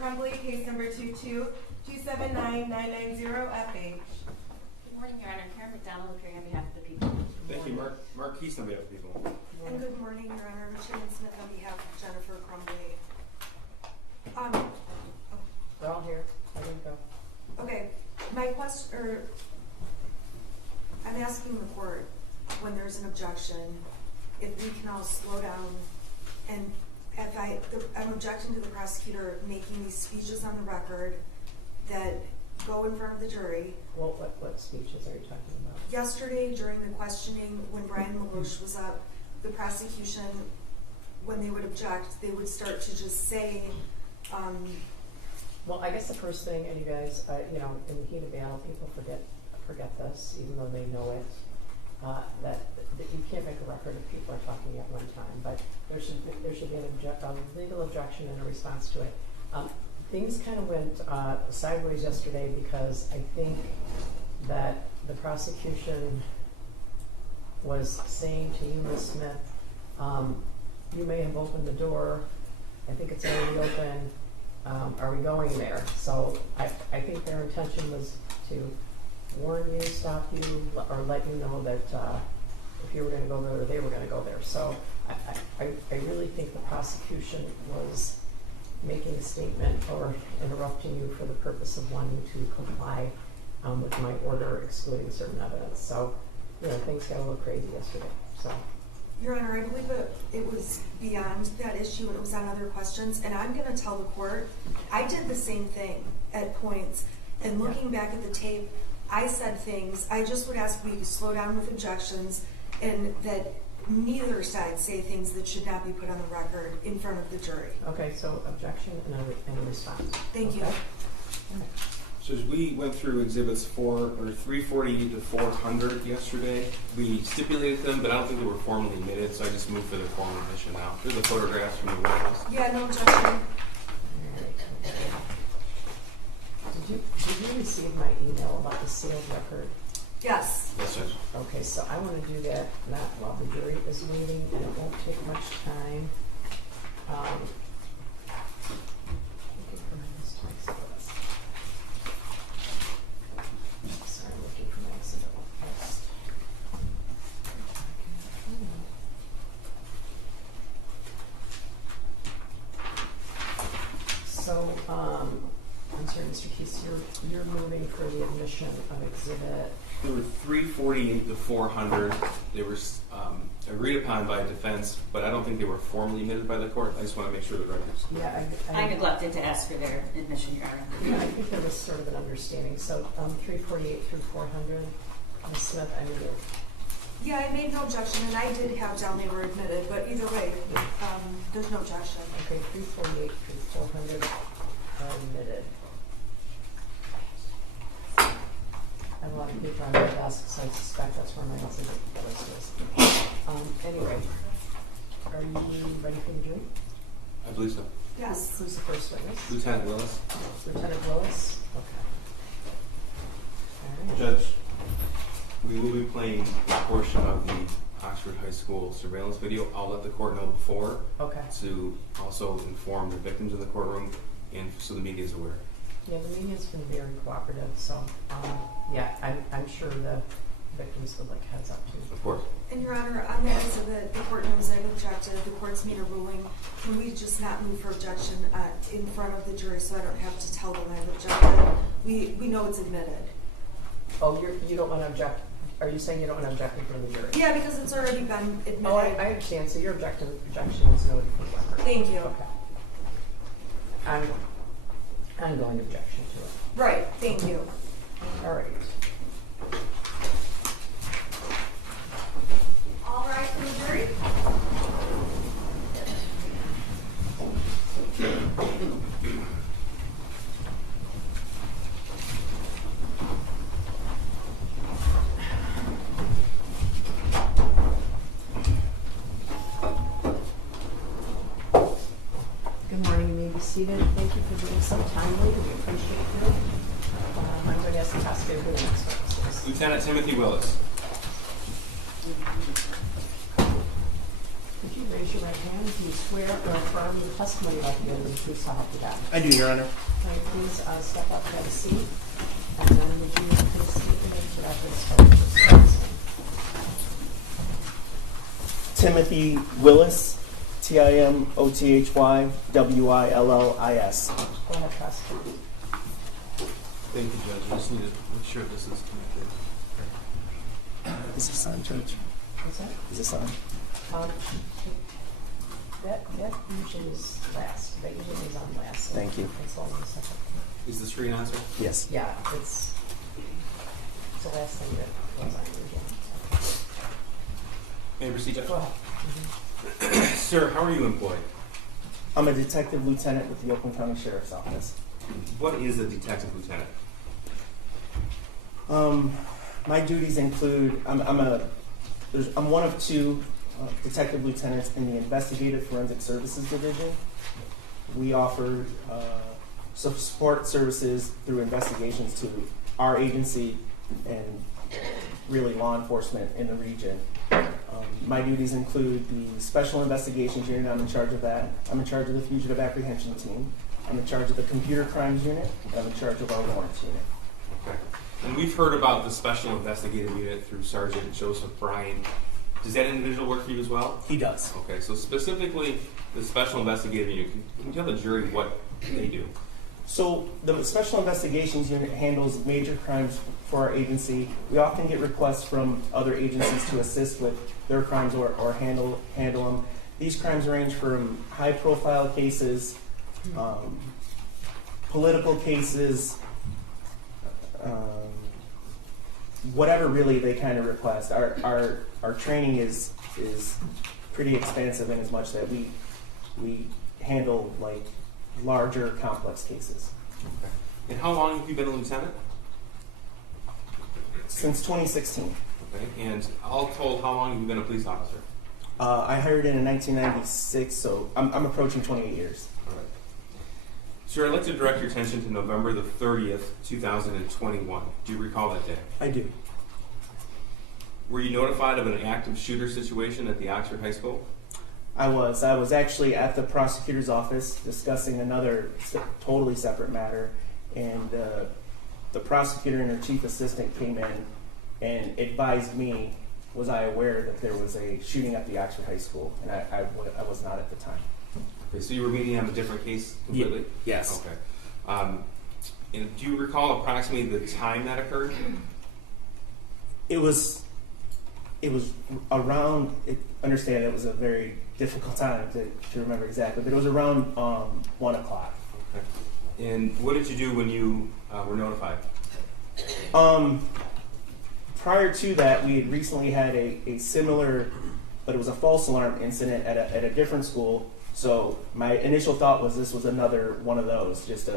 Crumbley, case number 22-279990 FH. Good morning, Your Honor. Karen McDonald appearing on behalf of the people. Thank you, Mark Keese on behalf of the people. And good morning, Your Honor. Shannon Smith on behalf of Jennifer Crumbley. They're all here. I didn't go. Okay, my question, I'm asking the court when there's an objection, if we can all slow down, and if I'm objecting to the prosecutor making these speeches on the record that go in front of the jury. Well, what speeches are you talking about? Yesterday, during the questioning, when Brian LaRoche was up, the prosecution, when they would object, they would start to just say, well, I guess the first thing, and you guys, in the heat of battle, people forget this, even though they know it, that you can't make a record if people are talking at one time. But there should be a legal objection and a response to it. Things kind of went sideways yesterday because I think that the prosecution was saying to you, Ms. Smith, you may have opened the door. I think it's already open. Are we going there? So I think their intention was to warn you, stop you, or let you know that if you were going to go there, they were going to go there. So I really think the prosecution was making a statement or interrupting you for the purpose of wanting to comply with my order excluding certain evidence. So, things got a little crazy yesterday. So, Your Honor, I believe it was beyond that issue and it was on other questions. And I'm going to tell the court, I did the same thing at points. And looking back at the tape, I said things. I just would ask we slow down with objections and that neither side say things that should not be put on the record in front of the jury. Okay, so objection and a response. Thank you. So as we went through exhibits 340 to 400 yesterday, we stipulated them, but I don't think they were formally admitted, so I just moved for their formal admission now. Here's the photographs from the witness. Yeah, no objection. Did you receive my email about the sealed record? Yes. Yes, Judge. Okay, so I want to do that not while the jury is waiting, and it won't take much time. Sorry, I'm looking for my exhibit list. So, I'm sorry, Mr. Keese, you're moving for the admission of exhibit. There were 348 to 400. They were agreed upon by defense, but I don't think they were formally admitted by the court. I just want to make sure the records. Yeah, I neglected to ask for their admission, Your Honor. Yeah, I think there was sort of an understanding. So 348 through 400, Ms. Smith, I mean, Yeah, I made no objection, and I did have down they were admitted, but either way, there's no objection. okay, 348 through 400 are admitted. I have a lot of paper on my desk, so I suspect that's where my exhibit list is. Anyway, are you ready for the jury? I believe so. Yes. Who's the first witness? Lieutenant Willis. Lieutenant Willis? Okay. All right. Judge, we will be playing a portion of the Oxford High School surveillance video. I'll let the court know before Okay. to also inform the victims in the courtroom and so the media is aware. Yeah, the media's been very cooperative, so I'm sure the victims would like heads up too. Of course. And Your Honor, on that exhibit, the court knows I've objected. The court's made a ruling. Can we just not move for objection in front of the jury so I don't have to tell them I've objected? We know it's admitted. Oh, you don't want to object? Are you saying you don't want to object in front of the jury? Yeah, because it's already been admitted. Oh, I understand. So your objection is noted for the record. Thank you. Okay. Ongoing objection to it. Right. Thank you. All right. All right, for the jury. Good morning. You may be seated. Thank you for being so timely. We appreciate you. I'm going to ask the prosecutor who the next witness is. Lieutenant Timothy Willis. Could you raise your right hand. Do you swear or affirm the testimony about the evidence truth so help you God? I do, Your Honor. All right, please step up, have a seat, and then would you please state your name for reference? Timothy Willis, Timothy Willis. Go ahead, prosecutor. Thank you, Judge. I just need to make sure this is connected. Is this on, Judge? Is that? Is this on? That usually is last. That usually is on last. Thank you. It's all in a second. Is the screen on, sir? Yes. Yeah, it's the last thing that goes on usually. May I proceed, Judge? Go ahead. Sir, how are you employed? I'm a detective lieutenant with the Oakland County Sheriff's Office. What is a detective lieutenant? My duties include I'm one of two detective lieutenants in the Investigative Forensic Services Division. We offer support services through investigations to our agency and really law enforcement in the region. My duties include the Special Investigations Unit. I'm in charge of that. I'm in charge of the Fugitive Apprehension Team. I'm in charge of the Computer Crimes Unit. I'm in charge of our Warrants Unit. Okay. And we've heard about the Special Investigative Unit through Sergeant Joseph Bryan. Does that individual work for you as well? He does. Okay, so specifically the Special Investigative Unit, can you tell the jury what they do? So the Special Investigations Unit handles major crimes for our agency. We often get requests from other agencies to assist with their crimes or handle them. These crimes range from high-profile cases, political cases, whatever really they kind of request. Our training is pretty expansive in as much that we handle like larger, complex cases. Okay. And how long have you been a lieutenant? Since 2016. Okay. And all told, how long have you been a police officer? I hired in 1996, so I'm approaching 28 years. All right. Sir, I'd like to direct your attention to November the 30th, 2021. Do you recall that day? I do. Were you notified of an active shooter situation at the Oxford High School? I was actually at the prosecutor's office discussing another totally separate matter, and the prosecutor and her chief assistant came in and advised me, was I aware that there was a shooting at the Oxford High School, and I was not at the time. Okay, so you were meeting on a different case completely? Yes. Okay. And do you recall approximately the time that occurred? It was around, understand it was a very difficult time to remember exactly, but it was around 1 o'clock. Okay. And what did you do when you were notified? Prior to that, we had recently had a similar, but it was a false alarm incident at a different school. So my initial thought was this was another one of those, just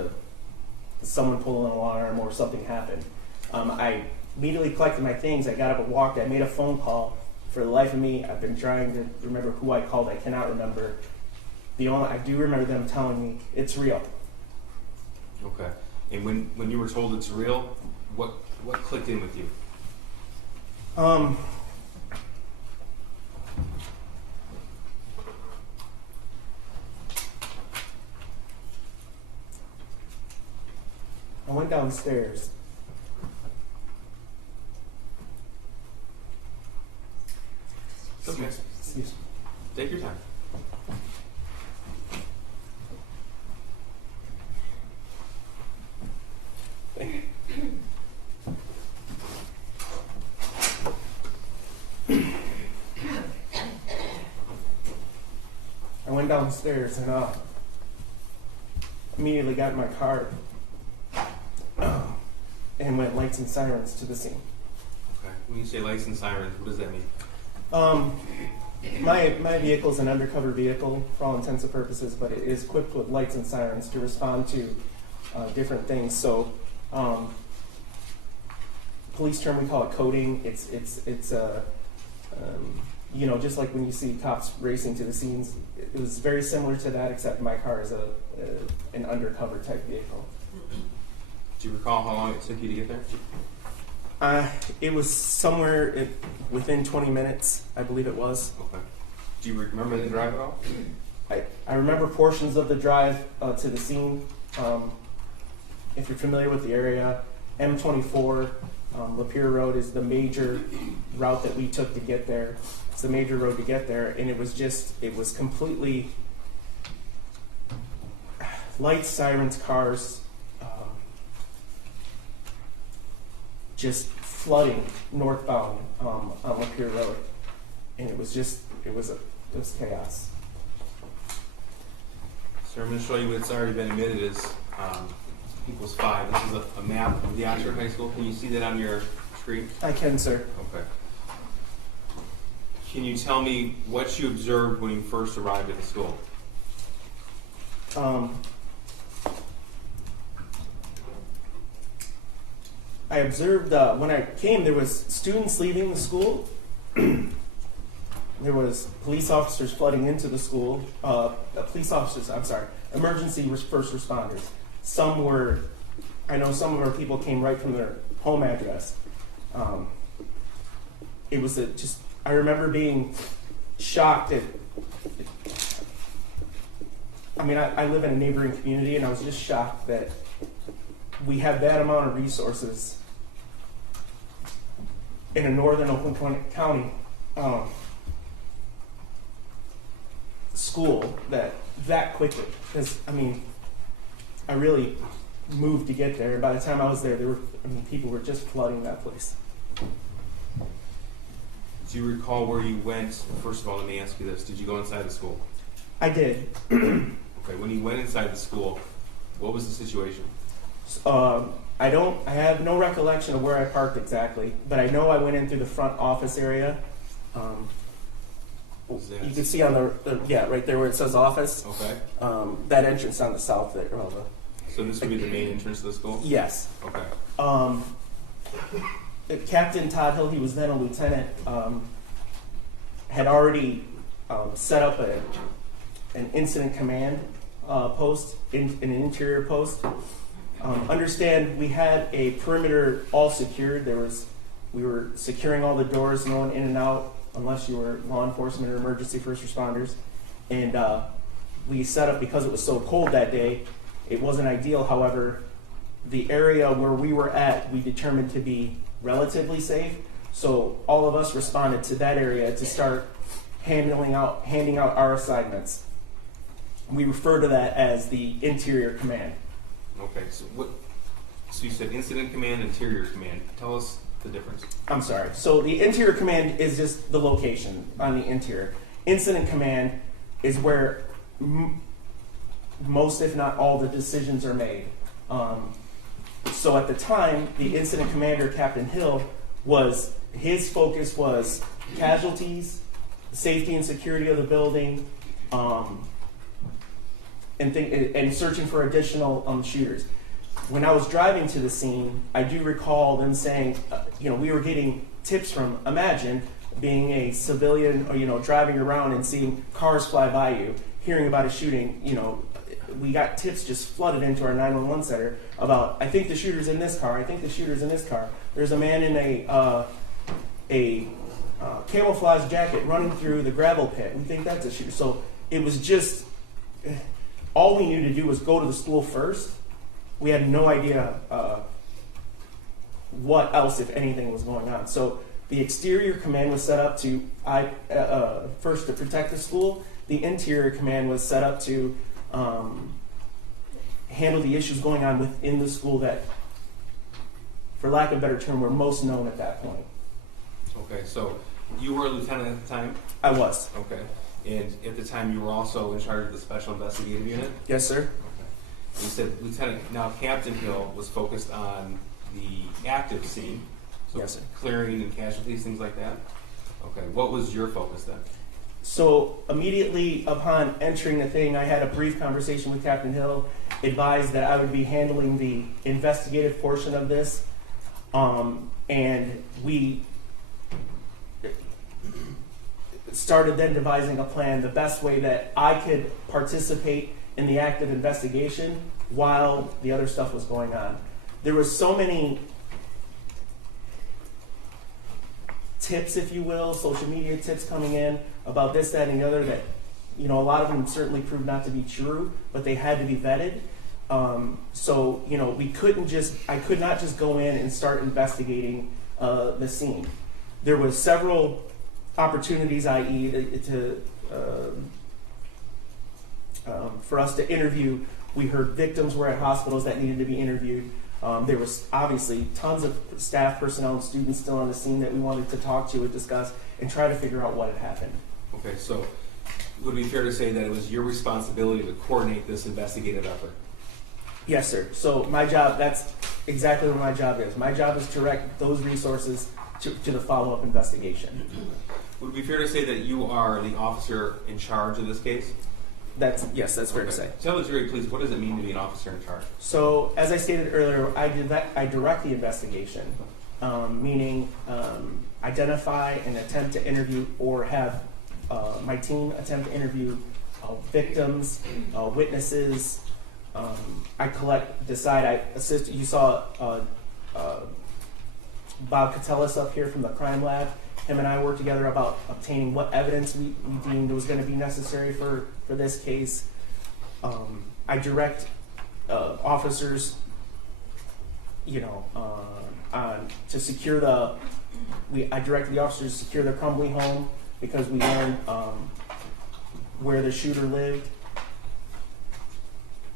someone pulled an alarm or something happened. I immediately collected my things. I got up and walked. I made a phone call. For the life of me, I've been trying to remember who I called. I cannot remember. I do remember them telling me it's real. Okay. And when you were told it's real, what clicked in with you? I went downstairs. Okay. Excuse me. Take your time. I went downstairs and immediately got in my car and went lights and sirens to the scene. Okay. When you say lights and sirens, what does that mean? My vehicle is an undercover vehicle for all intents and purposes, but it is equipped with lights and sirens to respond to different things. So, police term we call it coding. It's just like when you see cops racing to the scenes. It was very similar to that, except my car is an undercover type vehicle. Do you recall how long it took you to get there? It was somewhere within 20 minutes, I believe it was. Okay. Do you remember the drive at all? I remember portions of the drive to the scene. If you're familiar with the area, M24, Lapeer Road is the major route that we took to get there. It's the major road to get there, and it was completely lights, sirens, cars, just flooding northbound on Lapeer Road, and it was chaos. So I'm going to show you what's already been admitted as equals 5. This is a map of the Oxford High School. Can you see that on your screen? I can, sir. Okay. Can you tell me what you observed when you first arrived at the school? I observed when I came, there was students leaving the school. There was police officers flooding into the school. Emergency first responders. I know some of our people came right from their home address. It was I remember being shocked at, I live in a neighboring community, and I was just shocked that we have that amount of resources in a northern Oakland County school that quickly. Because I really moved to get there. By the time I was there, people were just flooding that place. Do you recall where you went? First of all, let me ask you this: did you go inside the school? I did. Okay. When you went inside the school, what was the situation? I have no recollection of where I parked exactly, but I know I went in through the front office area. You can see on the right there where it says office. Okay. That entrance on the south there. So this would be the main entrance to the school? Yes. Okay. Captain Todd Hill, he was then a lieutenant, had already set up an incident command post, an interior post. Understand we had a perimeter all secured. We were securing all the doors, no one in and out unless you were law enforcement or emergency first responders. And we set up, because it was so cold that day, it wasn't ideal. However, the area where we were at, we determined to be relatively safe. So all of us responded to that area to start handing out our assignments. We refer to that as the interior command. Okay, so you said incident command, interior command. Tell us the difference. I'm sorry. So the interior command is just the location on the interior. Incident command is where most, if not all, the decisions are made. So at the time, the incident commander, Captain Hill, his focus was casualties, safety and security of the building, and searching for additional shooters. When I was driving to the scene, I do recall them saying, we were getting tips from, imagine being a civilian, or, driving around and seeing cars fly by you, hearing about a shooting, we got tips just flooded into our 911 center about, I think the shooter's in this car, I think the shooter's in this car. There's a man in a camouflage jacket running through the gravel pit. We think that's a shooter. So it was just, all we knew to do was go to the school first. We had no idea what else, if anything, was going on. So the exterior command was set up to, first to protect the school. The interior command was set up to handle the issues going on within the school that, for lack of a better term, were most known at that point. Okay, so you were a lieutenant at the time? I was. Okay. And at the time, you were also in charge of the Special Investigative Unit? Yes, sir. You said Lieutenant. Now, Captain Hill was focused on the active scene, so yes, sir. Clearing and casualties, things like that. Okay. What was your focus then? So immediately upon entering the thing, I had a brief conversation with Captain Hill, advised that I would be handling the investigative portion of this, and we started then devising a plan, the best way that I could participate in the active investigation while the other stuff was going on. There was so many tips, if you will, social media tips coming in about this, that, and the other that, you know, a lot of them certainly proved not to be true, but they had to be vetted. So, you know, I could not just go in and start investigating the scene. There was several opportunities, i.e. For us to interview. We heard victims were at hospitals that needed to be interviewed. There was obviously tons of staff, personnel, and students still on the scene that we wanted to talk to and discuss and try to figure out what had happened. Okay, so would it be fair to say that it was your responsibility to coordinate this investigative effort? Yes, sir. So my job, that's exactly what my job is. My job is to direct those resources to the follow-up investigation. Would it be fair to say that you are the officer in charge of this case? Yes, that's fair to say. Tell the jury, please, what does it mean to be an officer in charge? So, as I stated earlier, I direct the investigation, meaning identify and attempt to interview or have my team attempt to interview victims, witnesses. I assist. You saw Bob Catellis up here from the crime lab. Him and I worked together about obtaining what evidence we deemed was going to be necessary for this case. I direct officers, to secure I directed the officers to secure the Crumbley home because we learned where the shooter lived.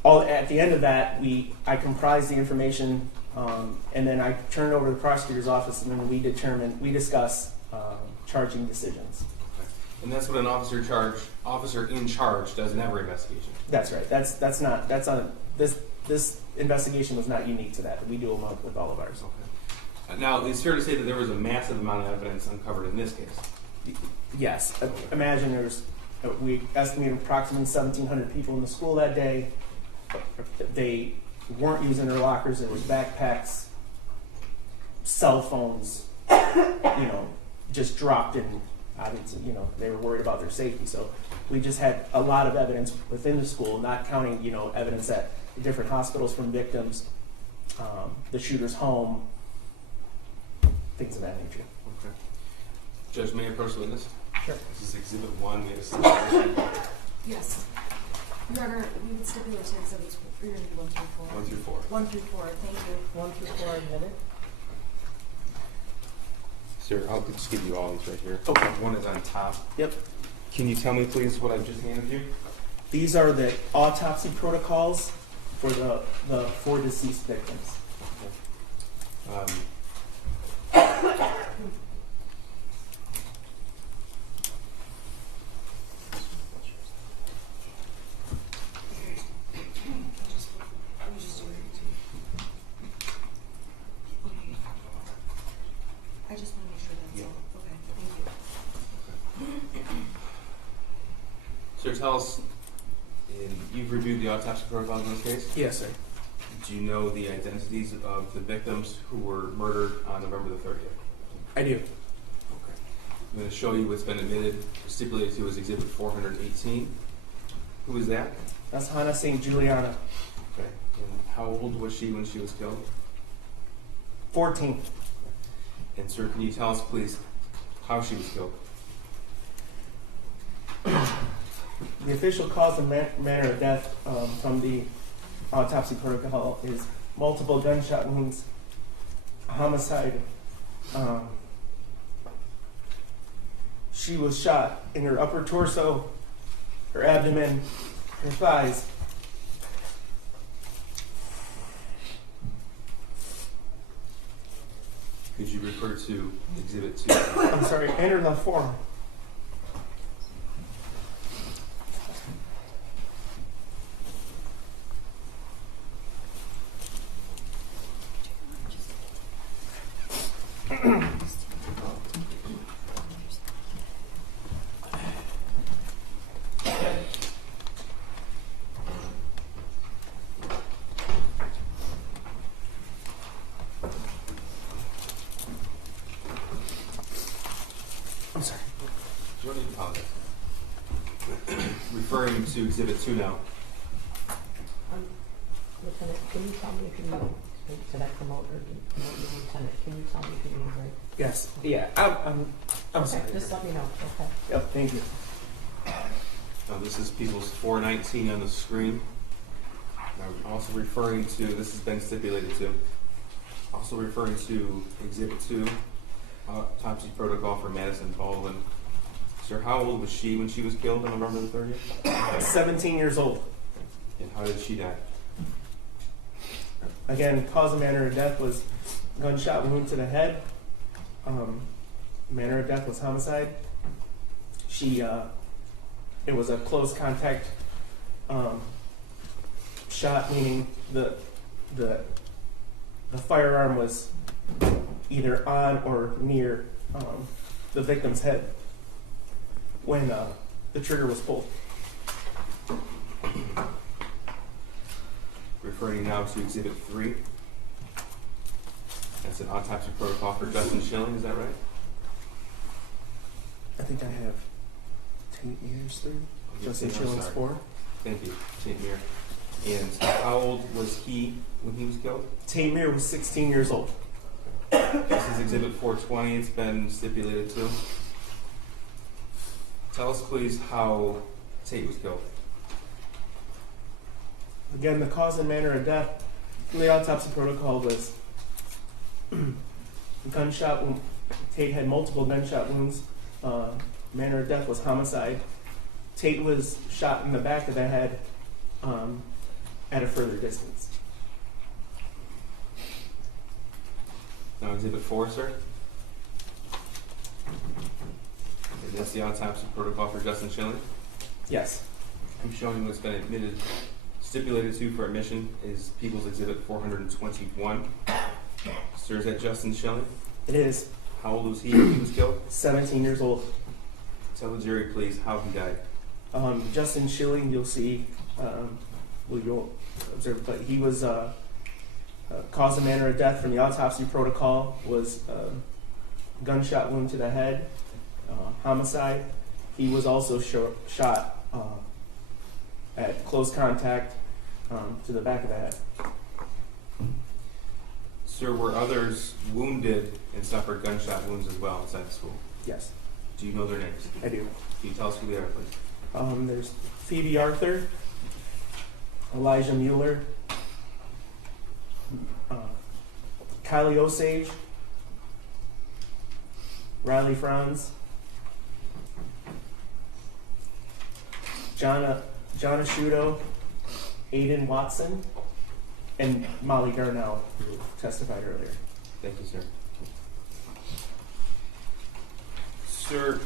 At the end of that, I comprised the information, and then I turned it over to the prosecutor's office, and then we discuss charging decisions. Okay. And that's what an officer in charge does in every investigation. That's right. This investigation was not unique to that. We do them with all of ours. Okay. Now, it's fair to say that there was a massive amount of evidence uncovered in this case. Yes. Imagine we estimated approximately 1,700 people in the school that day. They weren't using their lockers. There was backpacks, cell phones, just dropped in. Obviously, they were worried about their safety. So we just had a lot of evidence within the school, not counting, evidence at different hospitals from victims, the shooter's home, things of that nature. Okay. Judge, may I approach the witness? Sure. This is Exhibit 1. We have a stipulation. Yes. Your Honor, we would stipulate to exhibits 1 through 4. 1 through 4. 1 through 4, thank you. 1 through 4 admitted. Sir, I'll just give you all these right here. Okay. One is on top. Yep. Can you tell me, please, what I've just handed you? These are the autopsy protocols for the 4 deceased victims. I just want to make sure that's all. Okay, thank you. Sir, tell us, you've reviewed the autopsy protocols in this case? Yes, sir. Do you know the identities of the victims who were murdered on November the 30th? I do. Okay. I'm going to show you what's been admitted, stipulated to as Exhibit 418. Who is that? That's Hannah St. Juliana, Okay. And how old was she when she was killed? 14. And sir, can you tell us, please, how she was killed? The official cause and manner of death from the autopsy protocol is multiple gunshot wounds, homicide. She was shot in her upper torso, her abdomen, her thighs. Could you refer to Exhibit 2? I'm sorry, enter the form. I'm sorry. You don't need to apologize. Referring to Exhibit 2 now. Lieutenant, can you tell me if you know Did I promote or promote you lieutenant? Can you tell me if you need a break? Yes. Yeah. I'm Okay, sorry. just let me know, okay? Yep. Thank you. Now, this is People's 419 on the screen. I'm also referring to, this has been stipulated to, also referring to Exhibit 2, Autopsy Protocol for Madison Baldwin. Sir, how old was she when she was killed on November the 30th? 17 years old. And how did she die? Again, cause and manner of death was gunshot wound to the head. Manner of death was homicide. It was a close contact shot, meaning the firearm was either on or near the victim's head when the trigger was pulled. Referring now to Exhibit 3. That's an autopsy protocol for Justin Schilling, is that right? I think I have 10 years through. Justin I'm Schilling's sorry. 4. Thank you, St. Mir. And how old was he when he was killed? Tate Mir was 16 years old. This is Exhibit 420. It's been stipulated to. Tell us, please, how Tate was killed. Again, the cause and manner of death from the autopsy protocol was gunshot wound. Tate had multiple gunshot wounds. Manner of death was homicide. Tate was shot in the back of the head at a further distance. Now, Exhibit 4, sir. Is this the autopsy protocol for Justin Schilling? Yes. I'm showing you what's been admitted, stipulated to for admission is People's Exhibit 421. Sir, is that Justin Schilling? It is How old was he when he was killed? 17 years old. Tell the jury, please, how he died. Justin Schilling, you'll see, well, you'll observe, but he was cause and manner of death from the autopsy protocol was gunshot wound to the head, homicide. He was also shot at close contact to the back of the head. Sir, were others wounded and suffered gunshot wounds as well inside the school? Yes, Do you know their names? I do. Can you tell us who they are, please? There's Phoebe Arthur, Elijah Mueller, Kylie Osage, Riley Franz, John Asciuto, Aiden Watson, and Molly Darnell, who testified earlier. Thank you, sir. Sir,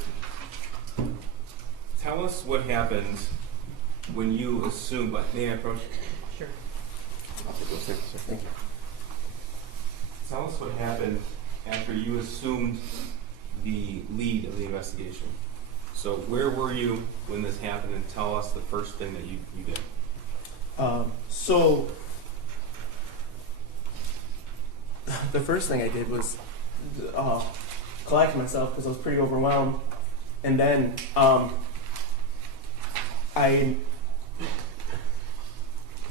tell us what happened when you assumed, may I approach? Sure. I'll take those seconds, sir. Thank you. Tell us what happened after you assumed the lead of the investigation. So where were you when this happened, and tell us the first thing that you did. So the first thing I did was collect myself because I was pretty overwhelmed, and then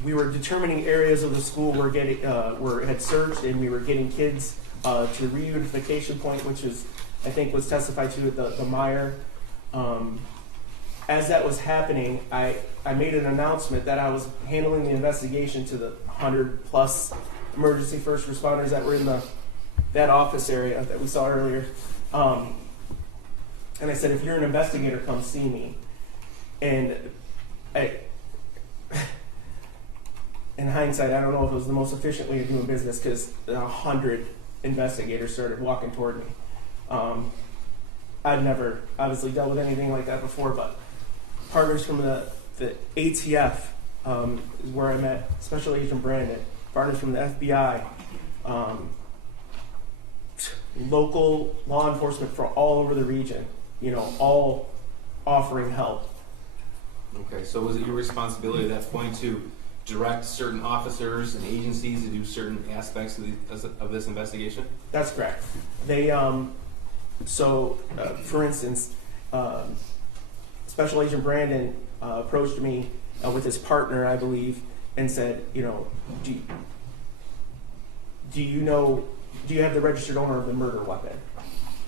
we were determining areas of the school were had searched, and we were getting kids to the reunification point, which is I think was testified to at the Meyer. As that was happening, I made an announcement that I was handling the investigation to the 100+ emergency first responders that were in that office area that we saw earlier. And I said, if you're an investigator, come see me. And in hindsight, I don't know if it was the most efficient way of doing business because 100 investigators started walking toward me. I'd never obviously dealt with anything like that before, but partners from the ATF is where I met Special Agent Brandon, partners from the FBI, local law enforcement from all over the region, all offering help. Okay, so was it your responsibility at that point to direct certain officers and agencies to do certain aspects of this investigation? That's correct. They, for instance, Special Agent Brandon approached me with his partner, I believe, and said, do you have the registered owner of the murder weapon?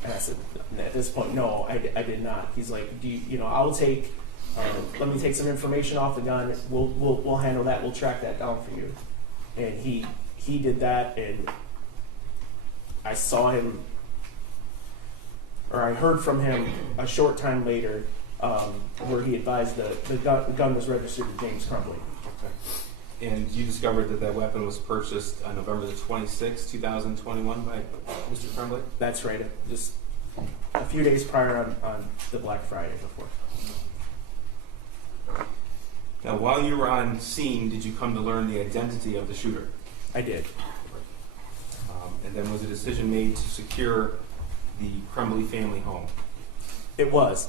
And I said, at this point, no, I did not. He's like, I'll take, let me take some information off the gun. We'll handle that. We'll track that down for you. And he did that, and I saw him, or I heard from him a short time later, where he advised the gun was registered to James Crumbley. Okay. And you discovered that weapon was purchased on November the 26th, 2021 by Mr. Crumbley? That's right. Just a few days prior on the Black Friday before. Now, while you were on scene, did you come to learn the identity of the shooter? I did. And then was a decision made to secure the Crumbley family home? It was.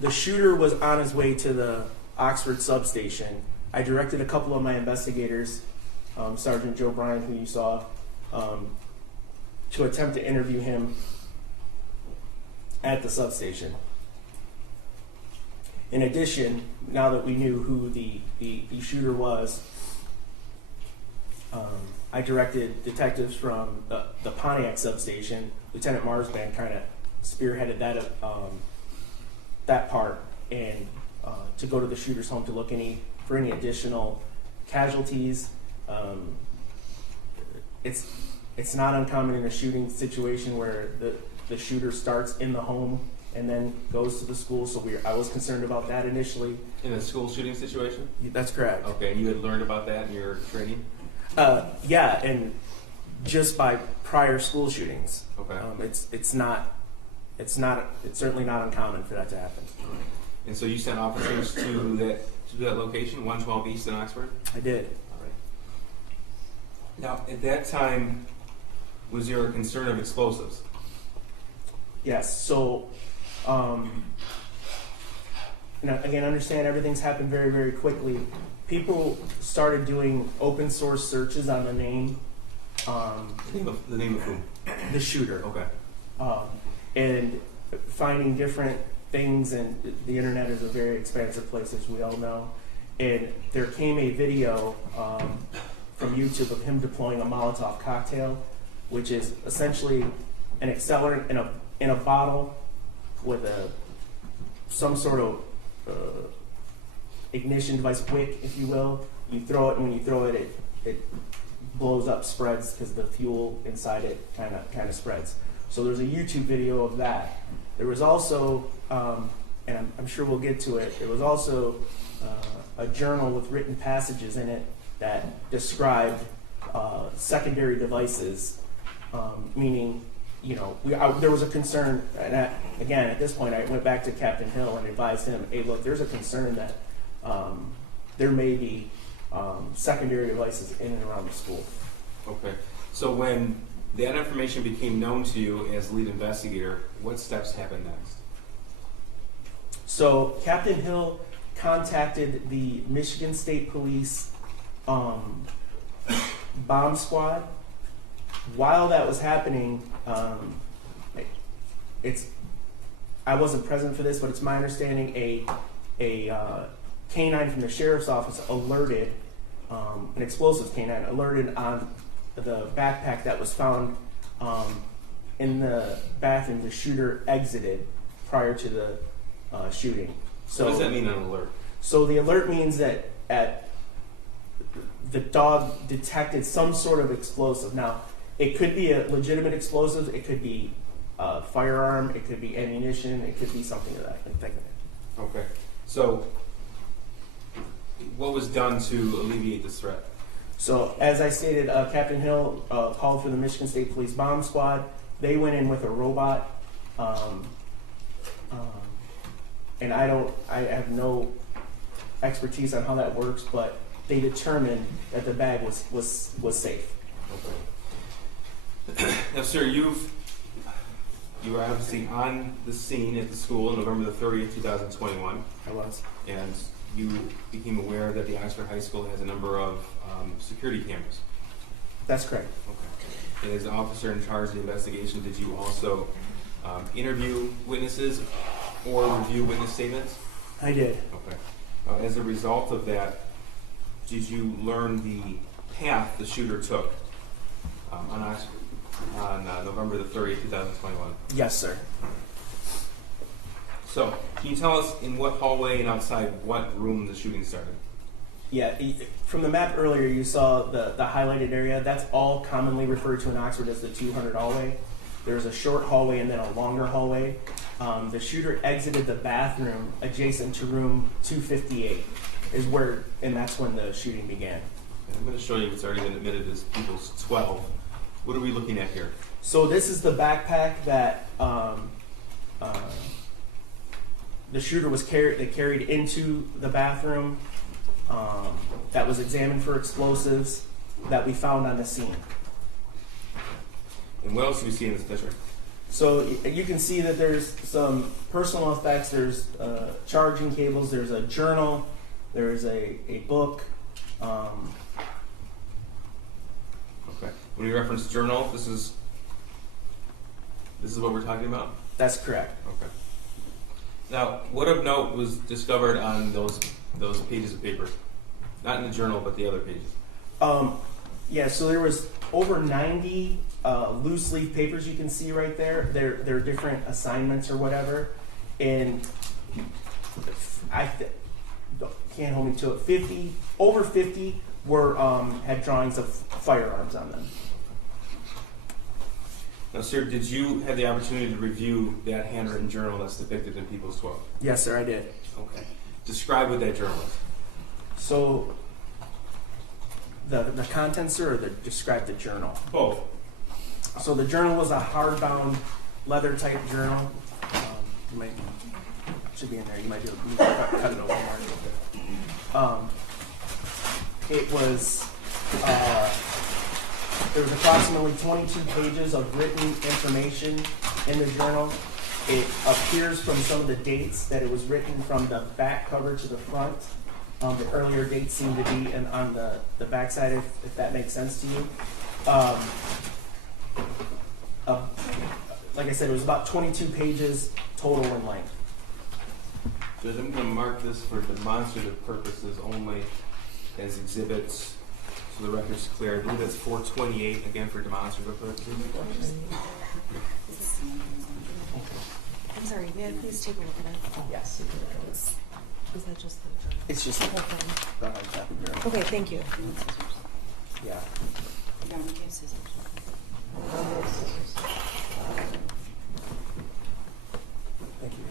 The shooter was on his way to the Oxford substation. I directed a couple of my investigators, Sergeant Joe Bryan, who you saw, to attempt to interview him at the substation. In addition, now that we knew who the shooter was, I directed detectives from the Pontiac substation. Lieutenant Marsban kind of spearheaded that part, and to go to the shooter's home to look for any additional casualties. It's not uncommon in a shooting situation where the shooter starts in the home and then goes to the school. So I was concerned about that initially. In a school shooting situation? That's correct. Okay, and you had learned about that in your training? Yeah, and just by prior school shootings. Okay. It's certainly not uncommon for that to happen. And so you sent officers to that location, 112 East in Oxford? I did. All right. Now, at that time, was there a concern of explosives? Yes. So, again, understand everything's happened very, very quickly. People started doing open source searches on the name. The name of whom? The shooter. Okay. And finding different things, and the internet is a very expansive place, as we all know. And there came a video from YouTube of him deploying a Molotov cocktail, which is essentially an accelerant in a bottle with some sort of ignition device, wick, if you will. You throw it, and when you throw it, it blows up, spreads, because the fuel inside it kind of spreads. So there's a YouTube video of that. There was also, and I'm sure we'll get to it, there was also a journal with written passages in it that described secondary devices, meaning, there was a concern, and again, at this point, I went back to Captain Hill and advised him, hey, look, there's a concern that there may be secondary devices in and around the school. Okay. So when that information became known to you as lead investigator, what steps happened next? So Captain Hill contacted the Michigan State Police bomb squad. While that was happening, I wasn't present for this, but it's my understanding a canine from the sheriff's office alerted, an explosives canine alerted on the backpack that was found in the bathroom the shooter exited prior to the shooting. So what does that mean, an alert? So the alert means that the dog detected some sort of explosive. Now, it could be a legitimate explosive, it could be a firearm, it could be ammunition, it could be something of that effect. Okay. So what was done to alleviate this threat? So, as I stated, Captain Hill called for the Michigan State Police bomb squad. They went in with a robot, and I have no expertise on how that works, but they determined that the bag was safe. Okay. Now, sir, you were obviously on the scene at the school on November the 30th, 2021. I was. And you became aware that the Oxford High School has a number of security cameras. That's correct. Okay. And as an officer in charge of the investigation, did you also interview witnesses or review witness statements? I did. Okay. As a result of that, did you learn the path the shooter took on November the 30th, 2021. Yes, sir. So, can you tell us in what hallway and outside what room the shooting started? Yeah, from the map earlier, you saw the highlighted area. That's all commonly referred to in Oxford as the 200 hallway. There's a short hallway and then a longer hallway. The shooter exited the bathroom adjacent to room 258, and that's when the shooting began. And I'm going to show you what's already been admitted as People's 12. What are we looking at here? So this is the backpack that the shooter was carried into the bathroom. That was examined for explosives that we found on the scene. And what else do we see in this picture? So you can see that there's some personal effects. There's charging cables. There's a journal. There's a book. Okay. When you reference journal, this is what we're talking about? That's correct. Okay. Now, what of note was discovered on those pages of paper? Not in the journal, but the other pages. Yeah, so there was over 90 loose leaf papers you can see right there. They're different assignments or whatever. And can't hold me to it. Over 50 were had drawings of firearms on them. Now, sir, did you have the opportunity to review that handwritten journal that's depicted in People's 12? Yes, sir, I did. Okay. Describe what that journal is. So the contents, sir, or describe the journal? Both. So the journal was a hardbound leather type journal. Should be in there. You might be able to cut it open more. It was there was approximately 22 pages of written information in the journal. It appears from some of the dates that it was written from the back cover to the front. The earlier dates seem to be on the back side, if that makes sense to you. Like I said, it was about 22 pages total in length. Judge, I'm going to mark this for demonstrative purposes only as exhibits, so the record's clear. I believe that's 428, again for demonstrative purposes. I'm sorry, may I please take a look at it? Yes. Is that just the It's just whole thing? the hard copy journal. Okay, thank you. Yeah. Thank you.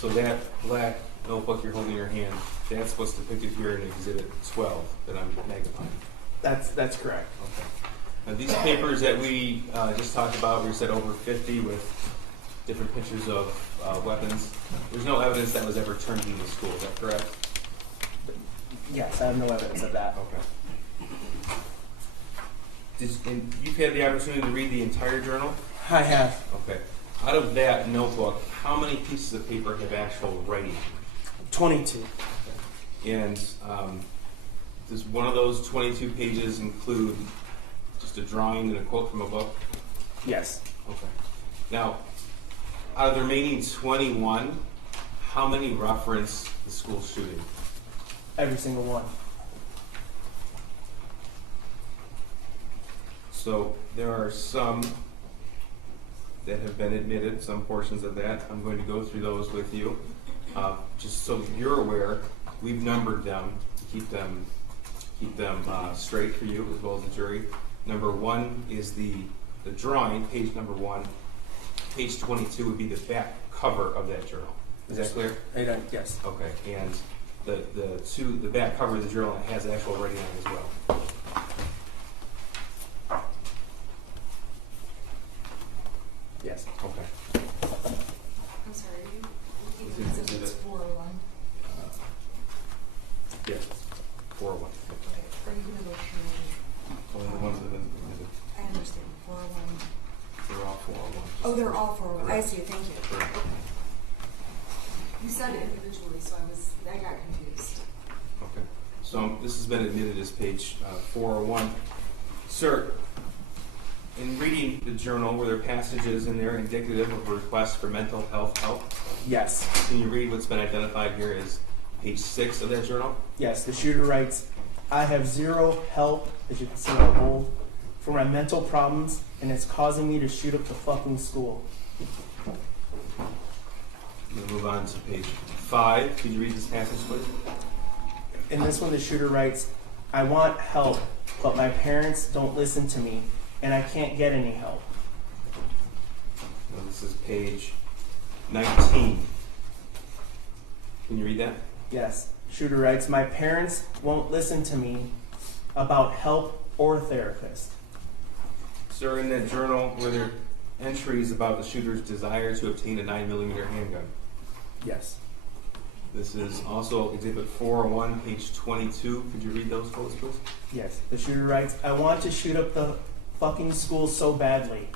So that black notebook you're holding in your hand, that's what's depicted here in Exhibit 12 that I'm magnifying. That's correct. Okay. Now these papers that we just talked about, we said over 50 with different pictures of weapons. There's no evidence that was ever turned into the school. Is that correct? Yes, I have no evidence of that. Okay. And you've had the opportunity to read the entire journal? I have Okay. Out of that notebook, how many pieces of paper have actual writing? 22. And does one of those 22 pages include just a drawing and a quote from a book? Yes. Okay. Now, out of the remaining 21, how many reference the school shooting? Every single one. So there are some that have been admitted, some portions of that. I'm going to go through those with you. Just so you're aware, we've numbered them to keep them straight for you as well as the jury. Number 1 is the drawing, page number 1. Page 22 would be the back cover of that journal. Is that clear? Yes. Okay, and the back cover of the journal has actual writing on it as well. Yes. Okay. I'm sorry, This is exhibit 4. Yeah, 401. Okay, are you gonna go through? Only the ones that have been admitted. I understand, 401. They're all 401. Oh, they're all 401. I Correct. see, thank you. Correct. You said it individually, so I got confused. Okay. So this has been admitted as page 401. Sir, in reading the journal, were there passages in there indicative of a request for mental health help? Yes. Can you read what's been identified here as page 6 of that journal? Yes, the shooter writes, I have zero help, as you can see on bold, for my mental problems, and it's causing me to shoot up the fucking school. We'll move on to page 5. Could you read this passage, please? In this one, the shooter writes, I want help, but my parents don't listen to me, and I can't get any help. Now, this is page 19. Can you read that? Yes, shooter writes, my parents won't listen to me about help or therapist. Sir, in that journal, were there entries about the shooter's desire to obtain a 9mm handgun? Yes. This is also Exhibit 401, page 22. Could you read those quotes, please? Yes, the shooter writes, I want to shoot up the fucking school so badly.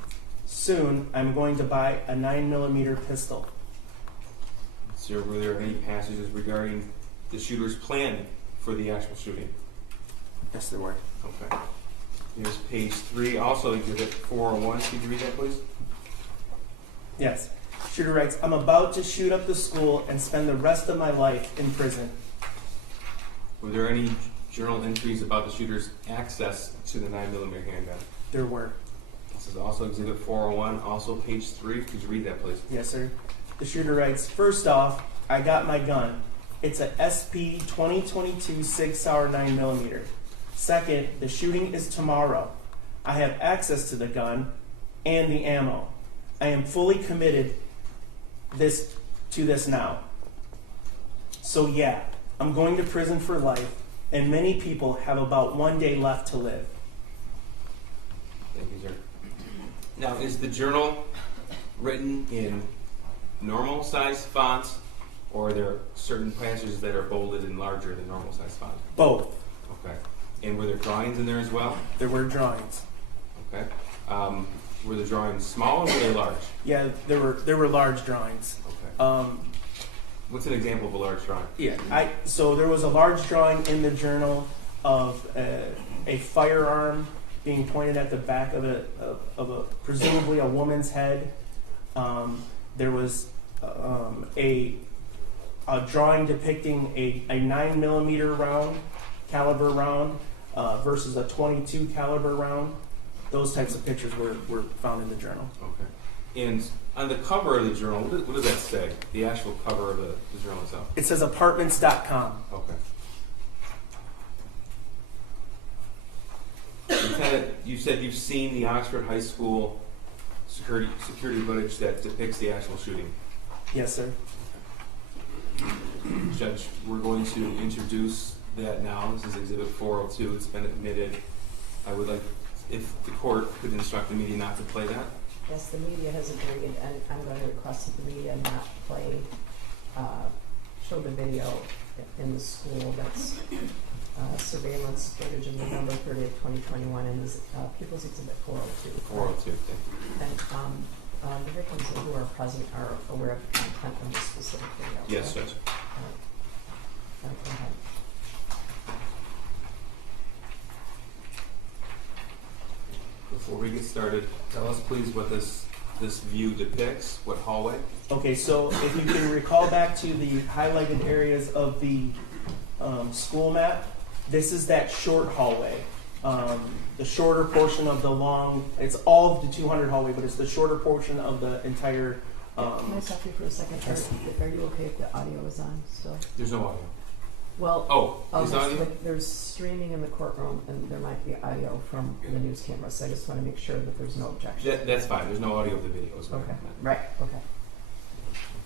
Soon, I'm going to buy a 9mm pistol. Sir, were there any passages regarding the shooter's plan for the actual shooting? Yes, there were. Okay. Here's page 3, also Exhibit 401. Could you read that, please? Yes. Shooter writes, I'm about to shoot up the school and spend the rest of my life in prison. Were there any journal entries about the shooter's access to the 9mm handgun? There were. This is also Exhibit 401, also page 3. Could you read that, please? Yes, sir. The shooter writes, first off, I got my gun. It's a SP 2022 Sig Sauer 9mm. Second, the shooting is tomorrow. I have access to the gun and the ammo. I am fully committed to this now. So yeah, I'm going to prison for life, and many people have about 1 day left to live. Thank you, sir. Now, is the journal written in normal size fonts, or are there certain passages that are bolded and larger than normal size font? Both. Okay. And were there drawings in there as well? There were drawings. Okay. Were the drawings small or were they large? Yeah, there were large drawings. Okay. What's an example of a large drawing? Yeah, so there was a large drawing in the journal of a firearm being pointed at the back of a presumably a woman's head. There was a drawing depicting a 9mm caliber round versus a .22 caliber round. Those types of pictures were found in the journal. Okay. And on the cover of the journal, what does that say? The actual cover of the journal itself? It says apartments.com. Okay. Lieutenant, you said you've seen the Oxford High School security footage that depicts the actual shooting. Yes, sir. Judge, we're going to introduce that now. This is Exhibit 402. It's been admitted. I would like, if the court could instruct the media not to play that. Yes, the media has agreed, and I'm going to request that the media not play, show the video in the school. That's surveillance footage of November 30th, 2021, and is People's Exhibit 402. 402, thank you. And the victims who are present are aware of the content of the specific video. Yes, Judge. Go ahead. Before we get started, tell us please what this view depicts, what hallway? Okay, so if you can recall back to the highlighted areas of the school map, this is that short hallway. The shorter portion of the long, it's all of the 200 hallway, but it's the shorter portion of the entire. Can I stop you for a second? Are you okay if the audio is on still? There's no audio. Well, is audio? there's streaming in the courtroom, and there might be audio from the news camera, so I just want to make sure that there's no objection. That's fine. There's no audio of the videos. Okay, right, okay.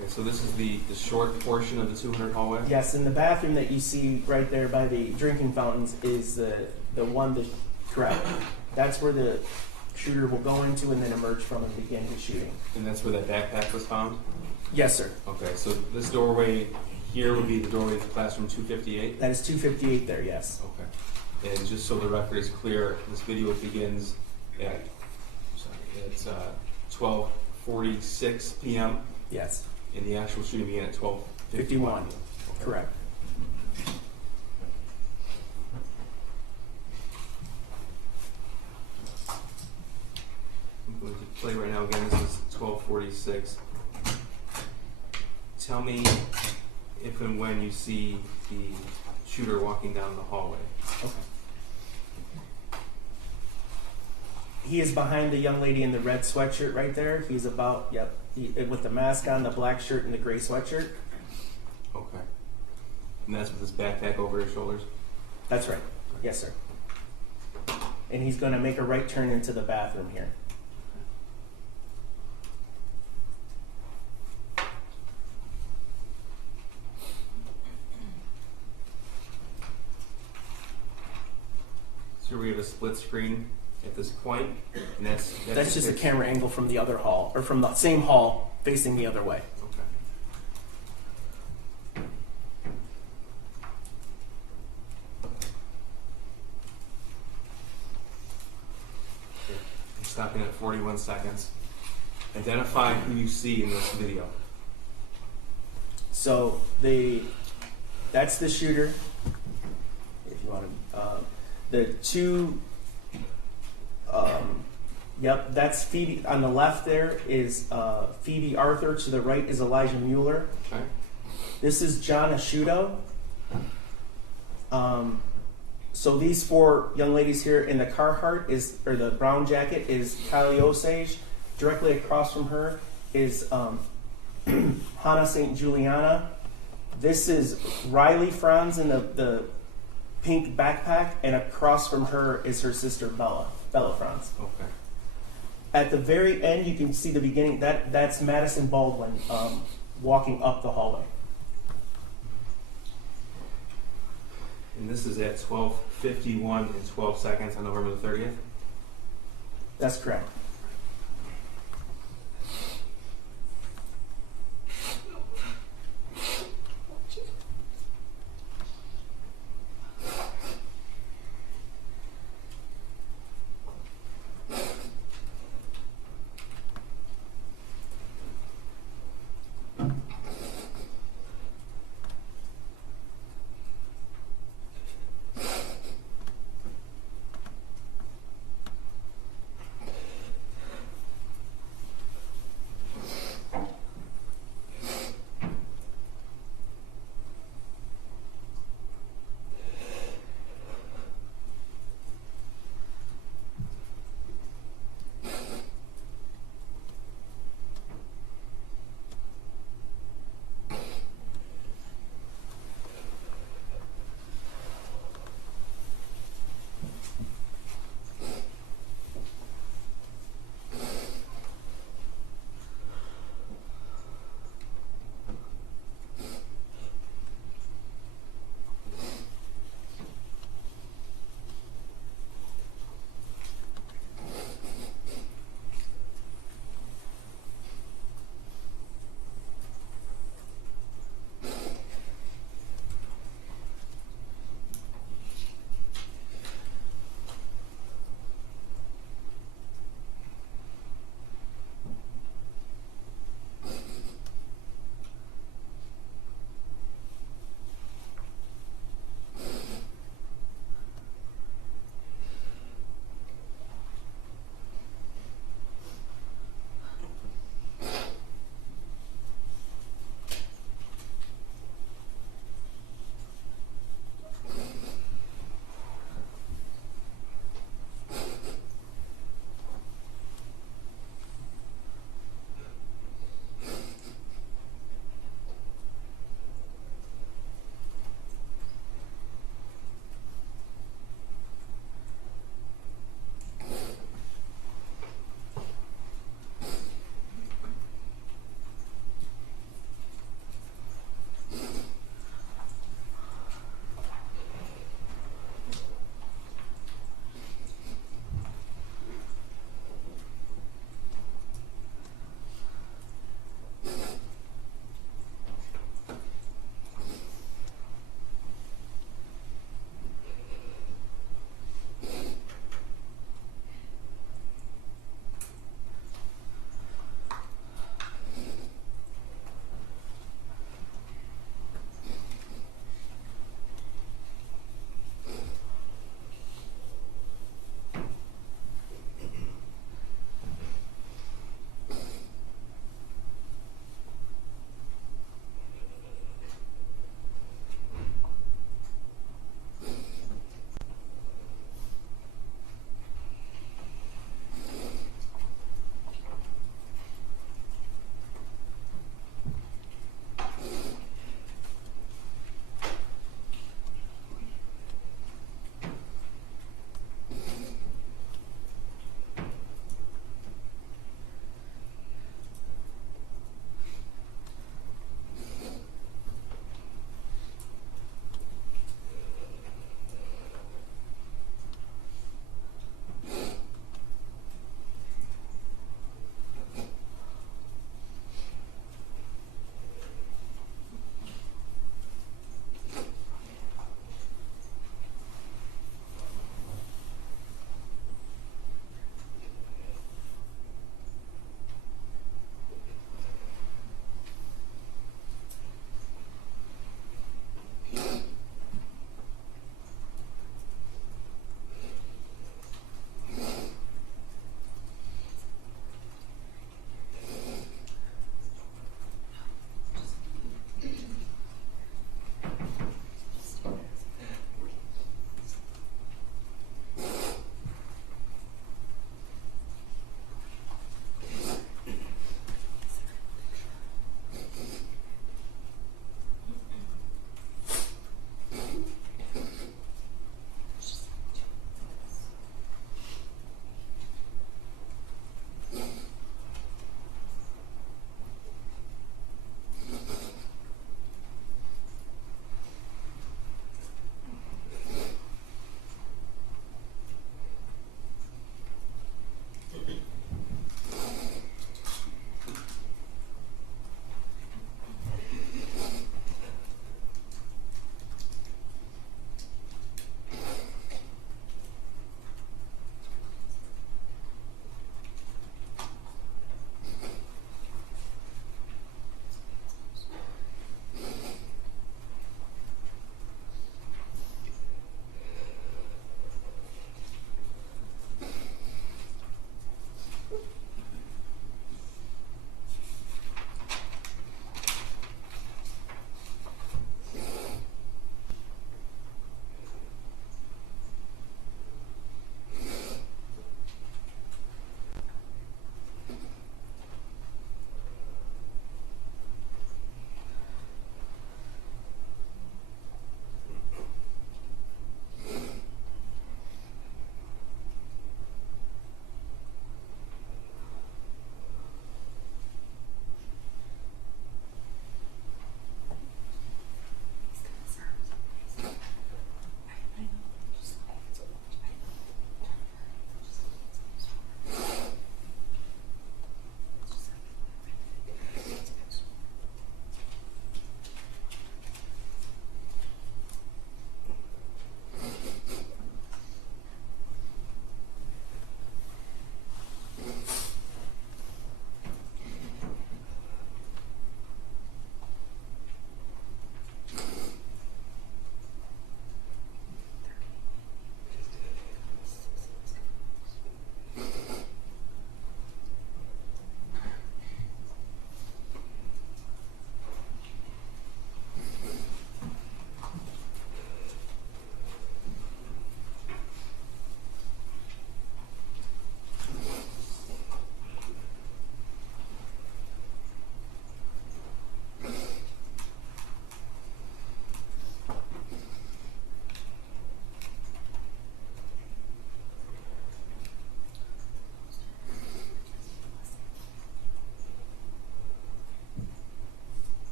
Okay, so this is the short portion of the 200 hallway? Yes, and the bathroom that you see right there by the drinking fountains is the one that, correct. That's where the shooter will go into and then emerge from and begin his shooting. And that's where that backpack was found? Yes, sir. Okay, so this doorway here would be the doorway to classroom 258. That is 258 there, yes. Okay. And just so the record is clear, this video begins at, it's 12:46 p.m. Yes. and the actual shooting began at 12:51. 51. Okay. Correct. I'm going to play right now again. This is 12:46. Tell me if and when you see the shooter walking down the hallway. Okay. He is behind the young lady in the red sweatshirt right there. He's about, with the mask on, the black shirt, and the gray sweatshirt. Okay. And that's with his backpack over his shoulders? That's right. Yes, sir. And he's going to make a right turn into the bathroom here. So we have a split screen at this point, and that's Just a camera angle from the other hall, or from the same hall facing the other way. Okay. I'm stopping at 41 seconds. Identify who you see in this video. So that's the shooter. If you want to, the two. That's Phoebe. On the left there is Phoebe Arthur. To the right is Elijah Mueller. Okay. This is John Asciutto. So these four young ladies here in the Carhartt or the brown jacket is Kylie Osage. Directly across from her is Hannah St. Juliana. This is Riley Franz in the pink backpack, and across from her is her sister Bella Franz. Okay. At the very end, you can see the beginning. That's Madison Baldwin walking up the hallway. And this is at 12:51 and 12 seconds on November the 30th? That's correct.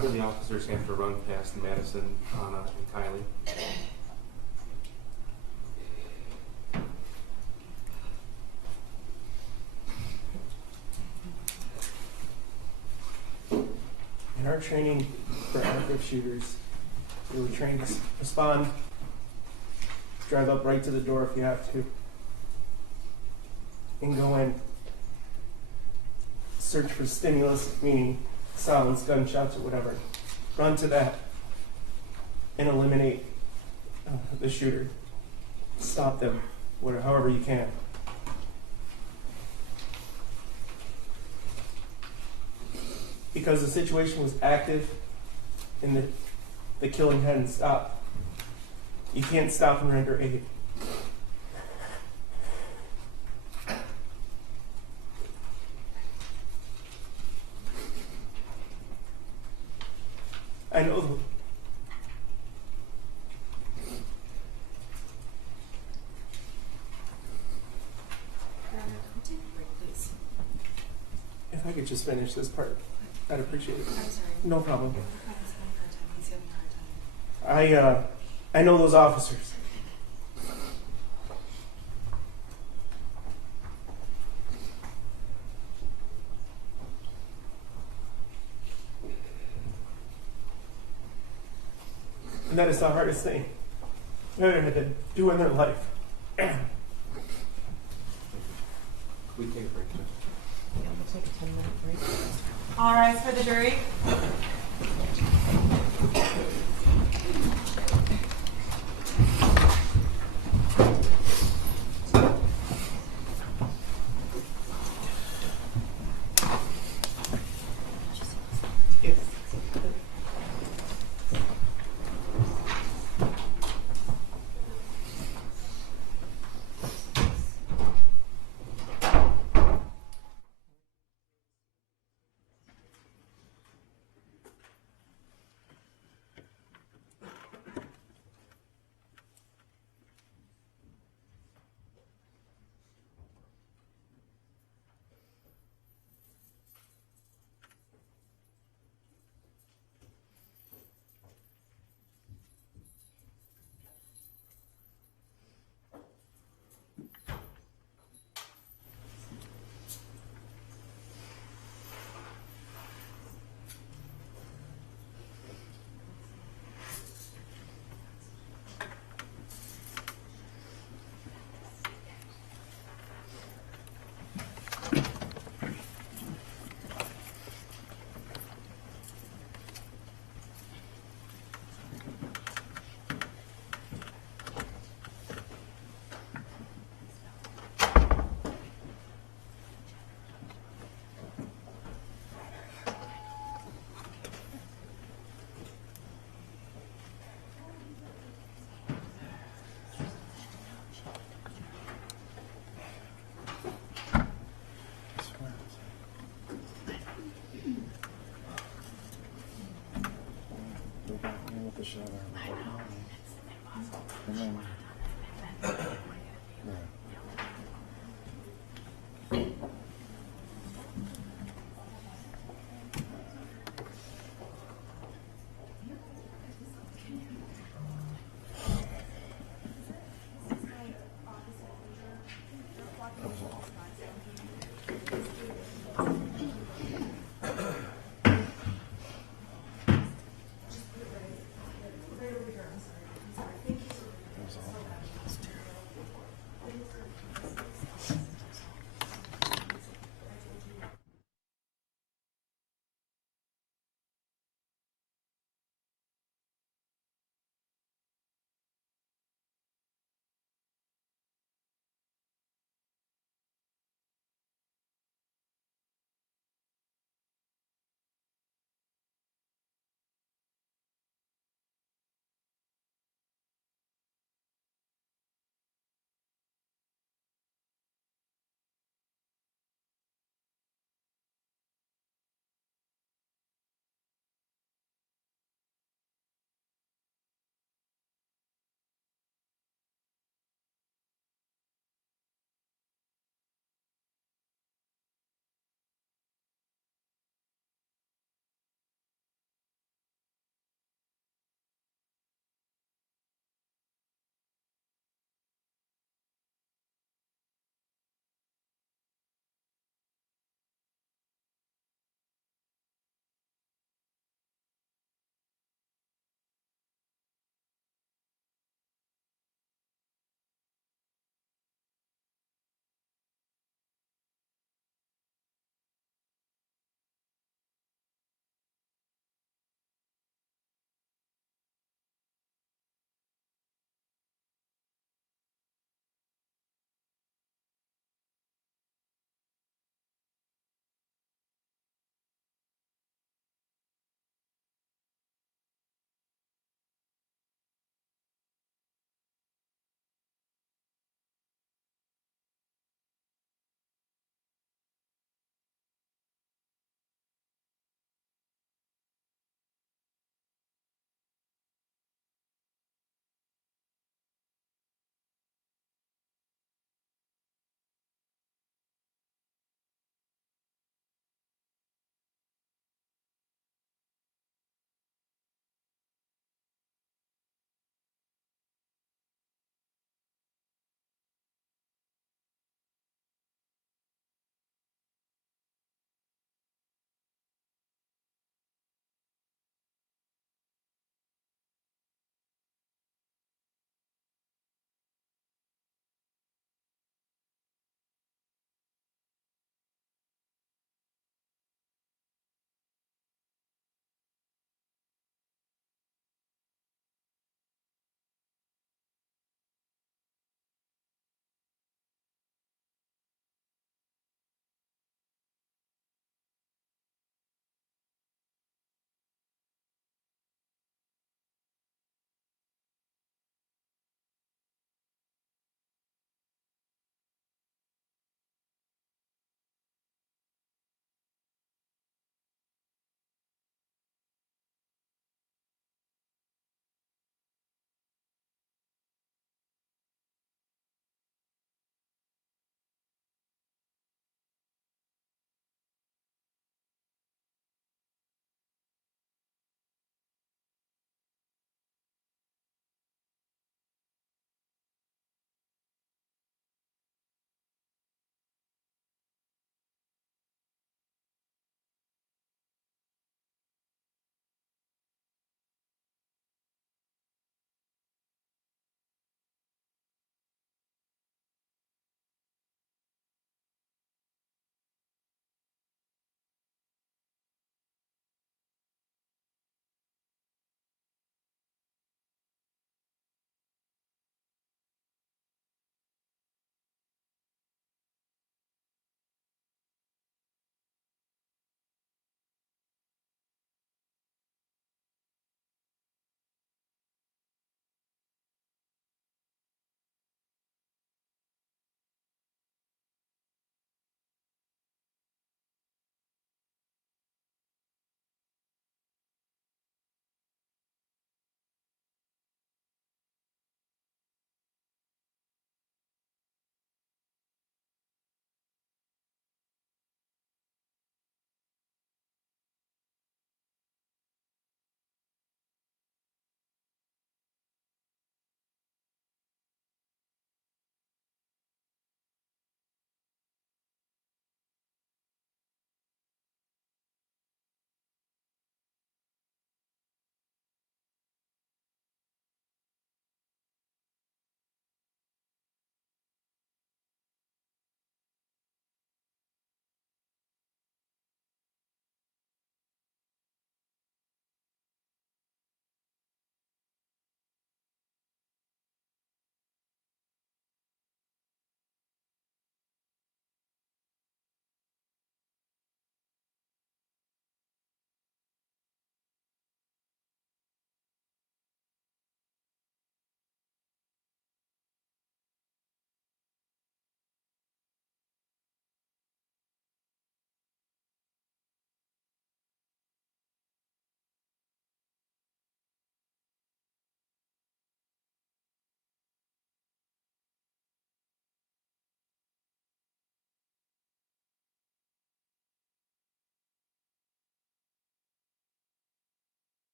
one of the officers have to run past Madison, Anna, and Kylie. In our training for active shooters, we were trained to respond, drive up right to the door if you have to, and go in, search for stimulus, meaning sounds, gunshots, or whatever. Run to that and eliminate the shooter. Stop them, whatever, however you can. Because the situation was active and the killing hadn't stopped. You can't stop and render aid. I know Take a break, please. if I could just finish this part, I'd appreciate it. I'm sorry. No problem. He's having a hard time. He's having a hard time. I know those officers. And that is the hardest thing they've had to do in their life. We take a break. Yeah, we'll take a 10-minute break. All rise for the jury.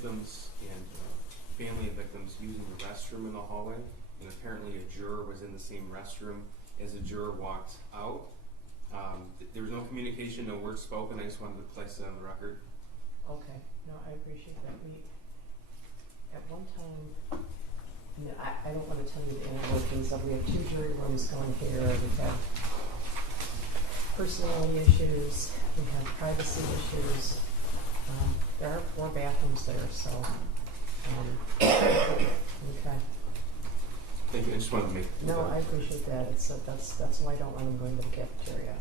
victims and family of victims using the restroom in the hallway, and apparently a juror was in the same restroom as the juror walked out. There was no communication, no words spoken. I just wanted to place it on the record. Okay, no, I appreciate that. We, at one time, and I don't want to tell you the inner workings of, we have 2 jury rooms going here, we've had personality issues, we have privacy issues. There are 4 bathrooms there, so, okay. Thank you. I just wanted to make. No, I appreciate that. It's, that's why I don't want them going to the cafeteria.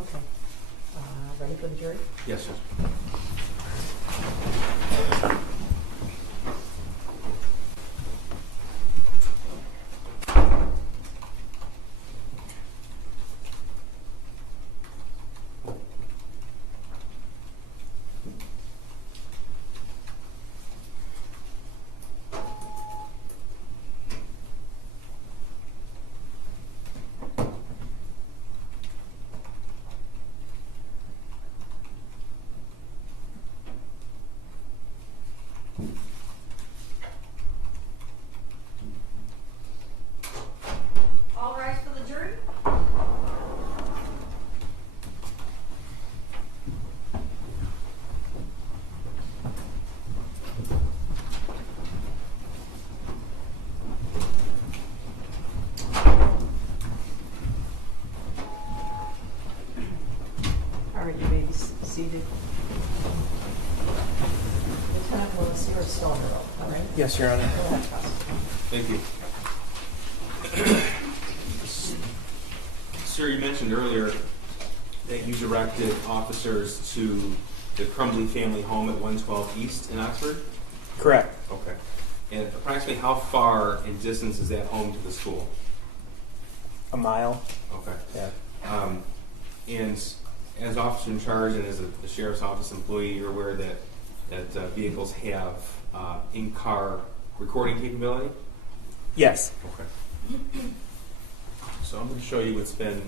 Okay. Ready for the jury? Yes, sir. All rise for the jury. All right, you may be seated. Lieutenant Willis, you're a star girl, all right? Yes, Your Honor. Go ahead, prosecutor. Thank you. Sir, you mentioned earlier that you directed officers to the Crumbley family home at 112 East in Oxford? Correct. Okay. And approximately how far in distance is that home to the school? A mile. Okay. Yeah. And as officer in charge and as a sheriff's office employee, you're aware that vehicles have in-car recording capability? Yes. Okay. So I'm going to show you what's been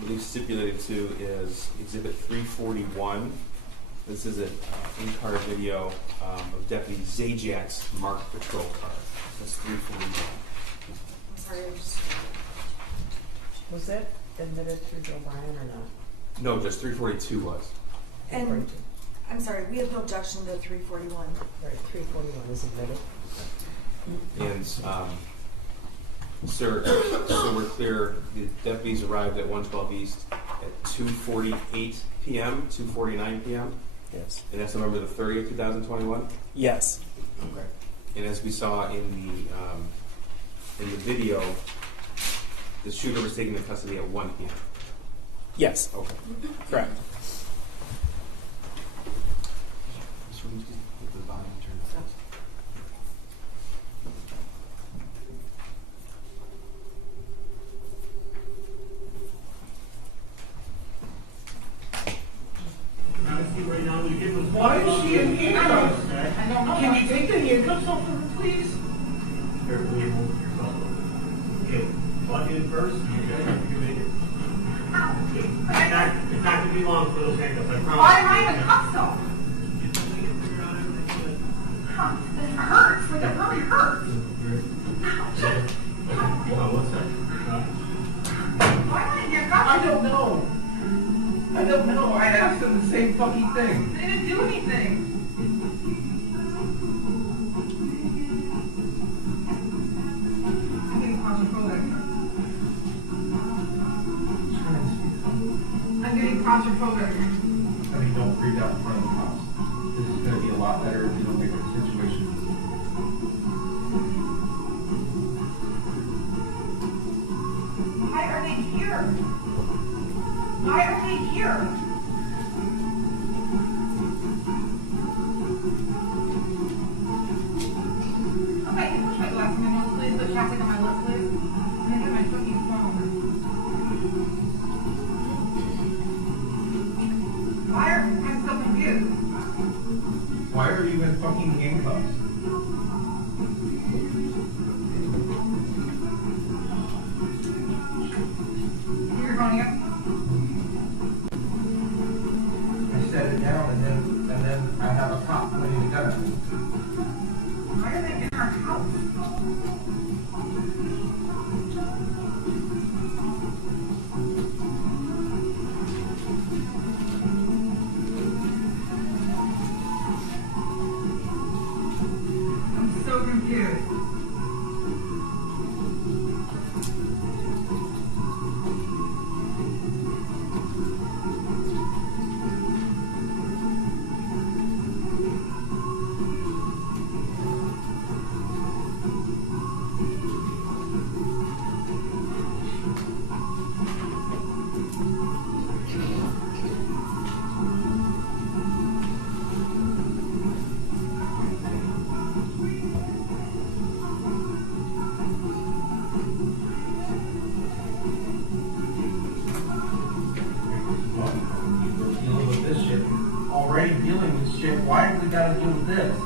at least stipulated to is Exhibit 341. This is an in-car video of Deputy Zajak's marked patrol car. That's 341. I'm sorry, I just. Was that admitted through Joe Bryan or not? No, just 342 was. And 342. I'm sorry, we have no objection to 341. Right, 341 is admitted. And, sir, so we're clear, the deputies arrived at 112 East at 2:48 p.m., 2:49 p.m., Yes. and that's November the 30th, 2021? Yes. Okay. And as we saw in the video, the shooter was taken into custody at 1 p.m. Yes. Okay. Correct. This room's just put the volume turned up. Right now, why is she in handcuffs? Can you take the handcuffs off of her, please? Carefully hold yourself. Okay, plug in first. It's not gonna be long for those handcuffs, I promise. Why am I in cuffs though? It hurts. Like it really hurts. What's that? Why am I in handcuffs? I don't know. I asked them the same fucking thing. They didn't do anything. I'm getting claustrophobic. I'm getting claustrophobic. I mean, don't freak out in front of the cops. This is gonna be a lot better if you don't make the situation. Why are they here? Why are they here? Okay, can you push my glass in my nose, please? The chapstick on my lip, please. I'm gonna get my fucking phone. Why are I'm so confused? Why are you in fucking handcuffs? You're going here? set it down, and then I have a cop pointing a gun at me. Why are they in our house? I'm so confused. We're dealing with this shit. Already dealing with shit. Why have we got to deal with this?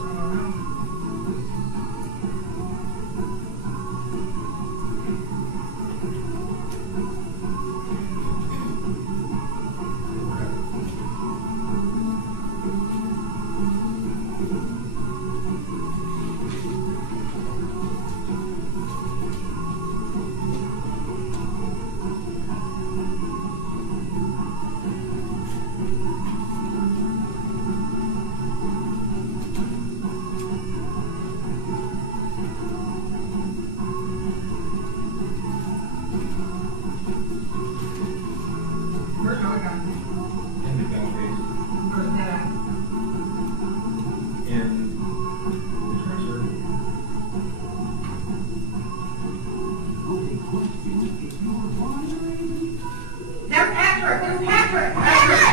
Where's the other gun? In the gun case. Where's that at? In the dresser. That's Patrick! That's Patrick! Patrick!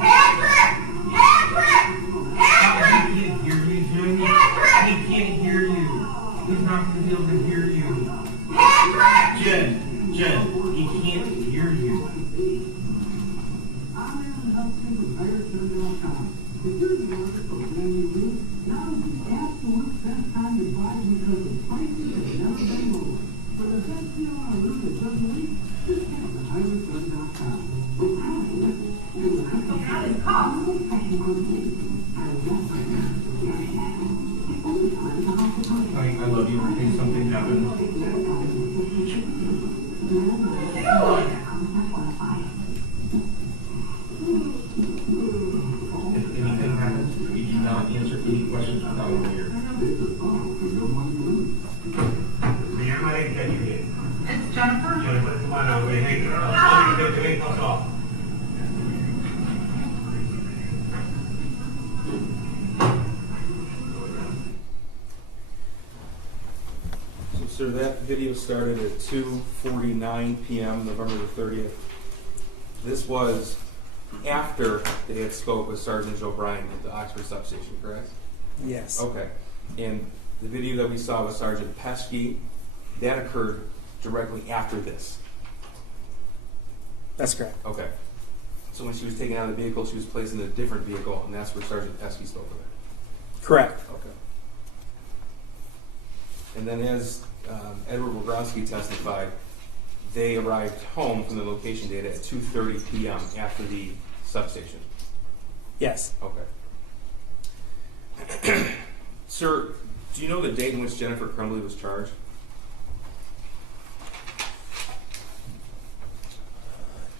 Patrick! Patrick! Patrick! He can't hear you, Junior. Patrick! He can't hear you. He's not going to be able to hear you. Patrick! Jen, he can't hear you. Look out his cuffs! Honey, I love you. In case something happens. If anything happens, you do not answer any questions without a lawyer. Ma'am, I didn't catch you yet. It's Jennifer. Jennifer, come on now, wait, hang on. Let me toss off. So, sir, that video started at 2:49 p.m. November the 30th. This was after they had spoke with Sergeant Joe Bryan at the Oxford substation, correct? Yes. Okay. And the video that we saw with Sergeant Pesky, that occurred directly after this. That's correct. Okay. So when she was taken out of the vehicle, she was placed in a different vehicle, and that's where Sergeant Pesky spoke with her. Correct. Okay. And then as Edward Wogrowski testified, they arrived home from the location data at 2:30 p.m. after the substation. Yes. Okay. Sir, do you know the date in which Jennifer Crumbley was charged?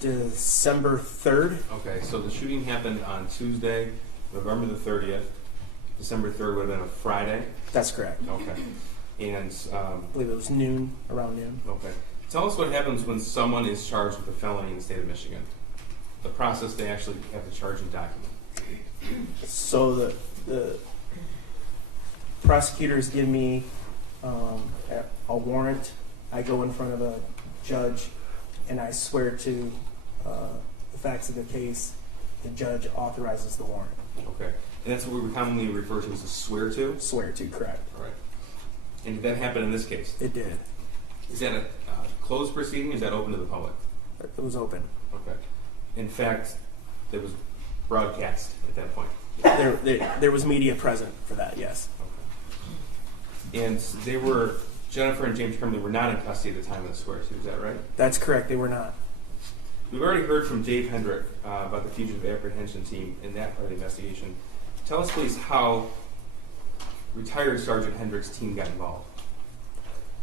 December 3rd. Okay, so the shooting happened on Tuesday, November the 30th. December 3rd would have been a Friday. That's correct. Okay. And, I believe it was noon, around noon. okay. Tell us what happens when someone is charged with a felony in the state of Michigan. The process they actually have the charging document. So the prosecutors give me a warrant. I go in front of a judge and I swear to the facts of the case. The judge authorizes the warrant. Okay. And that's what we would commonly refer to as a swear to? Swear to, correct. All right. And did that happen in this case? It did. Is that a closed proceeding or is that open to the public? It was open. Okay. in fact, that was broadcast at that point. There was media present for that, yes. And Jennifer and James Crumbley were not in custody at the time of the swear-to, is that right? That's correct, they were not. We've already heard from Dave Hendrick about the fugitive apprehension team in that part of the investigation. Tell us, please, how retired Sergeant Hendrick's team got involved.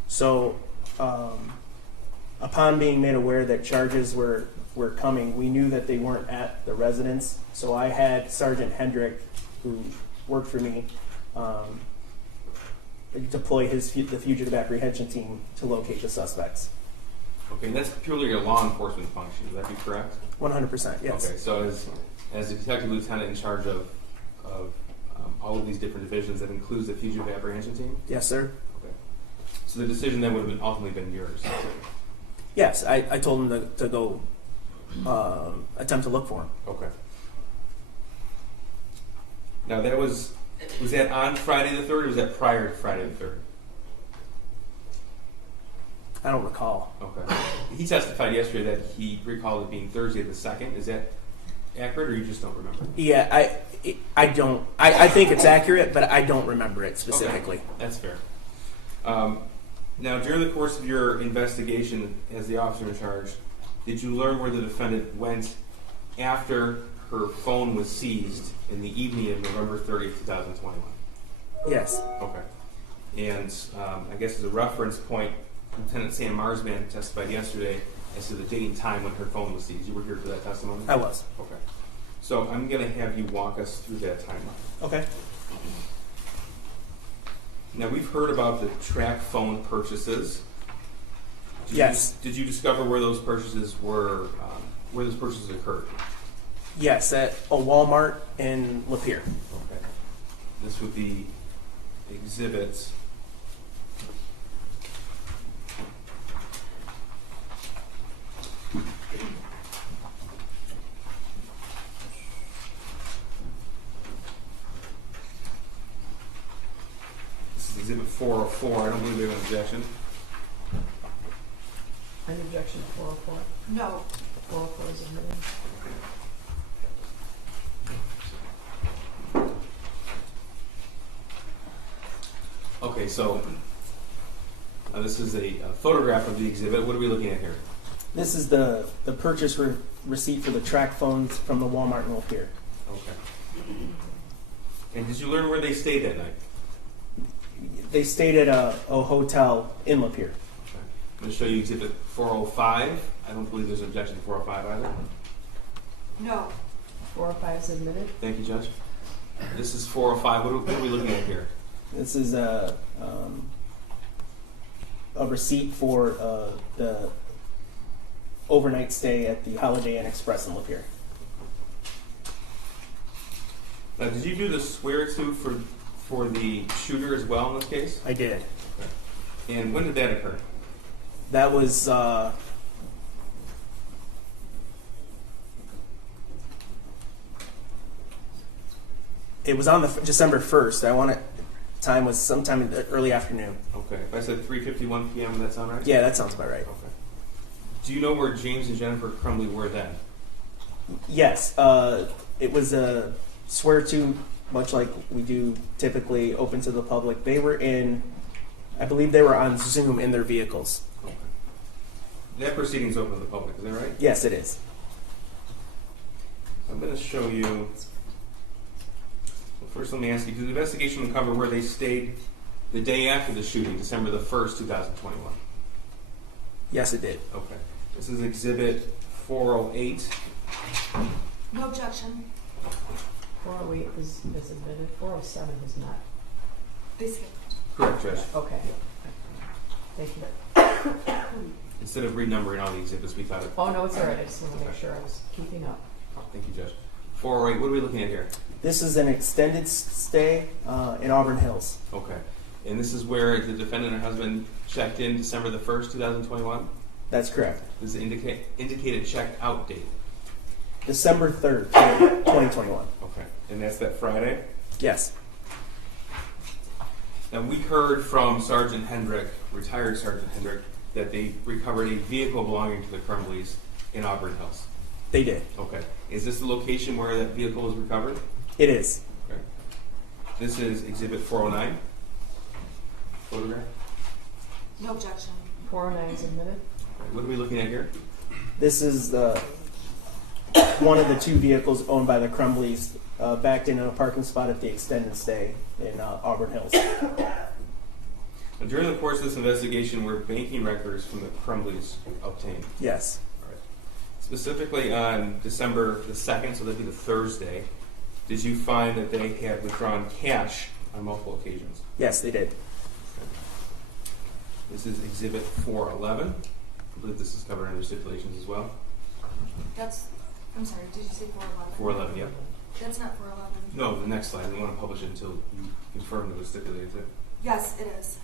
So, upon being made aware that charges were coming, we knew that they weren't at the residence. So I had Sergeant Hendrick, who worked for me, deploy the fugitive apprehension team to locate the suspects. Okay, and that's purely a law enforcement function, would that be correct? 100%, yes. Okay, so as the detective lieutenant in charge of all of these different divisions, that includes the fugitive apprehension team? Yes, sir. Okay. So the decision then would have ultimately been yours? Yes, I told him to go attempt to look for him. Okay. Now was that on Friday the 3rd, or was that prior to Friday the 3rd? I don't recall. Okay. He testified yesterday that he recalled it being Thursday the 2nd. Is that accurate, or you just don't remember? Yeah, I don't. I think it's accurate, but I don't remember it specifically. Okay. That's fair. Now, during the course of your investigation as the officer in charge, did you learn where the defendant went after her phone was seized in the evening of November 30th, 2021? Yes. Okay. And I guess as a reference point, Lieutenant Sam Marsman testified yesterday as to the date and time when her phone was seized. You were here for that testimony? I was. Okay. So I'm going to have you walk us through that timeline. Okay. Now, we've heard about the track phone purchases. Yes. Did you discover where those purchases were, where those purchases occurred? Yes, at a Walmart in Lapeer. Okay. This would be exhibits. This is exhibit 404. I don't believe we have an objection. An objection to 404? No. 404 is admitted. Okay, so this is a photograph of the exhibit. What are we looking at here? This is the purchase receipt for the track phones from the Walmart in Lapeer. Okay. And did you learn where they stayed that night? They stayed at a hotel in Lapeer. Okay. I'm going to show you exhibit 405. I don't believe there's an objection to 405 either. No. 405 is admitted. Thank you, Judge. This is 405. What are we looking at here? This is a receipt for the overnight stay at the Holiday Inn Express in Lapeer. Now, did you do the swear-to for the shooter as well in this case? I did. Okay. And when did that occur? That was it was on the December 1st. I want it. Time was sometime in the early afternoon. Okay. If I said 3:51 p.m., would that sound right? Yeah, that sounds about right. Okay. Do you know where James and Jennifer Crumbley were then? Yes, it was a swear-to, much like we do typically, open to the public. They were I believe they were on Zoom in their vehicles. Okay. That proceeding's open to the public, is that right? Yes, it is. I'm going to show you. Well, first, let me ask you: did the investigation uncover where they stayed the day after the shooting, December the 1st, 2021? Yes, it did. Okay. This is exhibit 408. No objection. 408 is admitted. 407 is not. They skipped. Correct, Judge. Okay. Thank you. Instead of renumbering all the exhibits, we thought it. Oh, no, it's all right. I just want to make sure I was keeping up. Thank you, Judge. 408. What are we looking at here? This is an extended stay in Auburn Hills. Okay. And this is where the defendant and her husband checked in December the 1st, 2021? That's correct. This is indicated checked out date. December 3rd, 2021. Okay. And that's that Friday? Yes. Now, we heard from Sergeant Hendrick, retired Sergeant Hendrick, that they recovered a vehicle belonging to the Crumbleys in Auburn Hills. They did. Okay. Is this the location where that vehicle was recovered? It is. Okay. This is Exhibit 409. Photograph. No objection. 409 is admitted. Okay. What are we looking at here? This is one of the two vehicles owned by the Crumbleys, backed in a parking spot at the extended stay in Auburn Hills. Now, during the course of this investigation, were banking records from the Crumbleys obtained? Yes. All right. Specifically on December the 2nd, so that'd be the Thursday, did you find that they had withdrawn cash on multiple occasions? Yes, they did. Okay. This is Exhibit 411. I believe this is covered under stipulations as well. I'm sorry, did you say 411? 411, yep. That's not 411. No, the next slide. We don't want to publish it until you confirm it was stipulated. Yes, it is.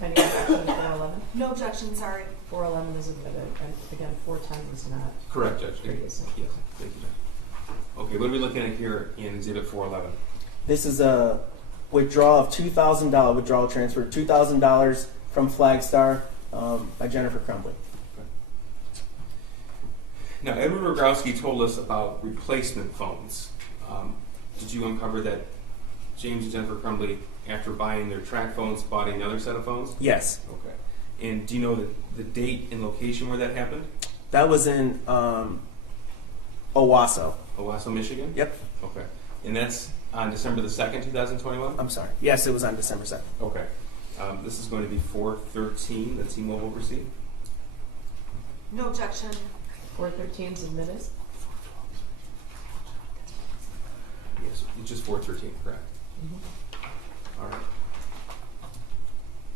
Any objection to 411? No objection, sorry. 411 is admitted, and again, 410 is not. Correct, Judge. Previously. Yes, thank you, Judge. Okay, what are we looking at here in Exhibit 411? This is a withdrawal of $2,000 withdrawal transfer, $2,000 from Flagstar by Jennifer Crumbley. Now, Edward Rogowski told us about replacement phones. Did you uncover that James and Jennifer Crumbley, after buying their track phones, bought another set of phones? Yes. Okay. And do you know the date and location where that happened? That was in Owasso. Owasso, Michigan? Yep. Okay. And that's on December the 2nd, 2021? I'm sorry. Yes, it was on December 2nd. Okay. This is going to be 413 that T-Mobile received? No objection. 413 is admitted. Yes, it's just 413, correct? All right.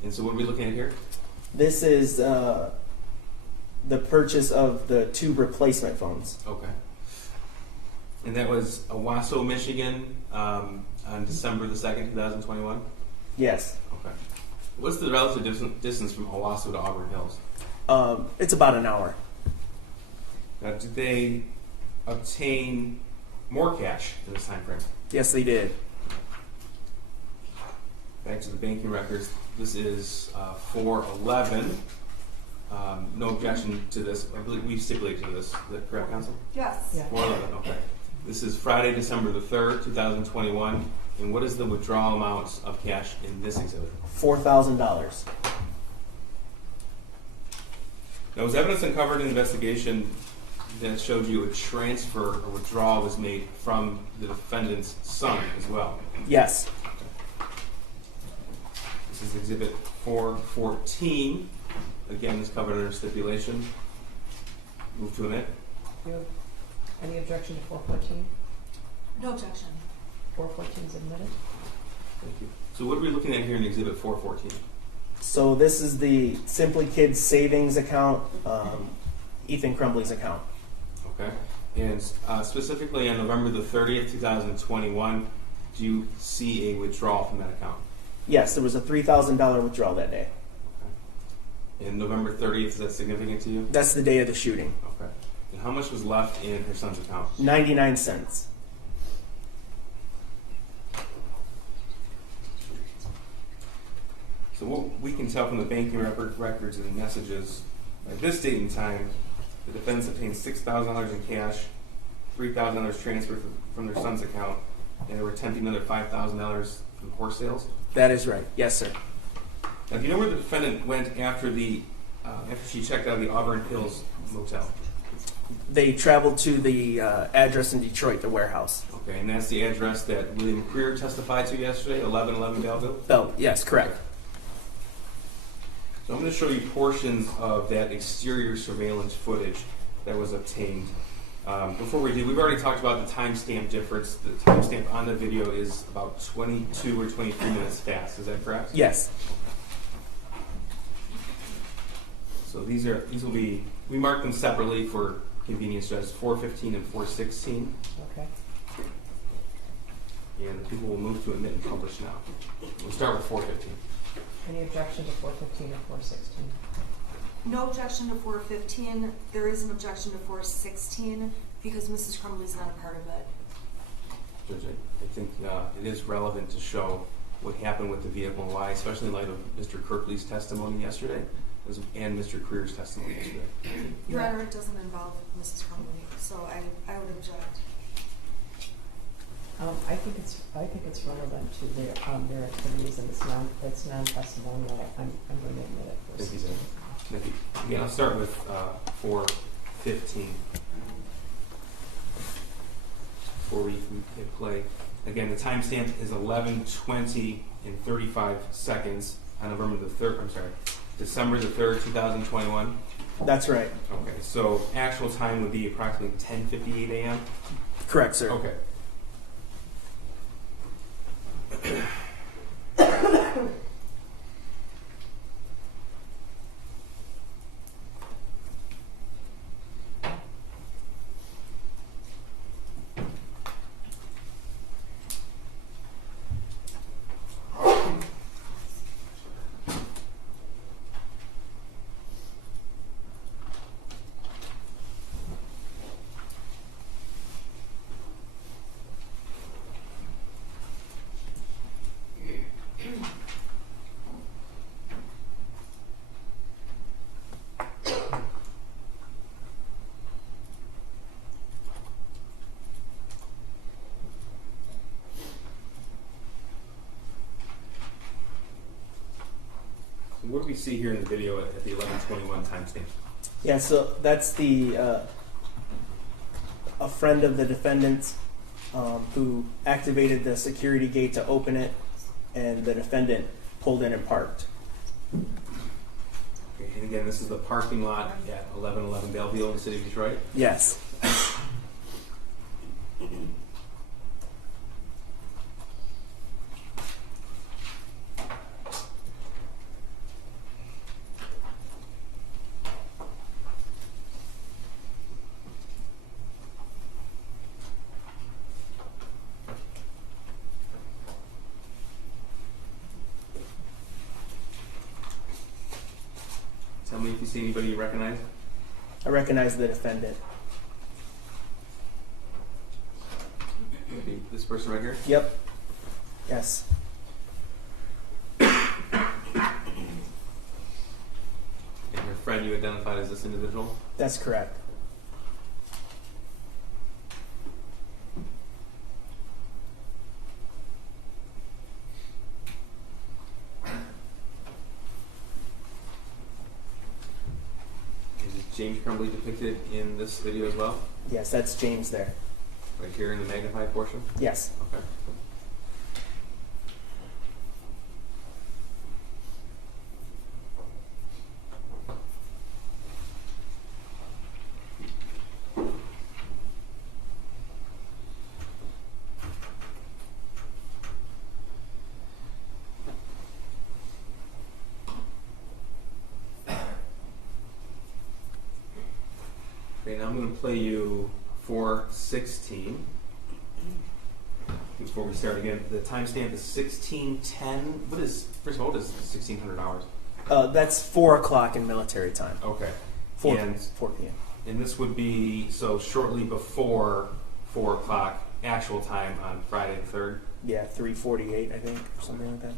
And so what are we looking at here? This is the purchase of the two replacement phones. Okay. And that was Owasso, Michigan, on December the 2nd, 2021? Yes. Okay. What's the relative distance from Owasso to Auburn Hills? It's about an hour. Now, did they obtain more cash in this time frame? Yes, they did. Back to the banking records. This is 411. No objection to this. I believe we stipulated to this. Is that correct, Counsel? Yes. Yeah. 411. Okay. This is Friday, December the 3rd, 2021. And what is the withdrawal amount of cash in this exhibit? $4,000. Now, was evidence uncovered in the investigation that showed you a transfer or withdrawal was made from the defendant's son as well? Yes. This is Exhibit 414. Again, is covered under stipulation. Move to admit. Any objection to 414? No objection. 414 is admitted. Thank you. So what are we looking at here in Exhibit 414? So this is the Simply Kids savings account, Ethan Crumbley's account. Okay. And specifically on November the 30th, 2021, do you see a withdrawal from that account? Yes, there was a $3,000 withdrawal that day. Okay. And November 30th, is that significant to you? That's the day of the shooting. Okay. And how much was left in her son's account? 99 cents. So what we can tell from the banking records and messages, at this date and time, the defendants obtained $6,000 in cash, $3,000 transferred from their son's account, and they were attempting another $5,000 from horse sales. That is right. Yes, sir. Now, do you know where the defendant went after she checked out of the Auburn Hills motel? They traveled to the address in Detroit, the warehouse. Okay, and that's the address that William Creer testified to yesterday, 1111 Belleville? Oh, yes, correct. So I'm going to show you portions of that exterior surveillance footage that was obtained. Before we do, we've already talked about the timestamp difference. The timestamp on the video is about 22 or 23 minutes fast. Is that correct? Yes. So these will be, we marked them separately for convenience, just 415 and 416. Okay. And the people will move to admit and publish now. We'll start with 415. Any objection to 415 or 416? No objection to 415. There is an objection to 416 because Mrs. Crumbley's not a part of it. Judge, I think it is relevant to show what happened with the vehicle and why, especially in light of Mr. Kirkley's testimony yesterday. and Mr. Creer's testimony yesterday. Your Honor, it doesn't involve Mrs. Crumbley, so I would object. I think it's relevant to their activities, and it's non-testimonial. I'm going to admit it. Thank you, sir. Thank you. Again, I'll start with 4:15. Before we hit play. Again, the timestamp is 11:20 and 35 seconds on November the 3rd. I'm sorry, December the 3rd, 2021. That's right. Okay, so actual time would be approximately 10:58 a.m. Correct, sir. Okay. What do we see here in the video at the 11:21 timestamp? Yeah, so that's the a friend of the defendant who activated the security gate to open it, and the defendant pulled in and parked. Okay, and again, this is the parking lot at 1111 Belleville in the city of Detroit. Yes. Tell me if you see anybody you recognize. I recognize the defendant. Maybe this person right here. Yep. Yes. And your friend you identified as this individual. That's correct. Is James Crumbley depicted in this video as well? Yes, that's James there. Right here in the magnified portion? Yes. Okay. Okay, now I'm going to play you 4:16. Before we start again, the timestamp is 16:10. First of all, what is 1600 hours? That's 4 o'clock in military time. Okay. 4 And, p.m. and this would be, so shortly before 4 o'clock actual time on Friday the 3rd. Yeah, 3:48, I think, or something like that.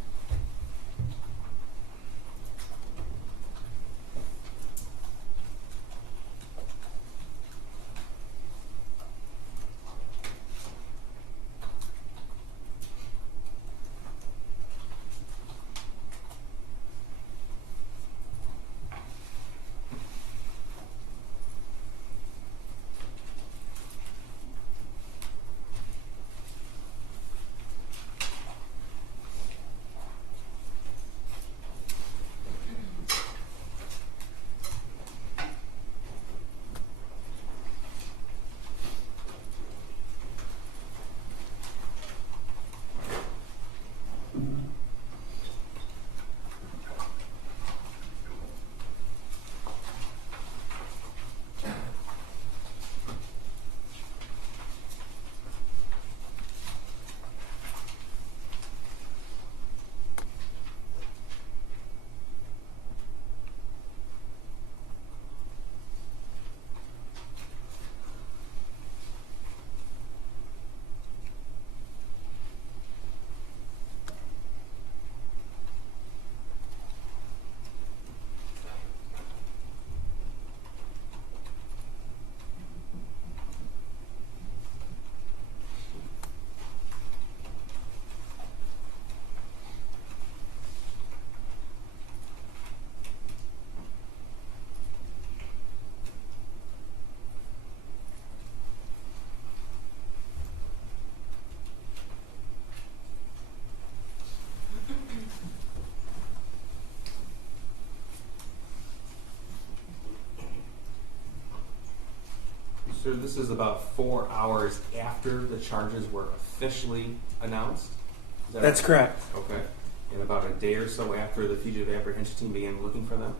So this is about 4 hours after the charges were officially announced? Is that That's right? correct. Okay. And about a day or so after the fugitive apprehension team began looking for them?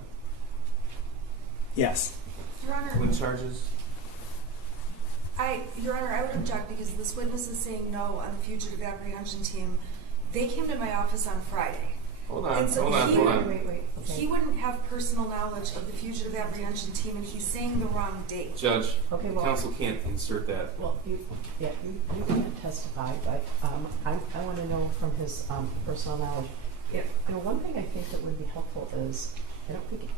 Yes. Your Honor, When charges? Your Honor, I would object because this witness is saying no on the fugitive apprehension team. They came to my office on Friday. Hold on, And so hold on, he- hold on. Wait, okay. He wouldn't have personal knowledge of the fugitive apprehension team, and he's saying the wrong date. Judge, Okay, well- counsel can't insert that. Well, you can't testify, but I want to know from his personal knowledge. One thing I think that would be helpful is, I don't think,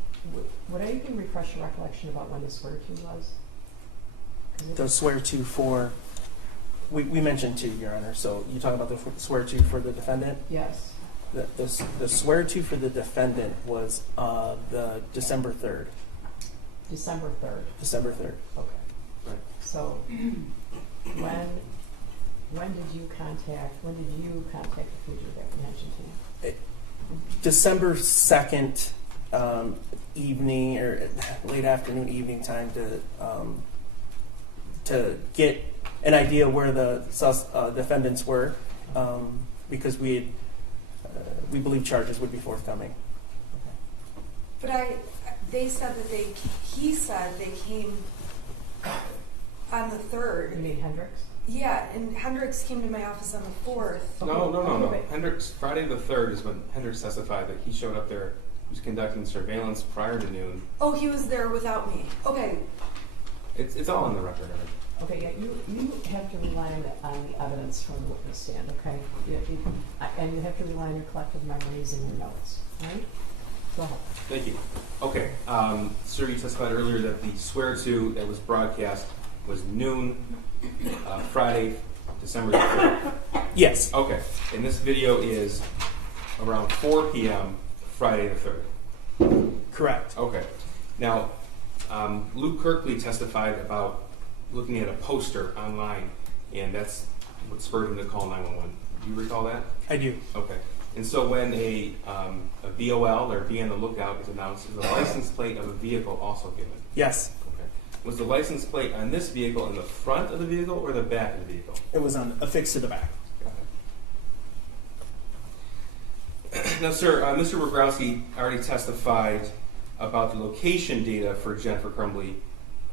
would I even refresh your recollection about when the swear to was? 'Cause it- The swear to for, we mentioned two, Your Honor. So you talking about the swear to for the defendant? Yes. The swear to for the defendant was the December 3rd. December 3rd. December 3rd. Okay. Right. So when did you contact the fugitive apprehension team? December 2nd evening or late afternoon, evening time to get an idea where the defendants were, because we believe charges would be forthcoming. But they said that he said they came on the 3rd. You mean Hendricks? Yeah, and Hendricks came to my office on the 4th. No. Wait. Hendricks, Friday the 3rd is when Hendricks testified that he showed up there, he was conducting surveillance prior to noon. Oh, he was there without me. Okay. It's all in the record. Okay, yeah, you have to rely on the evidence from the witness stand, okay? And you have to rely on your collective memories and your notes, right? Go ahead. Thank you. Okay, sir, you testified earlier that the swear to that was broadcast was noon, Friday, December 3rd. Yes. Okay, and this video is around 4 p.m. Friday the 3rd. Correct. Okay. Now, Luke Kirkley testified about looking at a poster online, and that's what spurred him to call 911. Do you recall that? I do. Okay. And so when a BOL or be on the lookout is announced, is the license plate of a vehicle also given? Yes. Okay. Was the license plate on this vehicle in the front of the vehicle or the back of the vehicle? It was affixed to the back. Got it. Now, sir, Mr. Wroblewski already testified about the location data for Jennifer Crumbley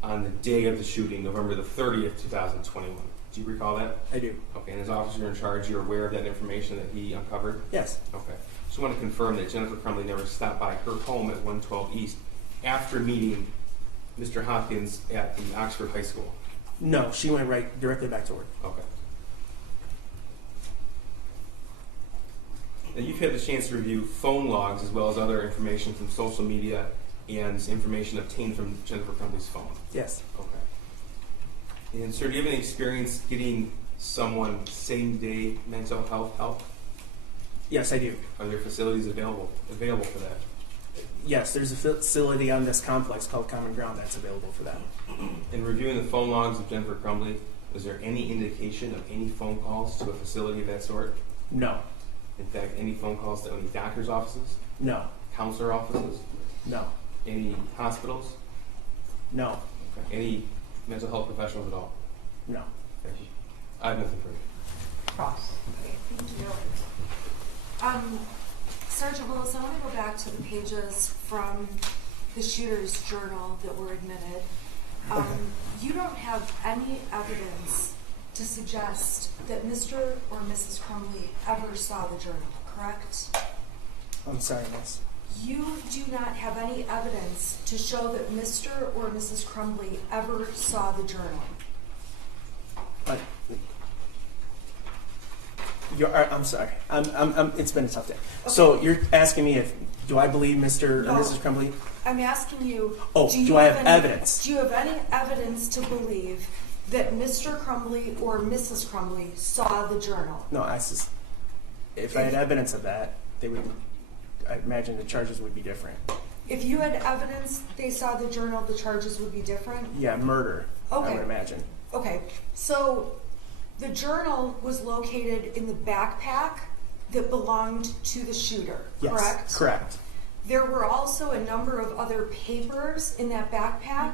on the day of the shooting, November the 30th, 2021. Do you recall that? I do. Okay, and as officer in charge, you're aware of that information that he uncovered? Yes. Okay. Just want to confirm that Jennifer Crumbley never stopped by her home at 112 East after meeting Mr. Hopkins at the Oxford High School? No, she went directly back to work. Okay. Now, you've had the chance to review phone logs as well as other information from social media and information obtained from Jennifer Crumbley's phone? Yes. Okay. And sir, do you have any experience getting someone same-day mental health help? Yes, I do. Are there facilities available for that? Yes, there's a facility on this complex called Common Ground that's available for that. In reviewing the phone logs of Jennifer Crumbley, was there any indication of any phone calls to a facility of that sort? No. In fact, any phone calls to any doctor's offices, No. counselor offices, No. any hospitals, No. any mental health professionals at all? No. Thank you. I have nothing further. Cross. Okay, thank you. Sergeant Willis, I want to go back to the pages from the shooter's journal that were admitted. You don't have any evidence to suggest that Mr. or Mrs. Crumbley ever saw the journal, correct? I'm sorry, miss. You do not have any evidence to show that Mr. or Mrs. Crumbley ever saw the journal. But I'm sorry. It's been a tough day. Okay. So you're asking me do I believe Mr. No. or Mrs. Crumbley? I'm asking you, Oh, you do I have any- evidence? Do you have any evidence to believe that Mr. Crumbley or Mrs. Crumbley saw the journal? No, if I had evidence of that, I imagine the charges would be different. If you had evidence they saw the journal, the charges would be different? Yeah, murder, I Okay. would imagine. Okay, so the journal was located in the backpack that belonged to the shooter, Yes, correct? correct. There were also a number of other papers in that backpack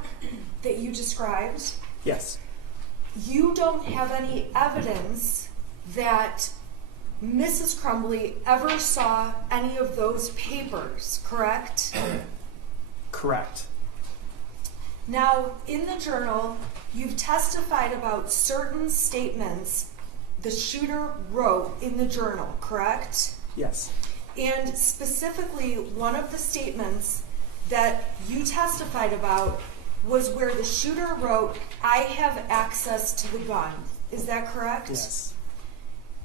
that you described. Yes. You don't have any evidence that Mrs. Crumbley ever saw any of those papers, correct? Correct. Now, in the journal, you've testified about certain statements the shooter wrote in the journal, correct? Yes. And specifically, one of the statements that you testified about was where the shooter wrote, "I have access to the gun." Is that correct? Yes.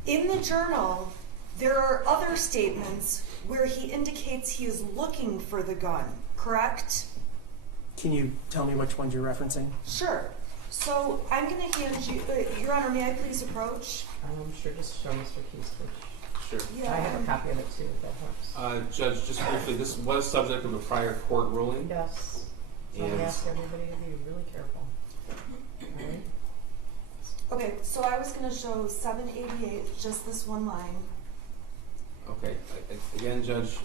In the journal, there are other statements where he indicates he is looking for the gun, correct? Can you tell me which ones you're referencing? Sure. So I'm going to hand you, Your Honor, may I please approach? Sure, just show Mr. Keystridge. Sure. Yeah. I have a copy of it too, if that helps. Judge, just briefly, this was subject of a prior court ruling. Yes. So I'm And- gonna ask everybody to be really careful. All right? Okay, so I was going to show 788, just this one line. Okay, again, Judge,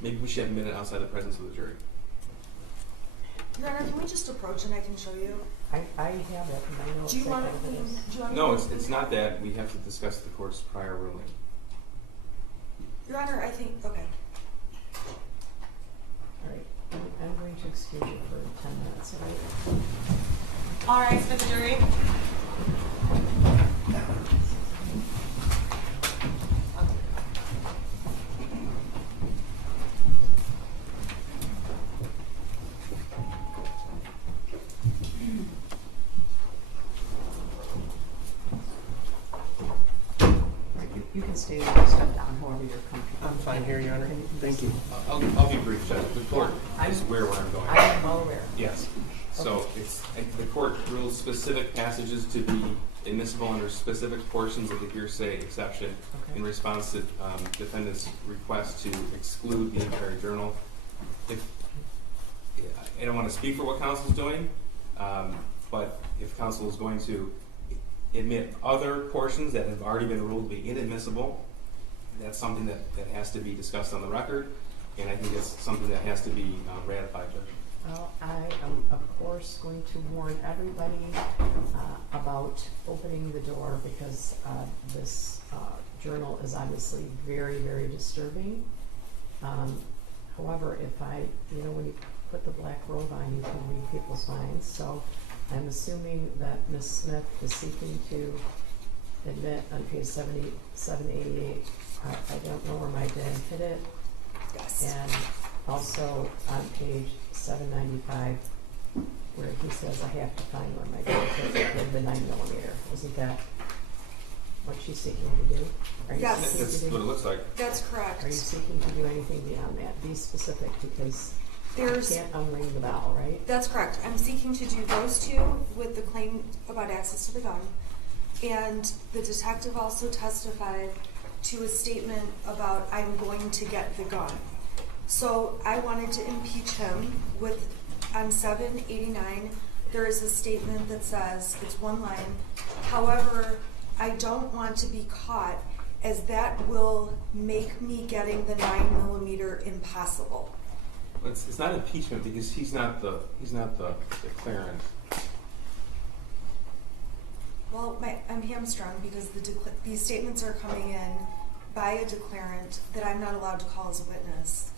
maybe we should have a minute outside the presence of the jury. Your Honor, can we just approach and I can show you? I have it, and I know Do you want exactly to, what it is. do you want No, to? it's not that. We have to discuss the court's prior ruling. Your Honor, I think, okay. All right, I'm going to excuse you for 10 minutes, all right? All right, for the jury. You can stay there or step down, however you're comfortable. I'm fine here, Your Honor. Thank you. I'll be brief, Judge. The court I'm- is aware where I'm going. I am well aware. Yes. So the court rules specific passages to be admissible under specific portions of the hearsay exception in Okay. response to defendant's request to exclude the entire journal. I don't want to speak for what counsel's doing, but if counsel is going to admit other portions that have already been ruled to be inadmissible, that's something that has to be discussed on the record, and I think it's something that has to be ratified, Judge. Well, I am, of course, going to warn everybody about opening the door because this journal is obviously very, very disturbing. However, if when you put the black robe on, you can read people's minds. So I'm assuming that Ms. Smith is seeking to admit on page 788, I don't know where my dad hid it. Yes. And also on page 795, where he says, I have to find where my dad hid it, the 9mm. Isn't that what she's seeking to do? Are you Yes. seeking That's to do? what it looks like. That's correct. Are you seeking to do anything beyond that? Be specific, because There's, I can't unring the bell, right? that's correct. I'm seeking to do those two with the claim about access to the gun. And the detective also testified to a statement about I'm going to get the gun. So I wanted to impeach him with, on 789, there is a statement that says, it's one line, however, I don't want to be caught as that will make me getting the 9mm impossible. It's not impeachment because he's not the declarant. Well, I'm hamstrung because these statements are coming in by a declarant that I'm not allowed to call as a witness.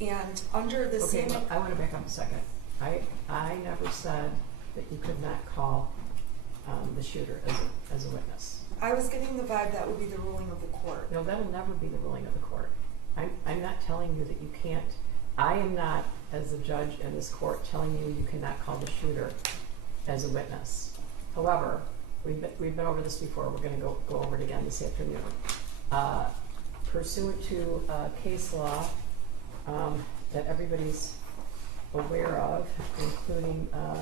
And under the Okay, same... I want to back up a second. I never said that you could not call the shooter as a witness. I was getting the vibe that would be the ruling of the court. No, that'll never be the ruling of the court. I'm not telling you that you can't. I am not, as a judge in this court, telling you you cannot call the shooter as a witness. However, we've been over this before. We're going to go over it again this afternoon. Pursuant to case law that everybody's aware of, including a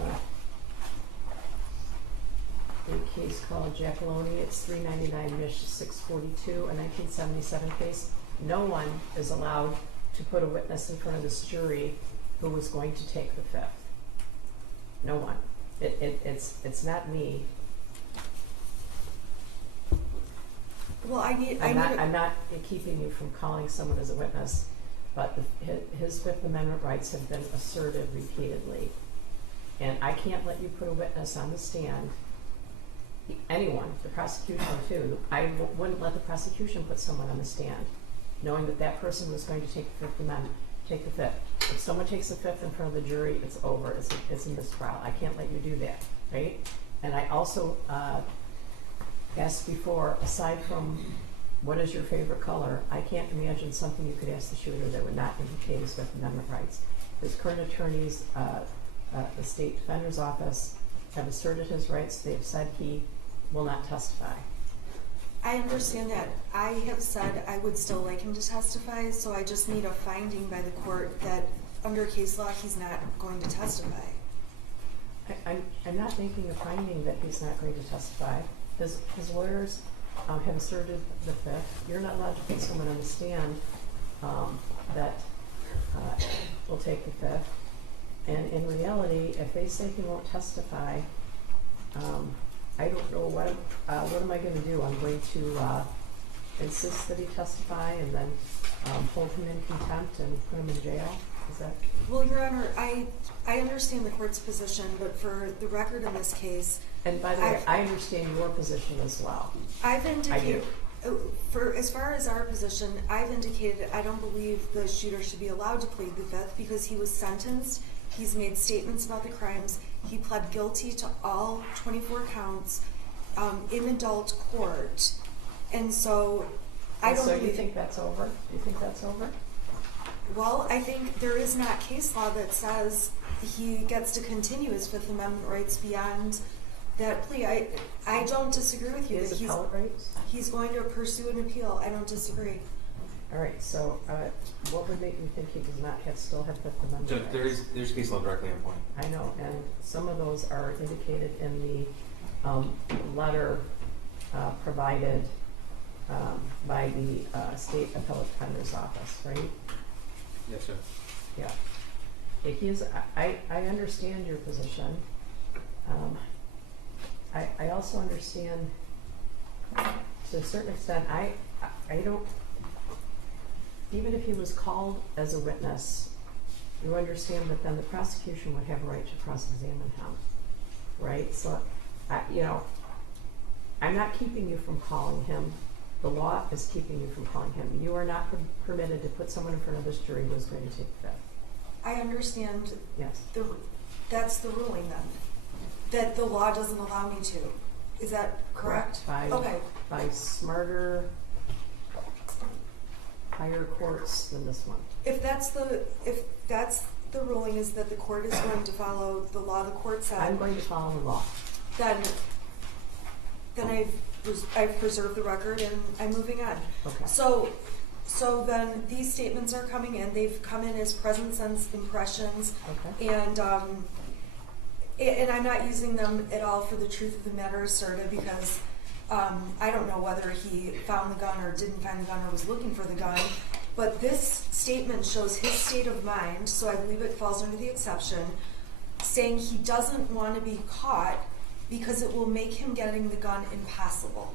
case called Jackaloni. It's 399 Mich 642, a 1977 case. No one is allowed to put a witness in front of this jury who was going to take the fifth. No one. It's not me. Well, I'm not keeping you from calling someone as a witness, but his Fifth Amendment rights have been asserted repeatedly. And I can't let you put a witness on the stand, anyone, the prosecution too. Wouldn't let the prosecution put someone on the stand, knowing that that person was going to take the Fifth Amendment, take the Fifth. If someone takes the Fifth in front of the jury, it's over, it's a mistrial. I can't let you do that, right? And I also asked before, aside from what is your favorite color, I can't imagine something you could ask the shooter that would not implicate his Fifth Amendment rights. His current attorneys, the State Defender's Office, have asserted his rights. They have said he will not testify. I understand that. I have said I would still like him to testify, so I just need a finding by the court that under case law he's not going to testify. I'm not making a finding that he's not going to testify. His lawyers have asserted the Fifth. You're not allowed to put someone on the stand that will take the Fifth. And in reality, if they say he won't testify, I don't know what am I going to do? I'm going to insist that he testify and then hold him in contempt and put him in jail? Is that? Well, Your Honor, I understand the court's position, but for the record in this case, And by the way, I understand your position as well. I've indicated, I do. For as far as our position, I've indicated I don't believe the shooter should be allowed to plead the Fifth because he was sentenced. He's made statements about the crimes. He pled guilty to all 24 counts in adult court, and so I don't. So believe, you think that's over? Do you think that's over? Well, I think there is not case law that says he gets to continue his Fifth Amendment rights beyond that plea. I don't disagree with you. His That appellate rights? he's going to pursue an appeal. I don't disagree. All right. So, what would make you think he does not still have Fifth Amendment Judge, rights? there's case law directly on point. I know, and some of those are indicated in the letter provided by the State Appellate Defender's Office, right? Yes, sir. Yeah. I understand your position. I also understand, to a certain extent, I don't, even if he was called as a witness, you understand that then the prosecution would have a right to cross-examine him, right? So, I'm not keeping you from calling him. The law is keeping you from calling him. You are not permitted to put someone in front of this jury who is going to take the Fifth. I understand. Yes. That's the ruling then. That the law doesn't allow me to. Is that correct? Okay. By smarter, higher courts than this one. If that's the ruling, is that the court is going to follow the law the court said. I'm going to follow the law. Then I've preserved the record and I'm moving on. Okay. So then these statements are coming in. They've come in as present sense impressions. Okay. And I'm not using them at all for the truth of the matter asserted because I don't know whether he found the gun or didn't find the gun or was looking for the gun. But this statement shows his state of mind, so I believe it falls under the exception, saying he doesn't want to be caught because it will make him getting the gun impossible.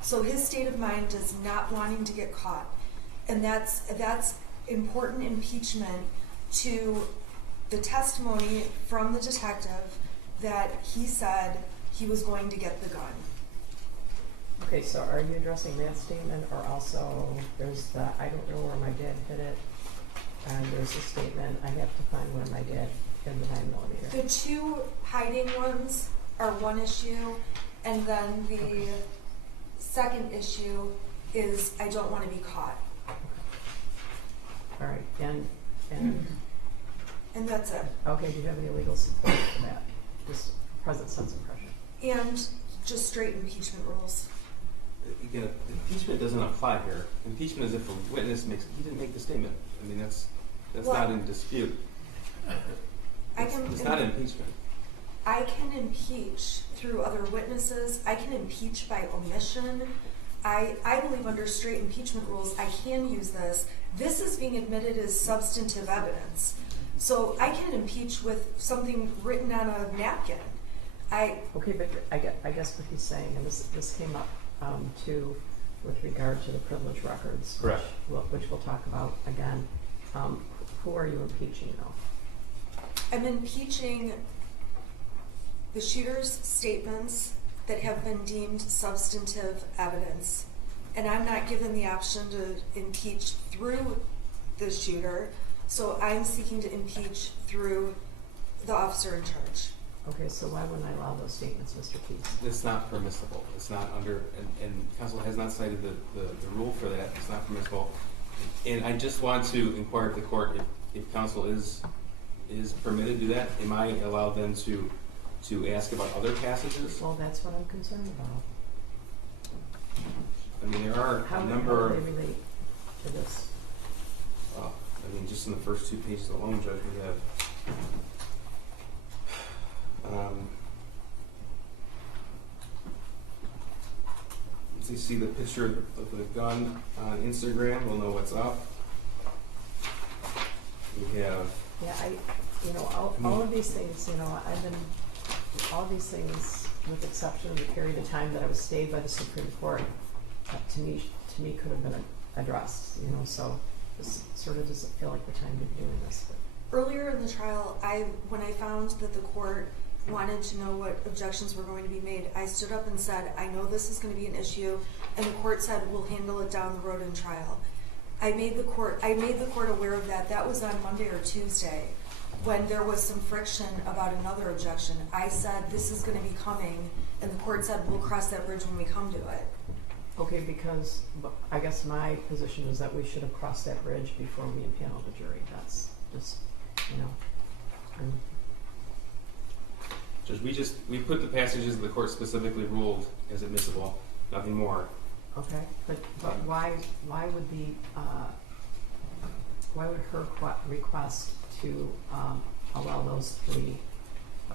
So his state of mind is not wanting to get caught. And that's important impeachment to the testimony from the detective that he said he was going to get the gun. Okay, so are you addressing that statement or also there's the I don't know where my dad hid it and there's a statement I have to find where my dad hid the 9mm? The two hiding ones are one issue, and then the second issue is I don't want to be caught. All right, And that's it. okay, do you have any legal support for that? Just present sense impression. And just straight impeachment rules. Again, impeachment doesn't apply here. Impeachment is if a witness he didn't make the statement. I mean, that's Well, not in dispute. It's not impeachment. I can impeach through other witnesses. I can impeach by omission. I believe under straight impeachment rules, I can use this. This is being admitted as substantive evidence. So I can impeach with something written on a napkin. Okay, but I guess what he's saying, and this came up too with regard to the privilege records, Correct. which we'll talk about again. Who are you impeaching though? I'm impeaching the shooter's statements that have been deemed substantive evidence. And I'm not given the option to impeach through the shooter, so I'm seeking to impeach through the officer in charge. Okay, so why wouldn't I allow those statements, Mr. Pease? It's not permissible. It's not under, and counsel has not cited the rule for that. It's not permissible. And I just want to inquire of the court if counsel is permitted to do that. Am I allowed then to ask about other passages? Well, that's what I'm concerned about. I mean, there are How a do number. they relate to this? Well, I mean, just in the first 2 pages alone, Judge, we have. Once you see the picture of the gun on Instagram, we'll know what's up. We have. Yeah, all of these things, all these things, with exception of the period of time that I was stayed by the Supreme Court, to me could have been addressed, so this sort of doesn't feel like the time to be doing this. But. Earlier in the trial, when I found that the court wanted to know what objections were going to be made, I stood up and said, I know this is going to be an issue, and the court said, we'll handle it down the road in trial. I made the court aware of that. That was on Monday or Tuesday, when there was some friction about another objection. I said, this is going to be coming, and the court said, we'll cross that bridge when we come to it. Okay, because I guess my position is that we should have crossed that bridge before we impaneled the jury. That's just, Judge, we put the passages the court specifically ruled as admissible, nothing more. Okay, but why would her request to allow those 3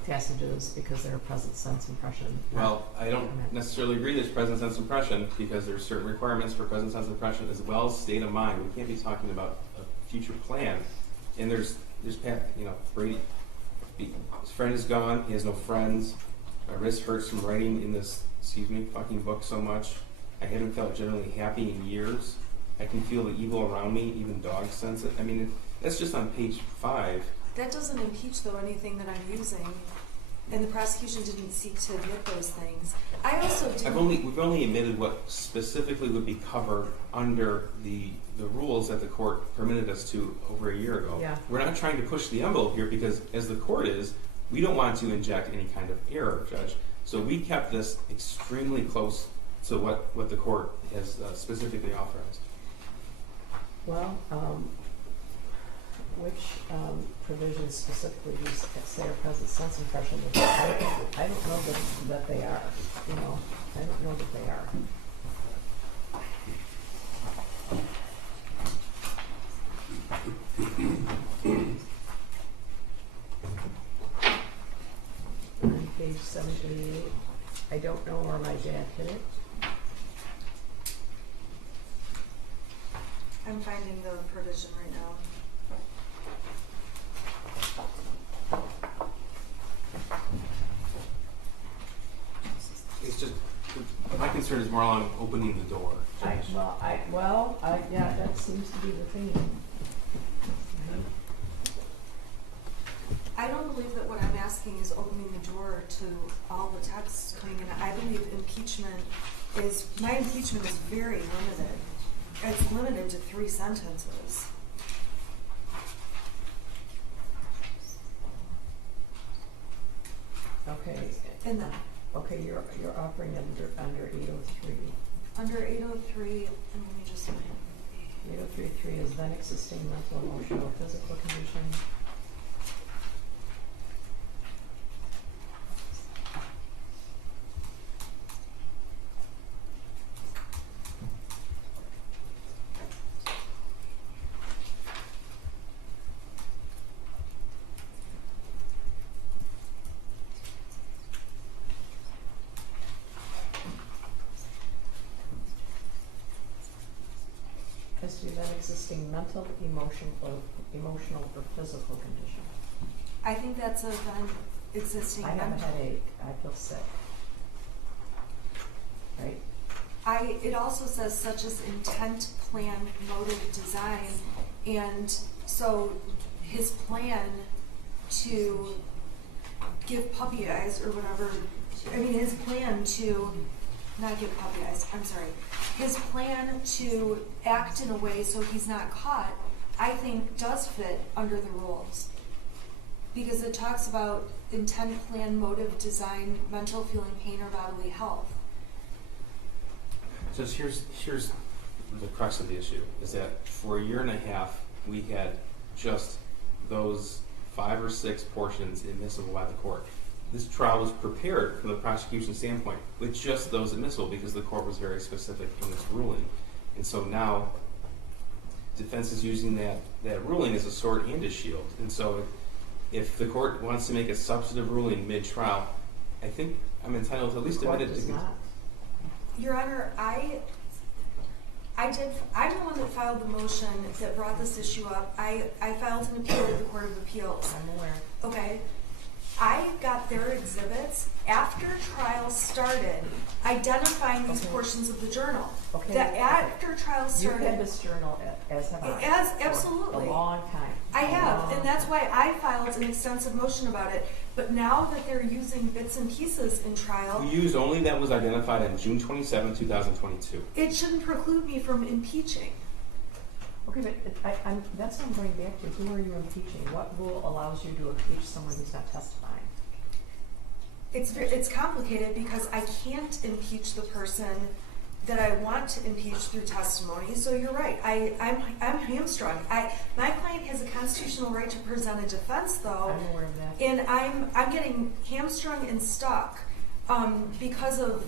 passages because they're a present sense impression? Well, I don't necessarily agree there's present sense impression because there's certain requirements for present sense impression as well as state of mind. We can't be talking about a future plan. And there's Brady, his friend is gone, he has no friends. My wrist hurts from writing in this, fucking book so much. I haven't felt generally happy in years. I can feel the evil around me, even dogs sense it. I mean, that's just on page 5. That doesn't impeach, though, anything that I'm using, and the prosecution didn't seek to admit those things. I also didn't. We've only admitted what specifically would be covered under the rules that the court permitted us to over a year ago. Yeah. We're not trying to push the envelope here because, as the court is, we don't want to inject any kind of error, Judge. So we kept this extremely close to what the court has specifically authorized. Well, which provisions specifically do you say are present sense impression? I don't know that they are. I don't know that they are. On page 78, I don't know where my dad hit it. I'm finding the provision right now. It's just, my concern is more on opening the door. Judge. Yeah, that seems to be the thing. I don't believe that what I'm asking is opening the door to all the texts coming in. I believe my impeachment is very limited. It's limited to 3 sentences. Okay. And then Okay, you're operating under 803. under 803, and let me just find 803.3 is then existing mental, emotional, or physical condition. Has to be then existing mental, emotional, or physical condition. I think that's a then existing. I have a headache. I feel sick. Right? It also says such as intent, plan, motive, design, and so his plan to give puppy eyes or whatever. I mean, his plan to not give puppy eyes, I'm sorry. His plan to act in a way so he's not caught, I think does fit under the rules. Because it talks about intent, plan, motive, design, mental, feeling, pain, or bodily health. So here's the crux of the issue, is that for a year and a half, we had just those 5 or 6 portions admissible by the court. This trial was prepared from the prosecution standpoint with just those admissible because the court was very specific in its ruling. And so now, defense is using that ruling as a sword and a shield. And so if the court wants to make a substantive ruling mid-trial, I think I'm entitled to at least admit it to not. Your Honor, I'm the one that filed the motion that brought this issue up. I filed an appeal with the Court of Appeals. I'm aware. Okay. I got their exhibits after trial started, identifying these portions of the journal. Okay. That after trial started. You've had this journal as have I. Absolutely. For a long time. I have, and that's why I filed an extensive motion about it. But now that they're using bits and pieces in trial, we used only that was identified on June 27, 2022. it shouldn't preclude me from impeaching. Okay, but that's what I'm going back to. Who are you impeaching? What rule allows you to impeach someone who's not testifying? It's complicated because I can't impeach the person that I want to impeach through testimony. So you're right. I'm hamstrung. My client has a constitutional right to present a defense, though. I'm aware of that. And I'm getting hamstrung and stuck because of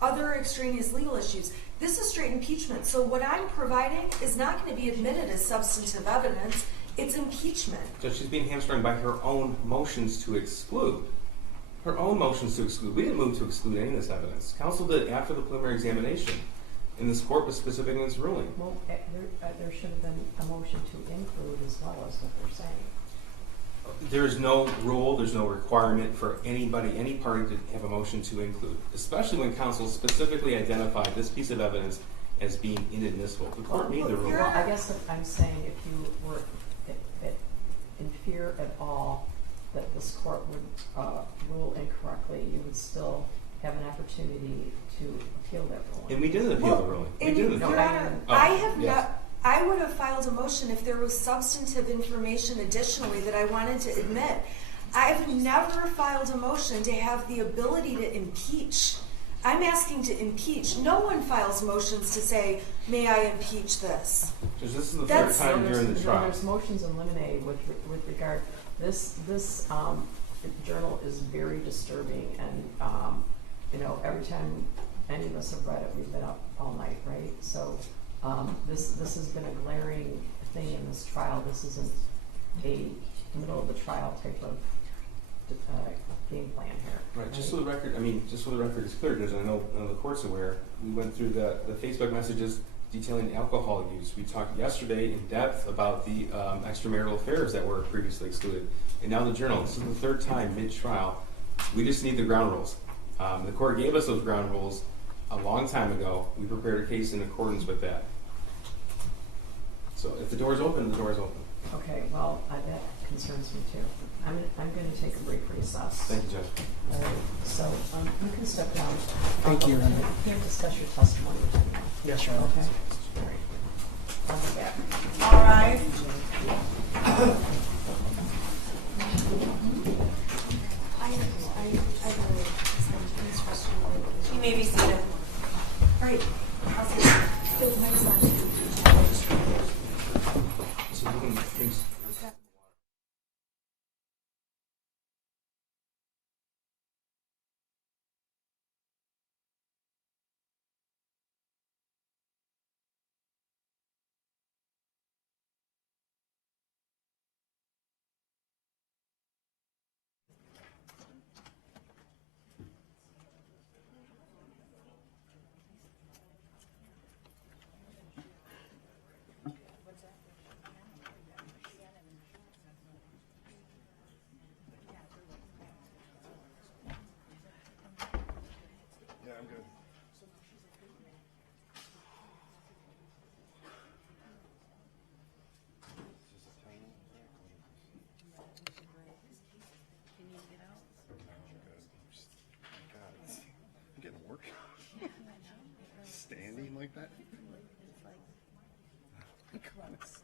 other extraneous legal issues. This is straight impeachment. So what I'm providing is not going to be admitted as substantive evidence. It's impeachment. So she's being hamstrung by her own motions to exclude. Her own motions to exclude. We didn't move to exclude any of this evidence. Counsel did after the preliminary examination, and this court was specific in its ruling. Well, there should have been a motion to include as well as what they're saying. There's no rule, there's no requirement for anybody, any party to have a motion to include, especially when counsel specifically identified this piece of evidence as being inadmissible. The court made the rule. Well, I guess what I'm saying, if you were in fear at all that this court would rule incorrectly, you would still have an opportunity to appeal that ruling. And we didn't appeal the ruling. We didn't. Your Honor, I would have filed a motion if there was substantive information additionally that I wanted to admit. I've never filed a motion to have the ability to impeach. I'm asking to impeach. No one files motions to say, may I impeach this? Because this is the third time during the trial. There's motions in limine with regard. This journal is very disturbing, and every time any of us have read it, we've been up all night, right? So this has been a glaring thing in this trial. This isn't a middle of the trial type of game plan here. Right. Just so the record, is clear, because I know the court's aware. We went through the Facebook messages detailing alcohol use. We talked yesterday in depth about the extramarital affairs that were previously excluded, and now the journal. This is the third time mid-trial. We just need the ground rules. The court gave us those ground rules a long time ago. We prepared a case in accordance with that. So if the door is open, the door is open. Okay, well, that concerns me too. I'm going to take a brief recess. Thank you, Judge. All right, so you can step down. Thank you, Your Honor. You can't discuss your testimony with me now. Yes, Your Honor. Okay. All right. I'll be back. All right. You may be seated. All right. I'll see you. Good, next one. So you can please. But it's like, gross.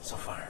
So far.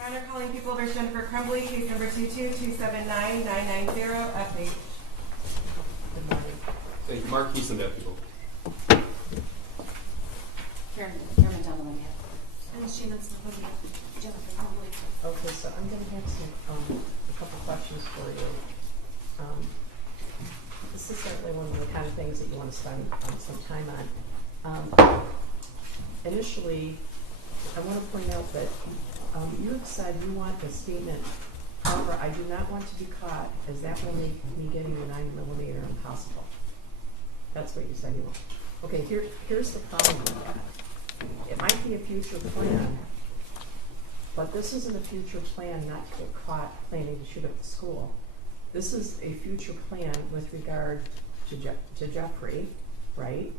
Your Honor, calling people versus Jennifer Crumbley, case number 2279990, FH. Good morning. Thank you, Mark Heason, people. Karen Donovan, And Shannon's looking at Jennifer Crumbley. Okay, so I'm gonna have a couple questions for you. This is certainly one of the kind of things that you want to spend some time on. Initially, I want to point out that you have said you want a statement. However, I do not want to be caught, as that will make me getting a 9mm impossible. That's what you said you want. Okay, here's the problem with that. It might be a future plan, but this isn't a future plan not to get caught planning to shoot up the school. This is a future plan with regard to Jeffrey, right?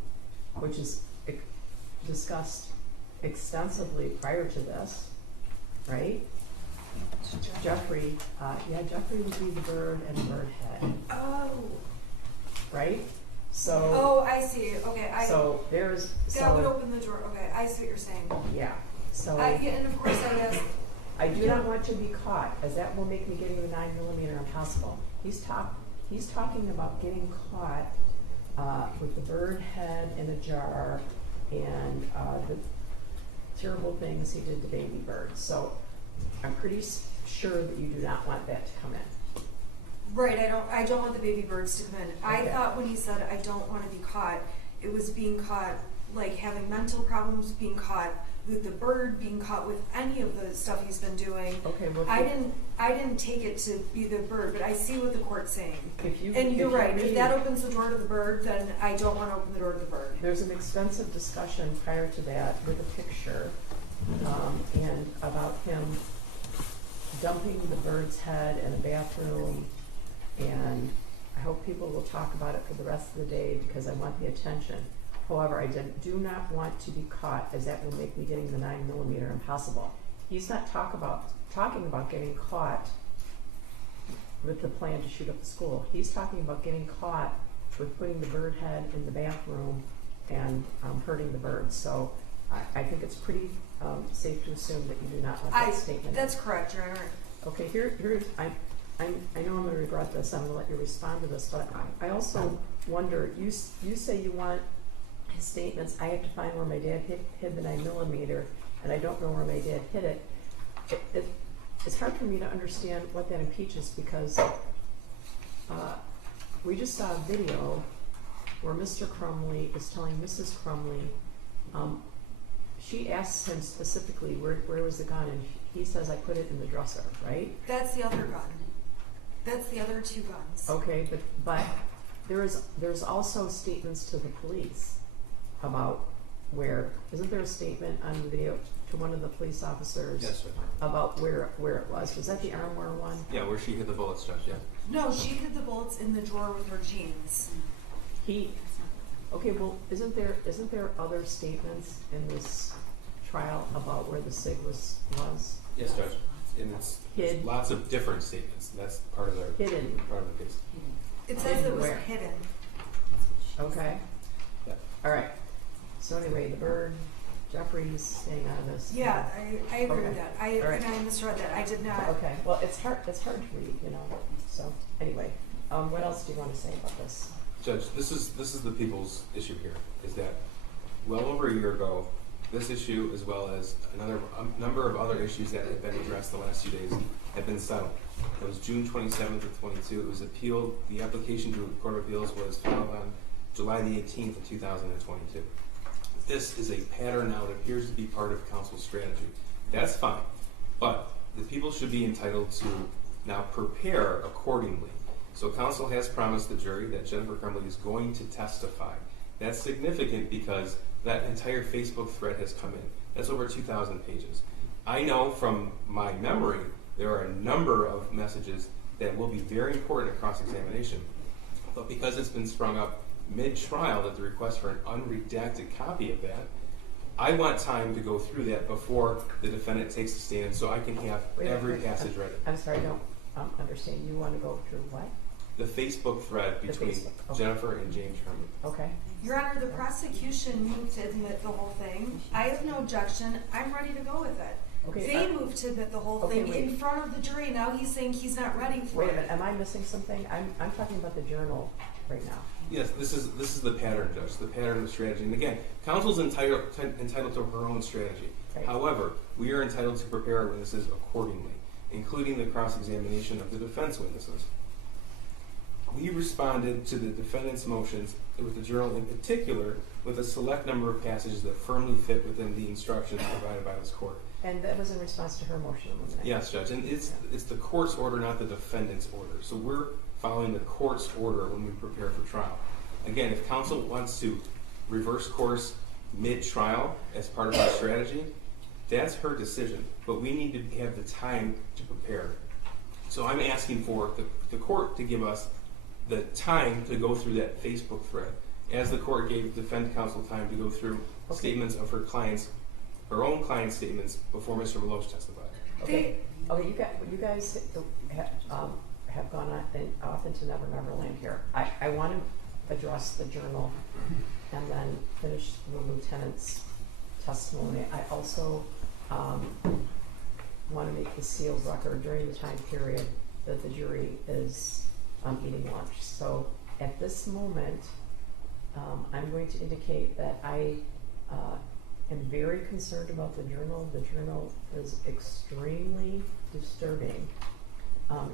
Which is discussed extensively prior to this, right? Jeffrey, Jeffrey would be the bird and the bird head. Oh. Right? So. Oh, I see. Okay. So there's. That would open the door. Okay, I see what you're saying. Yeah. So. Yeah, and of course I guess. I do not want to be caught, as that will make me getting the 9mm impossible. He's talking about getting caught with the bird head in a jar and the terrible things he did to baby birds. So I'm pretty sure that you do not want that to come in. Right, I don't want the baby birds to come in. Okay. I thought when he said I don't want to be caught, it was being caught, like having mental problems, being caught with the bird, being caught with any of the stuff he's been doing. Okay, well, I didn't take it to be the bird, but I see what the court's saying. And you're right, if that opens the door to the bird, then I don't want to open the door to the bird. There's an extensive discussion prior to that with a picture and about him dumping the bird's head in a bathroom, and I hope people will talk about it for the rest of the day because I want the attention. However, I do not want to be caught, as that will make me getting the 9mm impossible. He's not talking about getting caught with the plan to shoot up the school. He's talking about getting caught with putting the bird head in the bathroom and hurting the birds. So I think it's pretty safe to assume that you do not want that statement. That's correct, Your Honor. Okay, here's I know I'm going to regret this. I'm going to let you respond to this, but I also wonder. You say you want his statements. I have to find where my dad hid the 9mm, and I don't know where my dad hid it. it's hard for me to understand what that impeaches because we just saw a video where Mr. Crumbley is telling Mrs. Crumbley, she asks him specifically where was the gun, and he says, I put it in the dresser, right? That's the other gun. That's the other two guns. Okay, but there's also statements to the police about isn't there a statement on the video to one of the police officers? Yes, sir. About where it was? Was that the armware one? Yeah, where she hit the bullets, Judge, yeah. No, she hid the bullets in the drawer with her jeans. Okay, well, isn't there other statements in this trial about where the SIG was? Yes, Judge. And there's lots of different statements. That's part of the case. It says it was Where? hidden. Okay. Yeah. All right. So anyway, the bird, Jeffrey's staying out of this. Yeah, I agree Okay. with that. All right. And I misread that. I did not. Okay. Well, it's hard to read, you know. So anyway, what else do you want to say about this? Judge, this is the people's issue here, is that well over a year ago, this issue, as well as a number of other issues that have been addressed the last few days, have been settled. It was June 27th of 22. It was appealed. The application to the Court of Appeals was filed on July the 18th of 2022. This is a pattern now. It appears to be part of counsel's strategy. That's fine, but the people should be entitled to now prepare accordingly. So counsel has promised the jury that Jennifer Crumbley is going to testify. That's significant because that entire Facebook thread has come in. That's over 2,000 pages. I know from my memory there are a number of messages that will be very important at cross-examination. But because it's been sprung up mid-trial at the request for an unredacted copy of that, I want time to go through that before the defendant takes the stand so I can have every passage ready. I'm sorry, I don't understand. You want to go through what? The Facebook thread between Jennifer and James Crumbley. Okay. Your Honor, the prosecution moved to admit the whole thing. I have no objection. I'm ready to go with it. Okay, They moved to admit the whole thing in front of the jury. Now he's saying he's not ready for it. Wait a minute. Am I missing something? I'm talking about the journal right now. Yes, this is the pattern, Judge, the pattern of strategy. And again, counsel's entitled to her own strategy. Right. However, we are entitled to prepare our witnesses accordingly, including the cross-examination of the defense witnesses. We responded to the defendant's motions with the journal in particular with a select number of passages that firmly fit within the instructions provided by this court. And that was in response to her motion, wasn't it? Yes, Judge, and it's the court's order, not the defendant's order. So we're following the court's order when we prepare for trial. Again, if counsel wants to reverse course mid-trial as part of our strategy, that's her decision. But we need to have the time to prepare. So I'm asking for the court to give us the time to go through that Facebook thread, as the court gave defense counsel time to go through statements of her own client's statements before Mr. Meloche testified. Okay. You guys have gone off into Never Never Land here. I want to address the journal and then finish the lieutenant's testimony. I also want to make the sealed record during the time period that the jury is eating lunch. So at this moment, I'm going to indicate that I am very concerned about the journal. The journal is extremely disturbing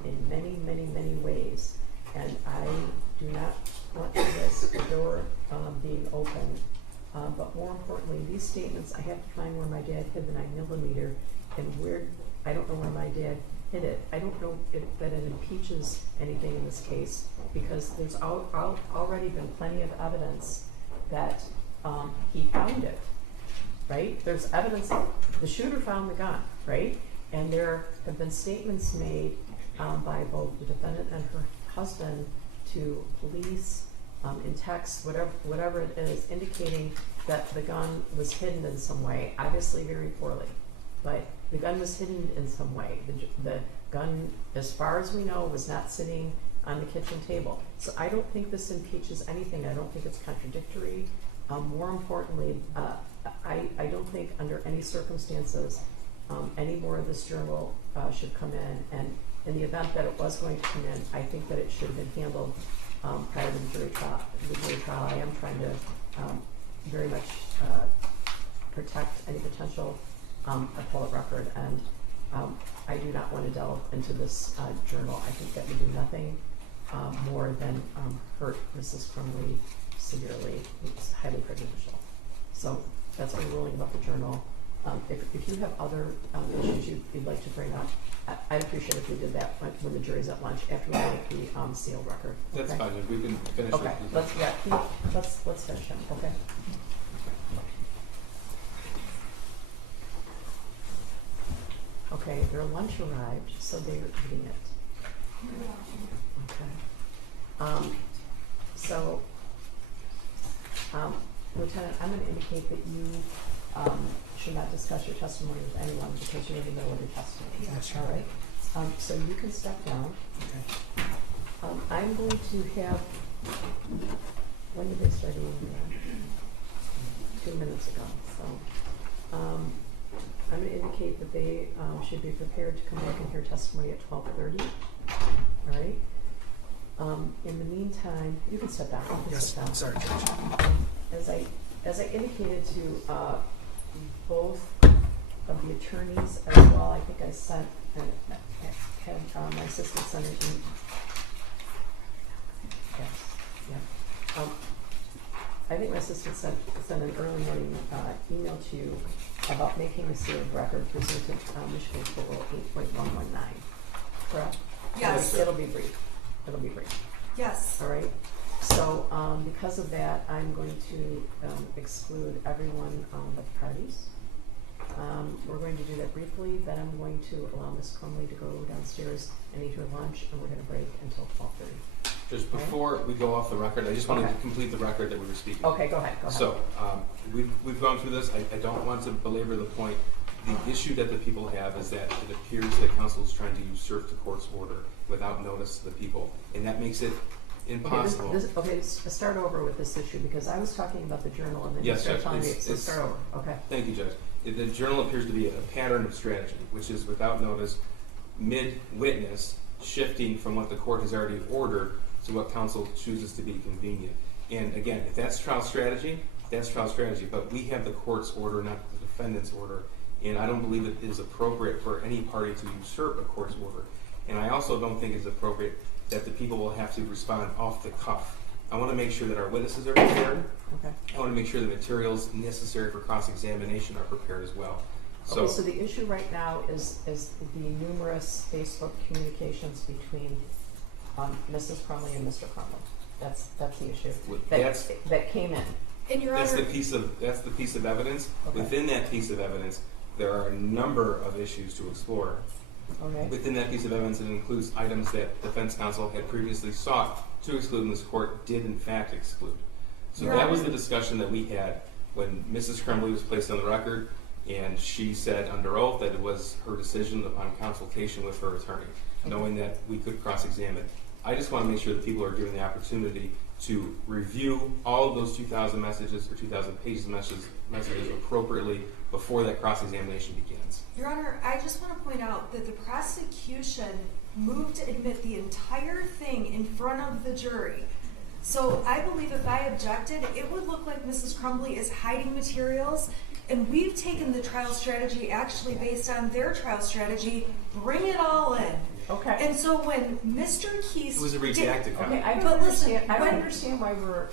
in many, many, many ways. And I do not want to risk the door being open. But more importantly, these statements, I have to find where my dad hid the 9mm and I don't know where my dad hid it. I don't know if that it impeaches anything in this case because there's already been plenty of evidence that he found it, right? There's evidence the shooter found the gun, right? And there have been statements made by both the defendant and her husband to police in text, whatever it is, indicating that the gun was hidden in some way, obviously very poorly, but the gun was hidden in some way. The gun, as far as we know, was not sitting on the kitchen table. So I don't think this impeaches anything. I don't think it's contradictory. More importantly, I don't think under any circumstances any more of this journal should come in. And in the event that it was going to come in, I think that it should have been handled prior to the jury trial. I am trying to very much protect any potential appellate record. And I do not want to delve into this journal. I think that would do nothing more than hurt Mrs. Crumbley severely. It's highly prejudicial. So that's my ruling about the journal. If you have other issues you'd like to bring up, I'd appreciate if we did that when the jury's at lunch after we make the sealed record. That's okay? fine. We can finish. Okay, let's finish him. Okay. Okay, their lunch arrived, so they were eating it. Okay. Lieutenant, I'm going to indicate that you should not discuss your testimony with anyone because you're in the middle of your testimony. Yes, all right. So you can step down. Okay. I'm going to have. When did they start eating that? 2 minutes ago. So I'm going to indicate that they should be prepared to come back and hear testimony at 12:30. All right. In the meantime, you can step down. Step down. Sorry, Judge. As I indicated to both of the attorneys as well, I think I sent had my assistant send an email. Yes, yeah. I think my assistant sent an early morning email to you about making a sealed record pursuant to Michigan Code Rule 8.119. Correct? Yes. It'll be brief. It'll be brief. Yes. All right. So because of that, I'm going to exclude everyone but the parties. We're going to do that briefly. Then I'm going to allow Ms. Crumbley to go downstairs and eat her lunch, and we're going to break until 12:30. Just before we go off the record, I just wanted to complete the record that we were speaking. Okay, go ahead. So we've gone through this. I don't want to belabor the point. The issue that the people have is that it appears that counsel is trying to usurp the court's order without notice to the people, and that makes it impossible. Okay, start over with this issue because I was talking about the journal and then Yes, you started Judge, telling me. So start over. Okay. Thank you, Judge. The journal appears to be a pattern of strategy, which is without notice, mid-witness, shifting from what the court has already ordered to what counsel chooses to be convenient. And again, if that's trial strategy, that's trial strategy. But we have the court's order, not the defendant's order. And I don't believe it is appropriate for any party to usurp a court's order. And I also don't think it's appropriate that the people will have to respond off the cuff. I want to make sure that our witnesses are prepared. Okay. I want to make sure the materials necessary for cross-examination are prepared as well. Okay, so the issue right now is the numerous Facebook communications between Mrs. Crumbley and Mr. Crumbley. That's the issue. That came in. And Your That's Honor, the piece of evidence. Okay. Within that piece of evidence, there are a number of issues to explore. Okay. Within that piece of evidence, it includes items that defense counsel had previously sought to exclude, and this court did in fact exclude. So that was the discussion that we had when Mrs. Crumbley was placed on the record, and she said under oath that it was her decision upon consultation with her attorney, knowing that we could cross-examine. I just want to make sure that people are given the opportunity to review all of those 2,000 messages or 2,000 pages of messages appropriately before that cross-examination begins. Your Honor, I just want to point out that the prosecution moved to admit the entire thing in front of the jury. So I believe if I objected, it would look like Mrs. Crumbley is hiding materials, and we've taken the trial strategy actually based on their trial strategy, bring it all in. Okay. And so when Mr. Keese It was a redacted copy. Okay, I don't understand why we're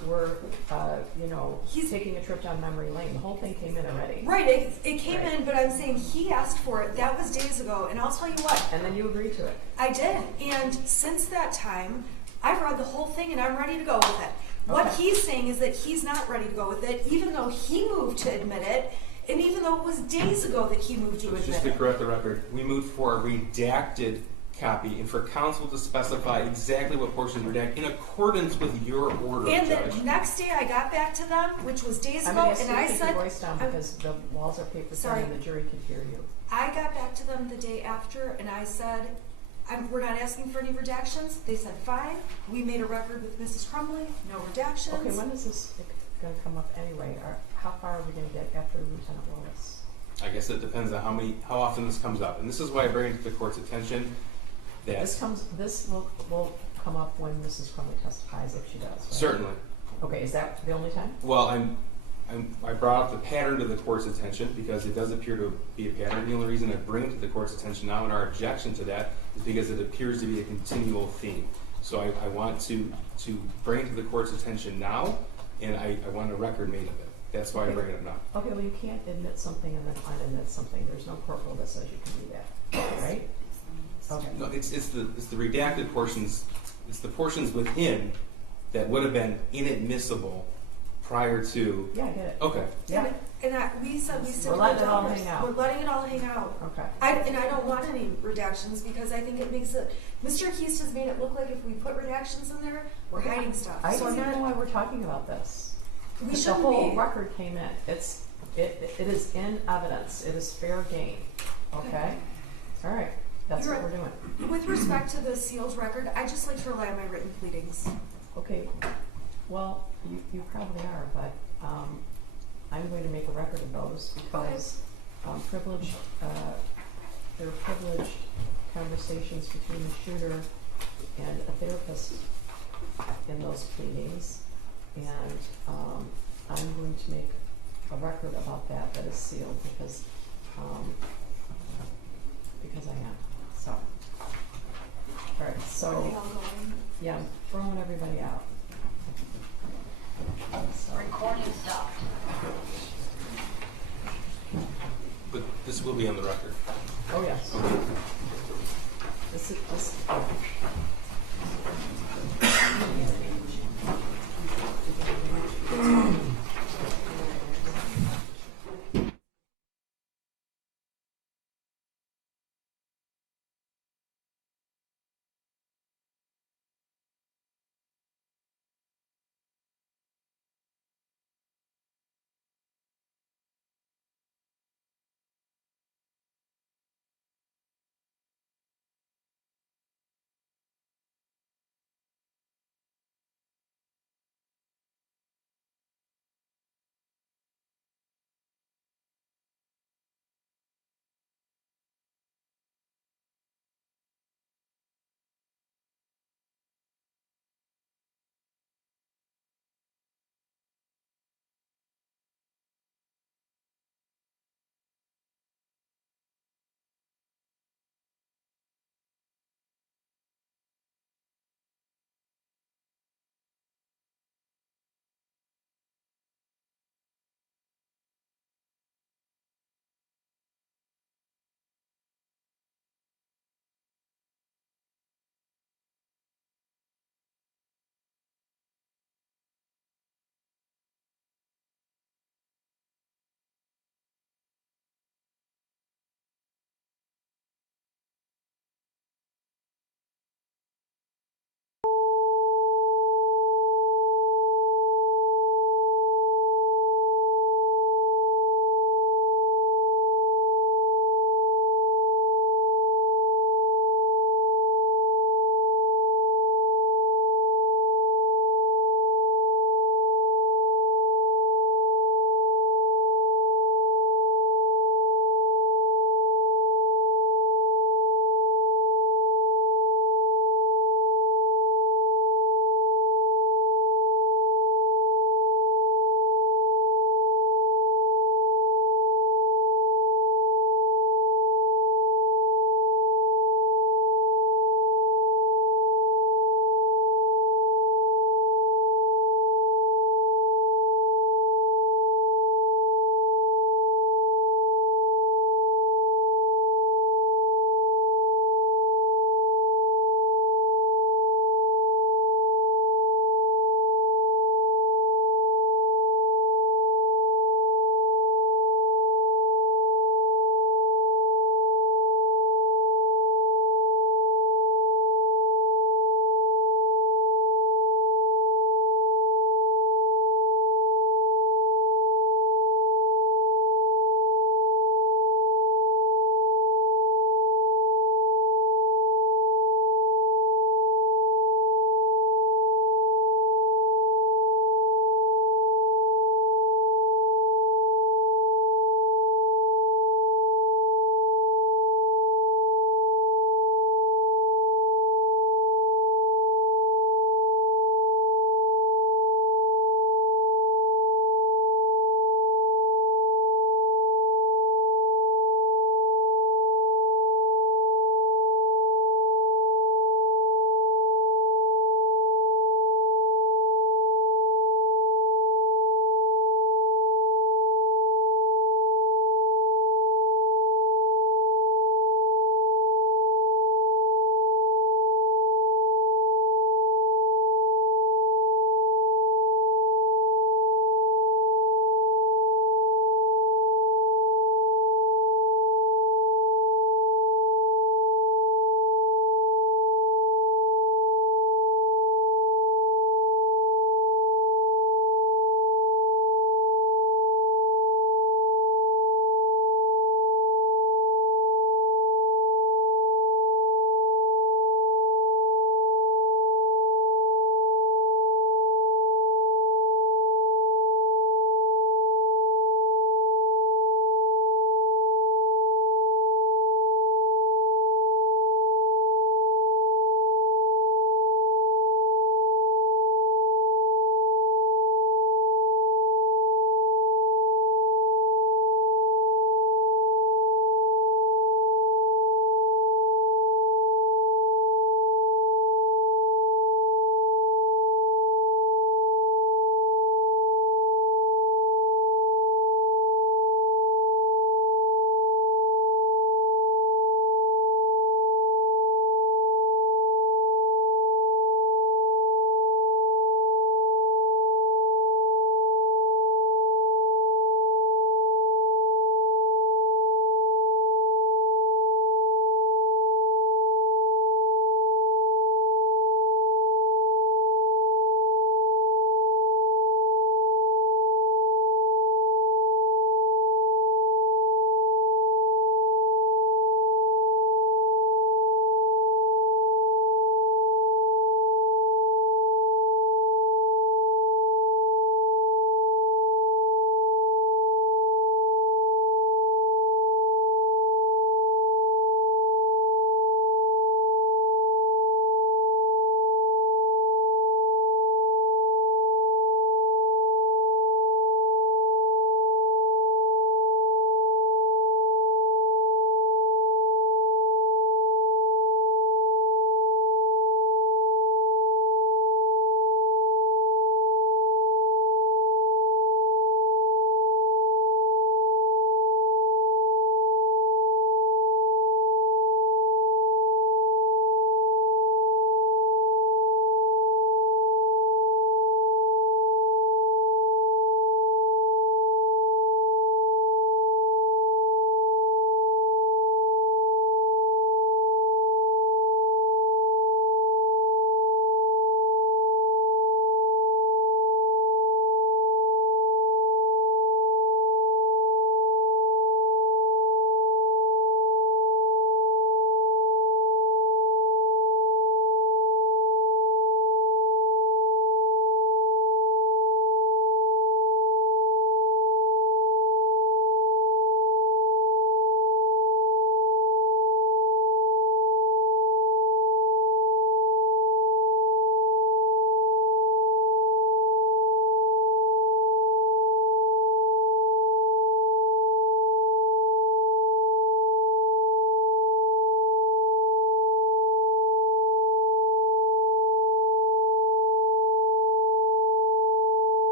taking a trip down memory lane. The whole thing came in already. Right, it came in, but I'm saying he asked for it. That was days ago, and I'll tell you what. And then you agreed to it. I did, and since that time, I've read the whole thing and I'm ready to go with it. What he's saying is that he's not ready to go with it, even though he moved to admit it, and even though it was days ago that he moved to admit Just to it. correct the record, we moved for a redacted copy and for counsel to specify exactly what portions were redacted in accordance with your order, And Judge. the next day I got back to them, which was days I'm ago, going to and I keep said, your voice down because the walls are paper thin and the jury can hear you. I got back to them the day after, and I said, we're not asking for any redactions. They said, fine. We made a record with Mrs. Crumbley, no redactions. Okay, when is this going to come up anyway? How far are we going to get after Lieutenant Willis? I guess it depends on how often this comes up. And this is why I bring it to the court's attention that This will come up when Mrs. Crumbley testifies if she does, right? Certainly. Okay, is that the only time? Well, I brought up the pattern to the court's attention because it does appear to be a pattern. The only reason I bring it to the court's attention now and our objection to that is because it appears to be a continual theme. So I want to bring it to the court's attention now, and I want a record made of it. That's why I bring it up now. Okay, well, you can't admit something and then unadmit something. There's no court rule that says you can do that, right? Okay. No, it's the redacted portions. It's the portions within that would have been inadmissible prior to. Yeah, I get it. Okay. Yeah. We said we We're letting it all hang out. We're letting it all hang out. Okay. I don't want any redactions because I think it makes it. Mr. Keast has made it look like if we put redactions in there, we're hiding stuff. I So don't I'm even know why not. we're talking about this. We The shouldn't whole be. record came in. It is in evidence. It is fair game. Okay? All right. That's You're what we're doing. With respect to the sealed record, I just like to rely on my written pleadings. Okay. Well, you probably are, but I'm going to make a record of those because privileged, there are privileged conversations between the shooter and a therapist in those pleadings, and I'm going to make a record about that is sealed because I am. So, all right. So, Are they all going? yeah, I'm throwing everybody out. So. Recording stopped. But this will be on the record. Oh yes. Okay. This.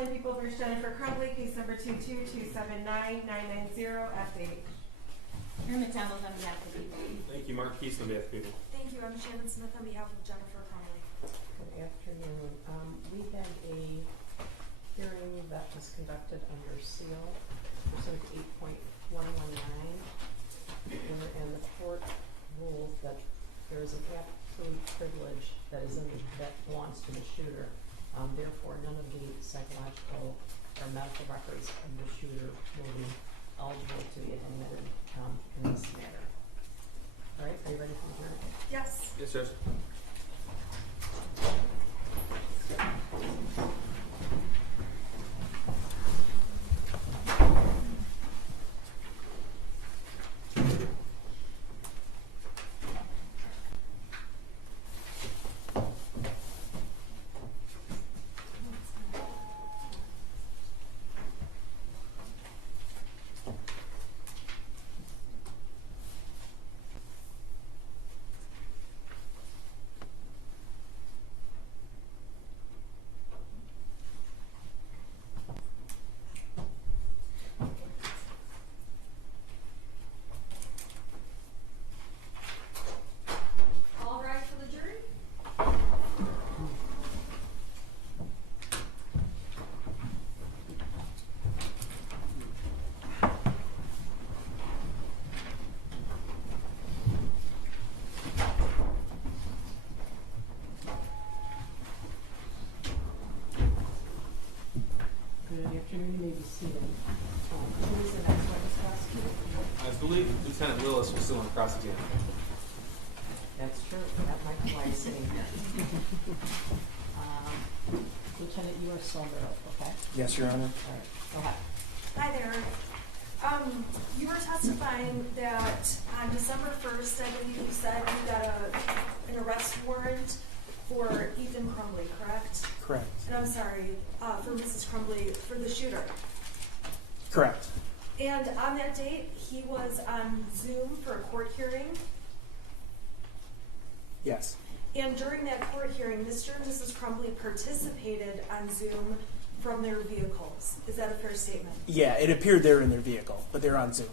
calling people for Jennifer Crumbley, case number 222799990 F8. Karen McDonald on behalf of the people. Thank you, Mark Keith, on behalf of people. Thank you. I'm Shannon Smith on behalf of Jennifer Crumbley. Good afternoon. We had a hearing that was conducted under seal pursuant to 8.119, and the court ruled that there is an absolute privilege that belongs to the shooter. Therefore, none of the psychological or medical records of the shooter will be eligible to be admitted in this matter. All right, are you ready for the hearing? Yes. Yes, Judge. All right for the jury? Good afternoon, you may be seated. Who is the next witness prosecutor? I believe Lieutenant Willis was still on cross-examination. That's true, that might be why I'm sitting here. Lieutenant, you are still there, okay? Yes, Your Honor. All right, go ahead. Hi there. You were testifying that on December 1st, I believe you said you got an arrest warrant for Ethan Crumbley, correct? Correct. And I'm sorry, for Mrs. Crumbley, for the shooter. Correct. And on that date, he was on Zoom for a court hearing. Yes. And during that court hearing, Mr. and Mrs. Crumbley participated on Zoom from their vehicles. Is that a fair statement? Yeah, it appeared they're in their vehicle, but they're on Zoom.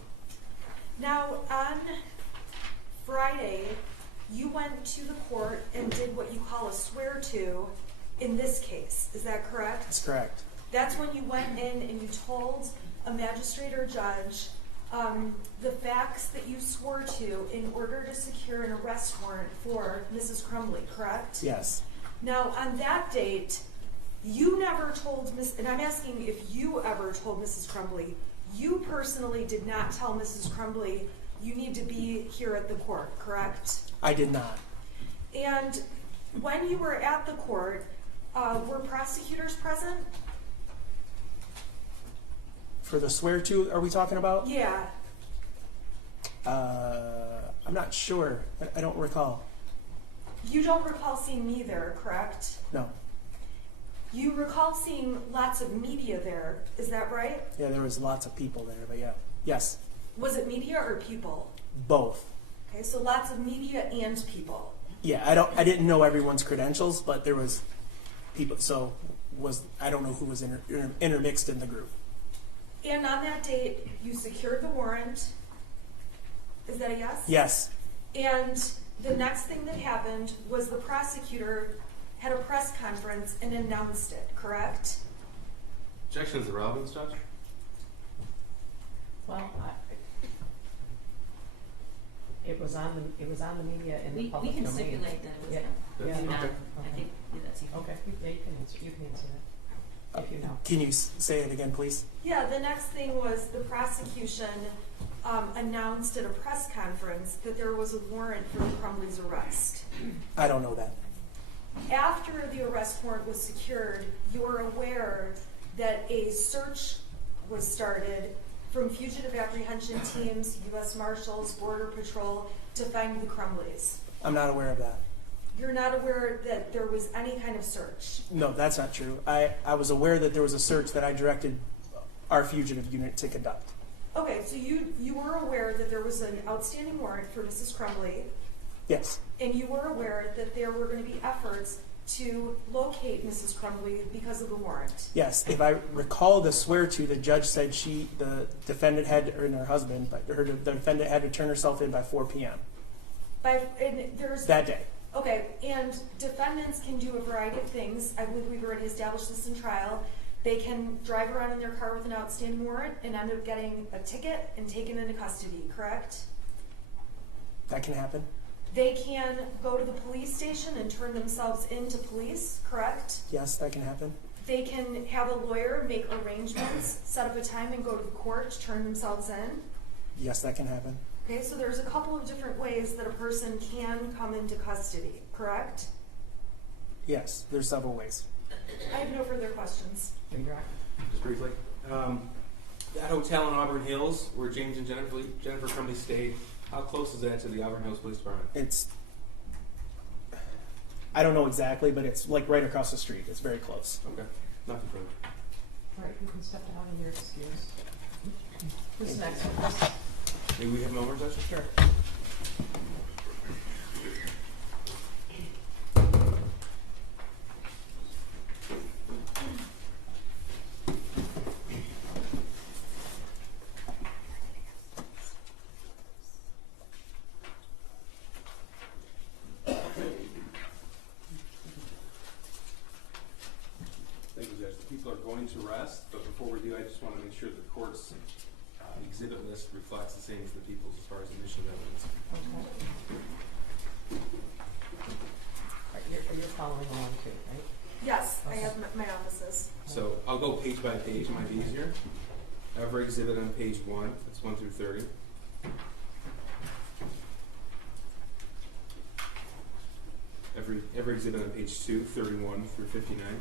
Now, on Friday, you went to the court and did what you call a swear-to in this case. Is that correct? That's correct. That's when you went in and you told a magistrate or judge the facts that you swore to in order to secure an arrest warrant for Mrs. Crumbley, correct? Yes. Now, on that date, you never told and I'm asking if you ever told Mrs. Crumbley, you personally did not tell Mrs. Crumbley you need to be here at the court, correct? I did not. And when you were at the court, were prosecutors present? For the swear-to, are we talking about? Yeah. I'm not sure. I don't recall. You don't recall seeing me there, correct? No. You recall seeing lots of media there, is that right? Yeah, there was lots of people there, but yeah. Yes. Was it media or people? Both. Okay, so lots of media and people. Yeah, I didn't know everyone's credentials, but there was people, so I don't know who was intermixed in the group. And on that date, you secured the warrant. Is that a yes? Yes. And the next thing that happened was the prosecutor had a press conference and announced it, correct? Objections to relevance, Judge? Well, it was on the media in the We public can domain. stipulate that it was Yeah. him. Yeah. If not, Okay. I think that's even. Okay, yeah, you can answer that, if you know. Can you say it again, please? Yeah, the next thing was the prosecution announced at a press conference that there was a warrant for the Crumbley's arrest. I don't know that. After the arrest warrant was secured, you were aware that a search was started from fugitive apprehension teams, U.S. Marshals, Border Patrol, to find the Crumbleys. I'm not aware of that. You're not aware that there was any kind of search? No, that's not true. I was aware that there was a search that I directed our fugitive unit to conduct. Okay, so you were aware that there was an outstanding warrant for Mrs. Crumbley, Yes. and you were aware that there were going to be efforts to locate Mrs. Crumbley because of the warrant. Yes, if I recall the swear to, the judge said the defendant had, or her husband, but the defendant had to turn herself in by 4 p.m. There's that day. Okay, and defendants can do a variety of things. I believe we've already established this in trial. They can drive around in their car with an outstanding warrant and end up getting a ticket and taken into custody, correct? That can happen. They can go to the police station and turn themselves into police, correct? Yes, that can happen. They can have a lawyer make arrangements, set up a time and go to the court to turn themselves in. Yes, that can happen. Okay, so there's a couple of different ways that a person can come into custody, correct? Yes, there's several ways. I have no further questions. Just briefly. That hotel in Auburn Hills where James and Jennifer Crumbley stayed, how close is that to the Auburn Hills Police Department? I don't know exactly, but it's like right across the street. It's very close. Okay, nothing further. All right, you can step down in your excuse. Who's next one? May we have an over session? Sure. Thank you, Judge. The people are going to rest, but before we do, I just want to make sure the court's exhibit list reflects the same as the people's as far as admission evidence. Right, you're following along too, right? Yes, I have my offices. So I'll go page by page, it might be easier. Every exhibit on page 1, that's 1 through 30. Every exhibit on page 2, 31 through 59.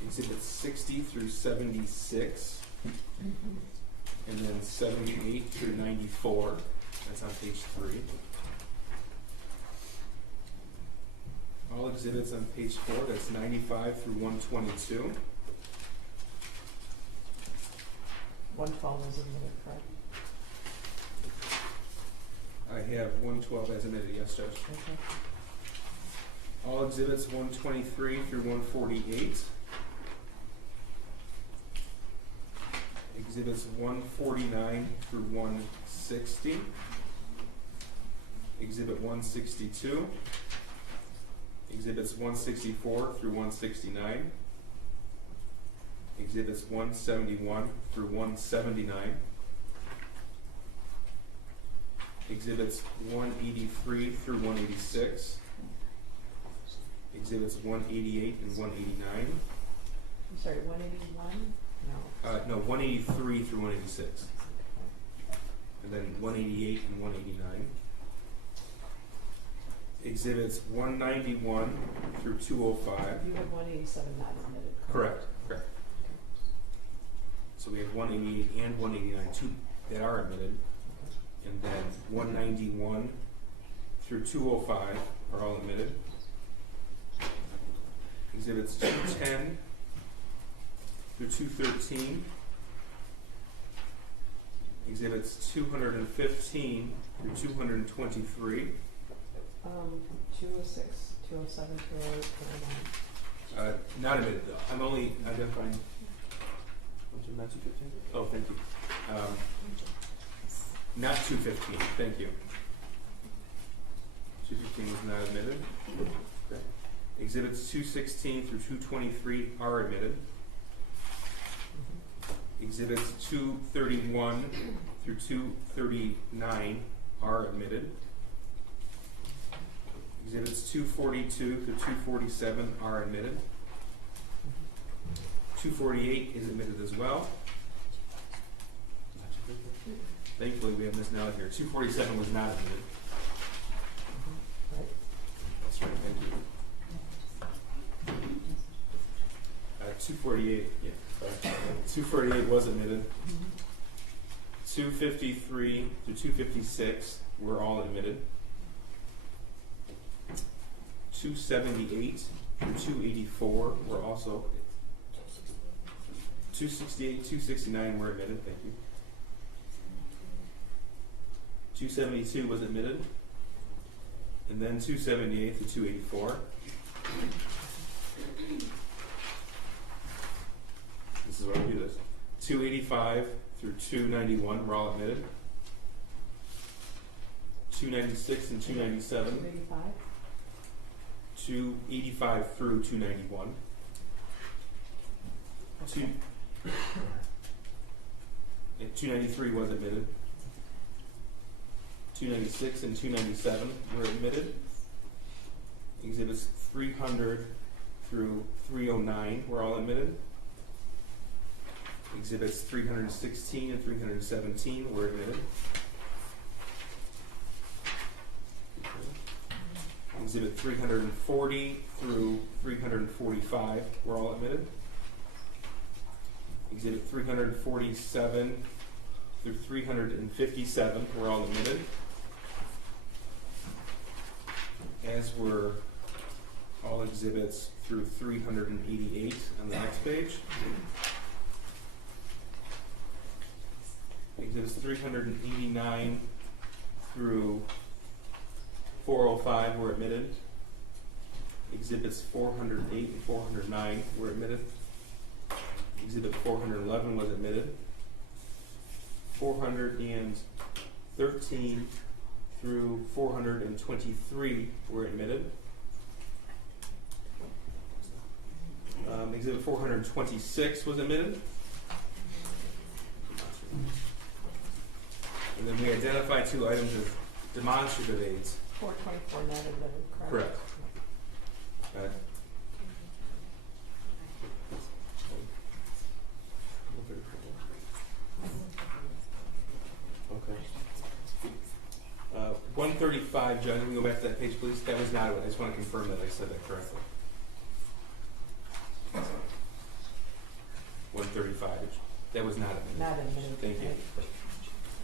Exhibits 60 through 76, and then 78 through 94. That's on page 3. All exhibits on page 4. That's 95 through 122. 112 is admitted, correct? I have 112 as admitted, yes, Judge. Okay. All exhibits 123 through 148. Exhibits 149 through 160. Exhibit 162. Exhibits 164 through 169. Exhibits 171 through 179. Exhibits 183 through 186. Exhibits 188 and 189. I'm sorry, 181? No. No, 183 through 186. And then 188 and 189. Exhibits 191 through 205. You have 187 not admitted, Correct. So we have 188 and 189, two that are admitted. And then 191 through 205 are all admitted. Exhibits 210 through 213. Exhibits 215 through 223. 206, 207, 208, 209. Not admitted though. I'm only identifying. Not 215? Oh, thank you. Not 215. Thank you. 215 was not admitted. Okay. Exhibits 216 through 223 are admitted. Exhibits 231 through 239 are admitted. Exhibits 242 through 247 are admitted. 248 is admitted as well. Thankfully, we have this now here. 247 was not admitted. Right. That's right, thank you. 248, yeah, sorry. 248 was admitted. 253 to 256 were all admitted. 278 through 284 were also. 268, 269 were admitted, thank you. 272 was admitted. And and then 278 to 284. This is where we do this. 285 through 291 were all admitted. 296 and 297. 285? 285 through 291. Okay. And 293 was admitted. 296 and 297 were admitted. Exhibits 300 through 309 were all admitted. Exhibits 316 and 317 were admitted. Exhibit 340 through 345 were all admitted. Exhibit 347 through 357 were all admitted, as were all exhibits through 388 on the next page. Exhibits 389 through 405 were admitted. Exhibits 408 and 409 were admitted. Exhibit 411 was admitted. 413 through 423 were admitted. Exhibit 426 was admitted. And then we identified 2 items of demonstrative aids. 424 not admitted, correct? Correct. Okay. 135, Judge, can we go back to that page, please? That was not it. I just want to confirm that I said that correctly. 135. That was not admitted. Not admitted. Thank you.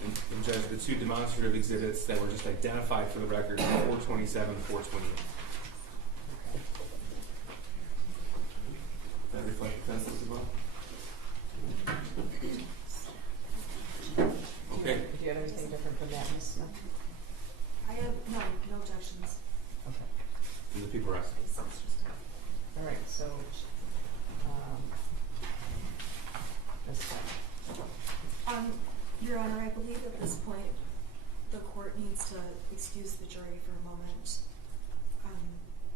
And Judge, the 2 demonstrative exhibits that were just identified for the record, 427 and 428. Does that reflect the census as well? Okay. Do you have anything different from that, Ms. Smith? I have no objections. Okay. And the people rest. All right, so, Ms. Smith. Your Honor, I believe at this point the court needs to excuse the jury for a moment,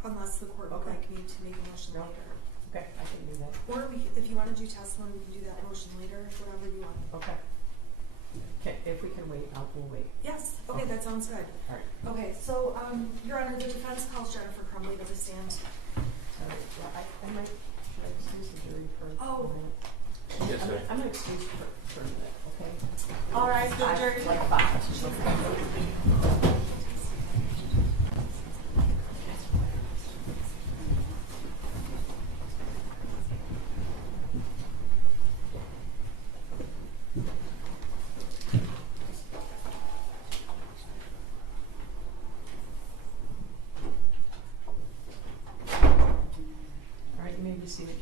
unless the court would like me to make a motion No. later. Okay, I can do that. Or if you want to do testimony, we can do that motion later, whatever you want. Okay. Okay, if we can wait, we'll wait. Yes, okay, that sounds good. All right. Okay, so, Your Honor, the defense calls Jennifer Crumbley to the stand. All right, well, I might, should I excuse the jury for a minute? Yes, sir. I'm going to excuse for a minute, okay? All right, the jury. Like 5.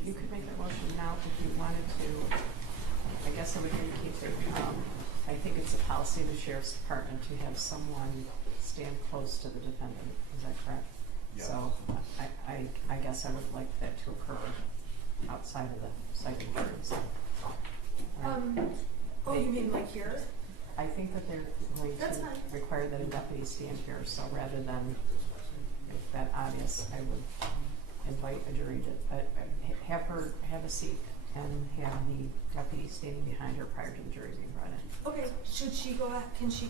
You could make the motion now if you wanted to. I guess I would indicate that I think it's a policy of the Sheriff's Department to have someone stand close to the defendant. Is that correct? Yes. So I guess I would like that to occur outside of the site entrance. You mean like here? I think that they're going That's to fine. require that a deputy stand here, so rather than make that obvious, I would invite a jury to have her have a seat and have the deputy standing behind her prior to the jury being brought in. Okay, can she go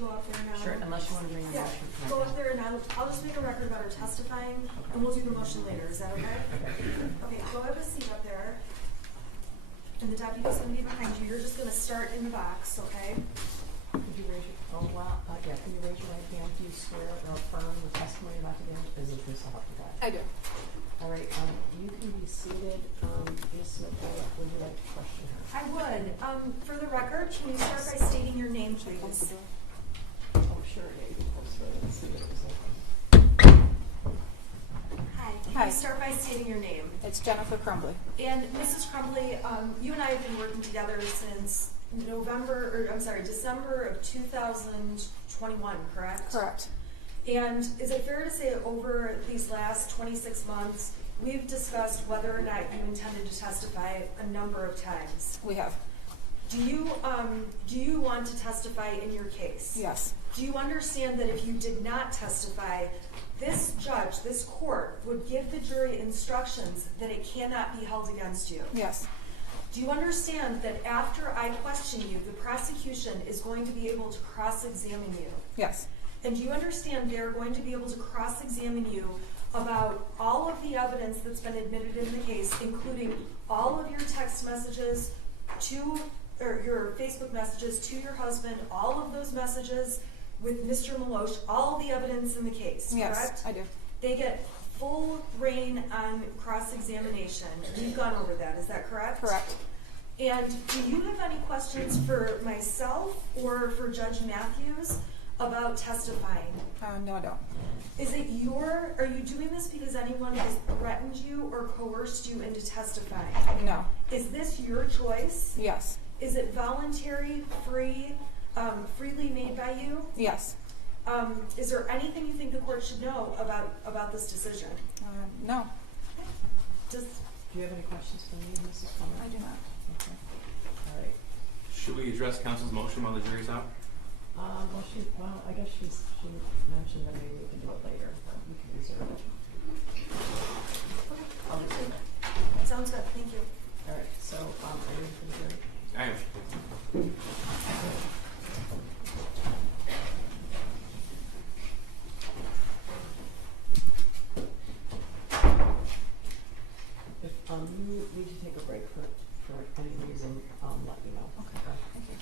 up there now? Sure, unless you want to bring a Yeah, motion. go up there and I'll just make a record about her testifying, and we'll do the motion later. Is that okay? Okay, go have a seat up there. And the deputy's going to be behind you. You're just going to start in the box, okay? Could you raise your, can you raise your right hand? Do you swear or affirm the testimony about to give? Is it this help you guys? I do. All right, you can be seated. Ms. Smith, would you like to question her? I would. For the record, can you start by stating your name, please? Oh, sure, yeah, you can post it. Let's see what it was like. Hi. Can Hi. you start by stating your name? It's Jennifer Crumbley. And Mrs. Crumbley, you and I have been working together since December of 2021, correct? Correct. And is it fair to say over these last 26 months, we've discussed whether or not you intended to testify a number of times? We have. Do you want to testify in your case? Yes. Do you understand that if you did not testify, this judge, this court, would give the jury instructions that it cannot be held against you? Yes. Do you understand that after I question you, the prosecution is going to be able to cross-examine you? Yes. And do you understand they're going to be able to cross-examine you about all of the evidence that's been admitted in the case, including all of your text messages or your Facebook messages to your husband, all of those messages with Mr. Maloche, all the evidence in the case, Yes, correct? I do. They get full reign on cross-examination. We've gone over that, is that correct? Correct. And do you have any questions for myself or for Judge Matthews about testifying? No, I don't. Are you doing this because anyone has threatened you or coerced you into testifying? No. Is this your choice? Yes. Is it voluntary, freely made by you? Yes. Is there anything you think the court should know about this decision? No. Just Do you have any questions for me, Mrs. Plummer? I do not. Okay. All right. Should we address counsel's motion while the jury's out? Well, I guess she mentioned that maybe we can do it later, but we can reserve it. I'll reserve it. sounds good. Thank you. All right, so, are you ready for the jury? I am. If you need to take a break for any reason, let me know. Okay. Thank you.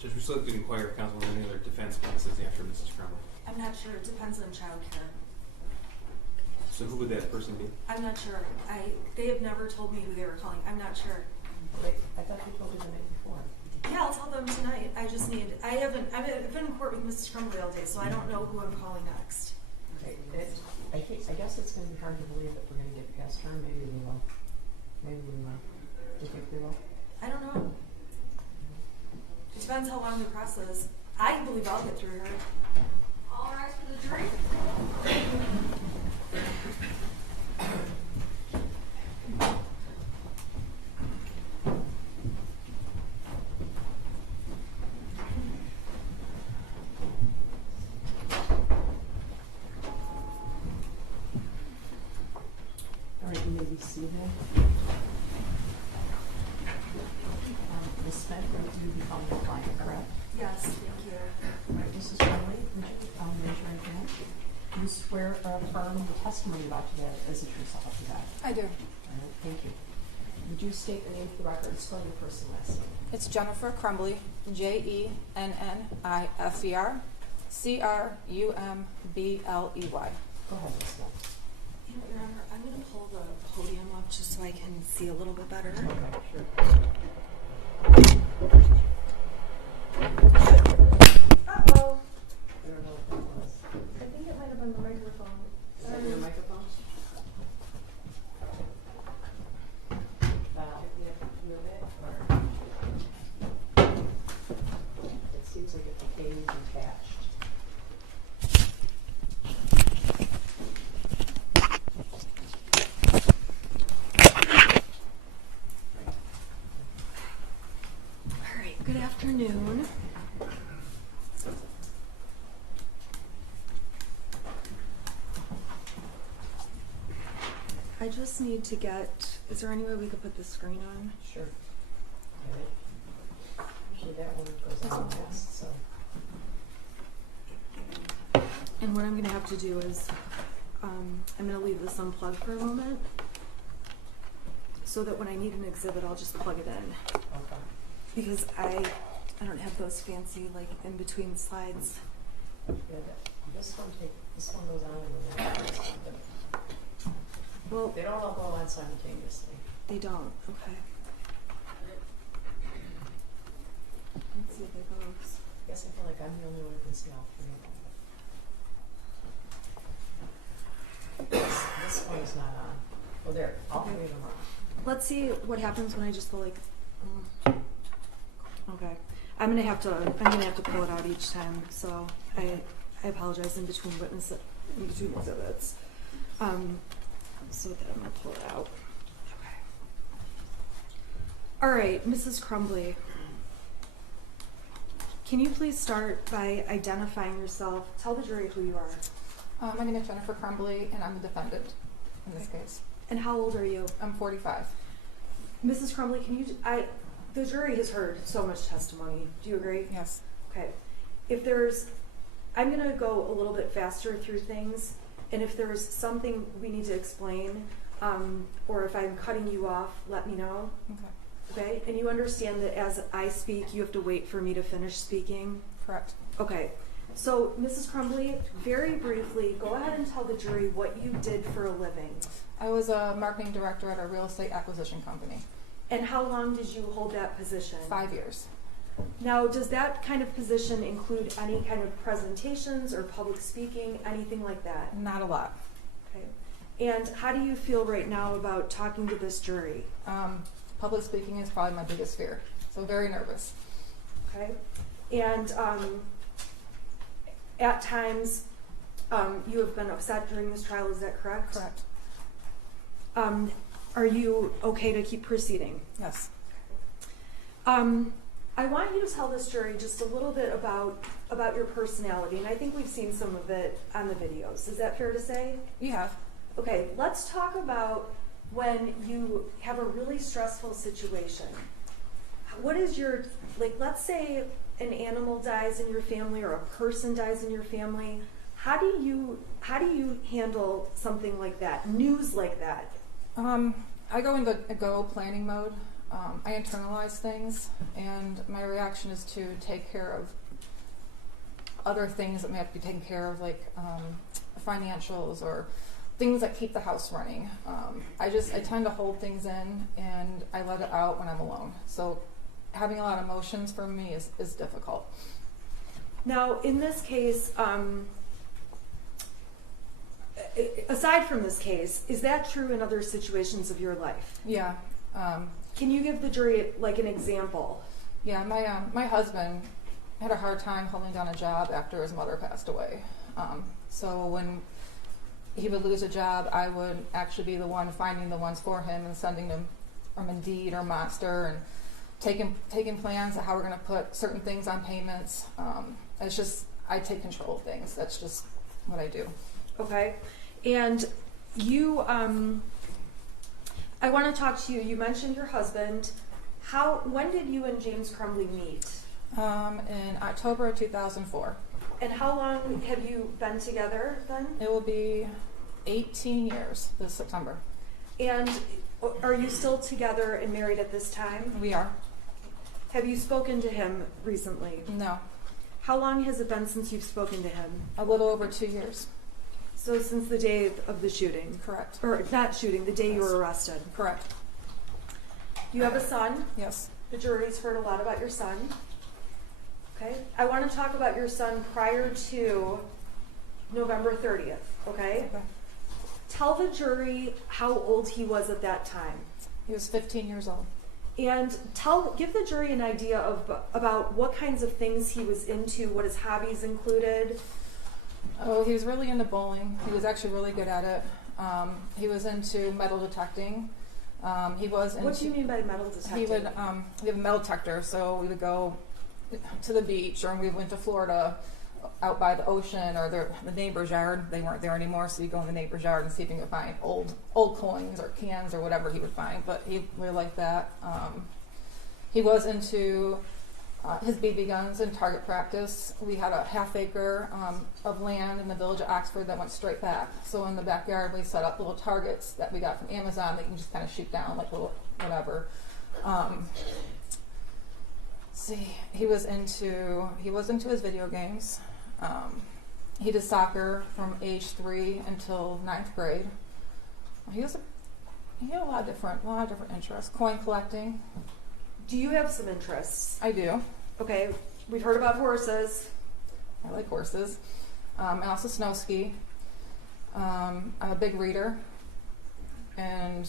Judge, we're still going to inquire if counsel has any other defense cases after Mrs. Crumbley. I'm not sure. It depends on childcare. So who would that person be? I'm not sure. They have never told me who they were calling. I'm not sure. Wait, I thought you told me the night before. Yeah, I'll tell them tonight. I've been in court with Mrs. Crumbley all day, so I don't know who I'm calling next. Okay, I guess it's going to be hard to believe that we're going to get past her. Maybe we will. Maybe we will. Do you think we will? I don't know. It depends how long the process is. I believe I'll get through her. All rise for the jury. All right, you may be seated. Ms. Smith, you become the client, correct? Yes, thank you. All right, Mrs. Crumbley, would you raise your right hand? Do you swear or affirm the testimony about today is the truth, so help you God? I do. All right, thank you. Would you state the name for the record, spell your first and last name? It's Jennifer Crumbley, Jennifer Crumbley. Go ahead, Ms. Smith. Your Honor, I'm going to pull the podium up just so I can see a little bit better. Okay, sure. Uh-oh. I don't know what that was. I think it might have been the microphone. Is that your microphone? You have to move it, or? It seems like it became detached. All right, good afternoon. I just need to is there any way we could put the screen on? Sure. Okay. Usually that one goes on last, so. And what I'm going to have to do is, I'm going to leave this unplugged for a moment so that when I need an exhibit, I'll just plug it in. Okay. Because I don't have those fancy, like, in between slides. Yeah, this one goes on and then that goes on. Well, They don't all go on simultaneously. they don't. Okay. Let's see if it goes. I guess I feel like I'm the only one who can see all three of them. This one is not on. Well, there, all three of them are. Let's see what happens when I just go like. Okay, I'm gonna have to pull it out each time. So I apologize in between exhibits. So that I'm gonna pull it out. Okay. All right, Mrs. Crumbley. Can you please start by identifying yourself? Tell the jury who you are. My name is Jennifer Crumbley, and I'm the defendant in this case. And how old are you? I'm 45. Mrs. Crumbley, the jury has heard so much testimony. Do you agree? Yes. Okay. I'm gonna go a little bit faster through things, and if there's something we need to explain, or if I'm cutting you off, let me know. Okay. Okay? And you understand that as I speak, you have to wait for me to finish speaking? Correct. Okay. So, Mrs. Crumbley, very briefly, go ahead and tell the jury what you did for a living. I was a marketing director at a real estate acquisition company. And how long did you hold that position? 5 years. Now, does that kind of position include any kind of presentations or public speaking, anything like that? Not a lot. Okay. And how do you feel right now about talking to this jury? Public speaking is probably my biggest fear, so very nervous. Okay. And at times, you have been upset during this trial, is that correct? Correct. Are you okay to keep proceeding? Yes. I want you to tell this jury just a little bit about your personality, and I think we've seen some of it on the videos. Is that fair to say? You have. Okay, let's talk about when you have a really stressful situation. What is your, let's say an animal dies in your family or a person dies in your family. How do you handle something like that, news like that? I go into a go planning mode. I internalize things, and my reaction is to take care of other things that may have to be taken care of, like financials or things that keep the house running. I tend to hold things in, and I let it out when I'm alone. So having a lot of emotions for me is difficult. Now, in this case, aside from this case, is that true in other situations of your life? Yeah. Can you give the jury an example? Yeah, my husband had a hard time holding down a job after his mother passed away. So when he would lose a job, I would actually be the one finding the ones for him and sending them from Indeed or Monster and taking plans of how we're going to put certain things on payments. It's just, I take control of things. That's just what I do. Okay. And you, I want to talk to you. You mentioned your husband. When did you and James Crumbley meet? In October of 2004. And how long have you been together then? It will be 18 years this September. And are you still together and married at this time? We are. Have you spoken to him recently? No. How long has it been since you've spoken to him? A little over 2 years. So since the day of the shooting? Correct. Or not shooting, the day Yes. you were arrested? Correct. You have a son? Yes. The jury's heard a lot about your son. Okay. I want to talk about your son prior to November 30th, okay? Okay. Tell the jury how old he was at that time. He was 15 years old. And give the jury an idea about what kinds of things he was into, what his hobbies included. Oh, he was really into bowling. He was actually really good at it. He was into metal detecting. What do you mean by metal detecting? We have a metal detector, so we would go to the beach, or we went to Florida, out by the ocean, or the neighbor's yard. They weren't there anymore, so you go in the neighbor's yard and see if you can find old coins or cans or whatever he would find. But he really liked that. He was into his BB guns and target practice. We had a half-acre of land in the village of Oxford that went straight back. So in the backyard, we set up little targets that we got from Amazon that you can just kind of shoot down, like little whatever. He was into his video games. He did soccer from age 3 until 9th grade. He had a lot of different interests. Coin collecting. Do you have some interests? I do. Okay, we've heard about horses. I like horses. I also snow ski. I'm a big reader. and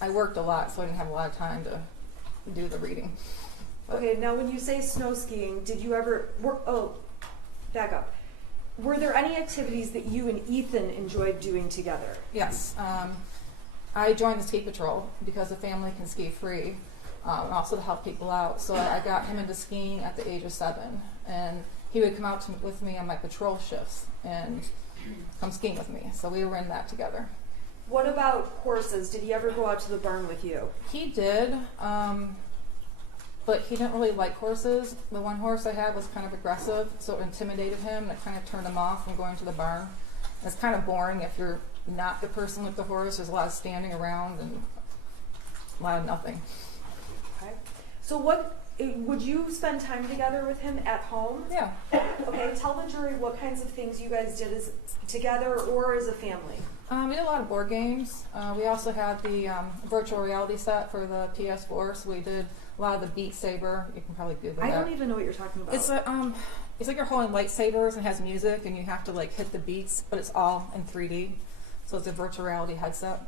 I worked a lot, so I didn't have a lot of time to do the reading. But Okay, now when you say snow skiing, did you ever, back up. Were there any activities that you and Ethan enjoyed doing together? yes, I joined the ski patrol because the family can ski free, and also to help people out. So I got him into skiing at the age of 7, and he would come out with me on my patrol shifts and come skiing with me. So we were in that together. What about horses? Did he ever go out to the barn with you? He did, but he didn't really like horses. The one horse I had was kind of aggressive, so it intimidated him, and it kind of turned him off from going to the barn. It's kind of boring if you're not the person with the horse. There's a lot of standing around and a lot of nothing. Okay. So would you spend time together with him at home? Yeah. Okay, tell the jury what kinds of things you guys did as together or as a family. We did a lot of board games. We also had the virtual reality set for the PS4, so we did a lot of the Beat Saber. You can probably Google I that. don't even know what you're talking about. It's like you're holding lightsabers and has music, and you have to like hit the beats, but it's all in 3D. So it's a virtual reality headset.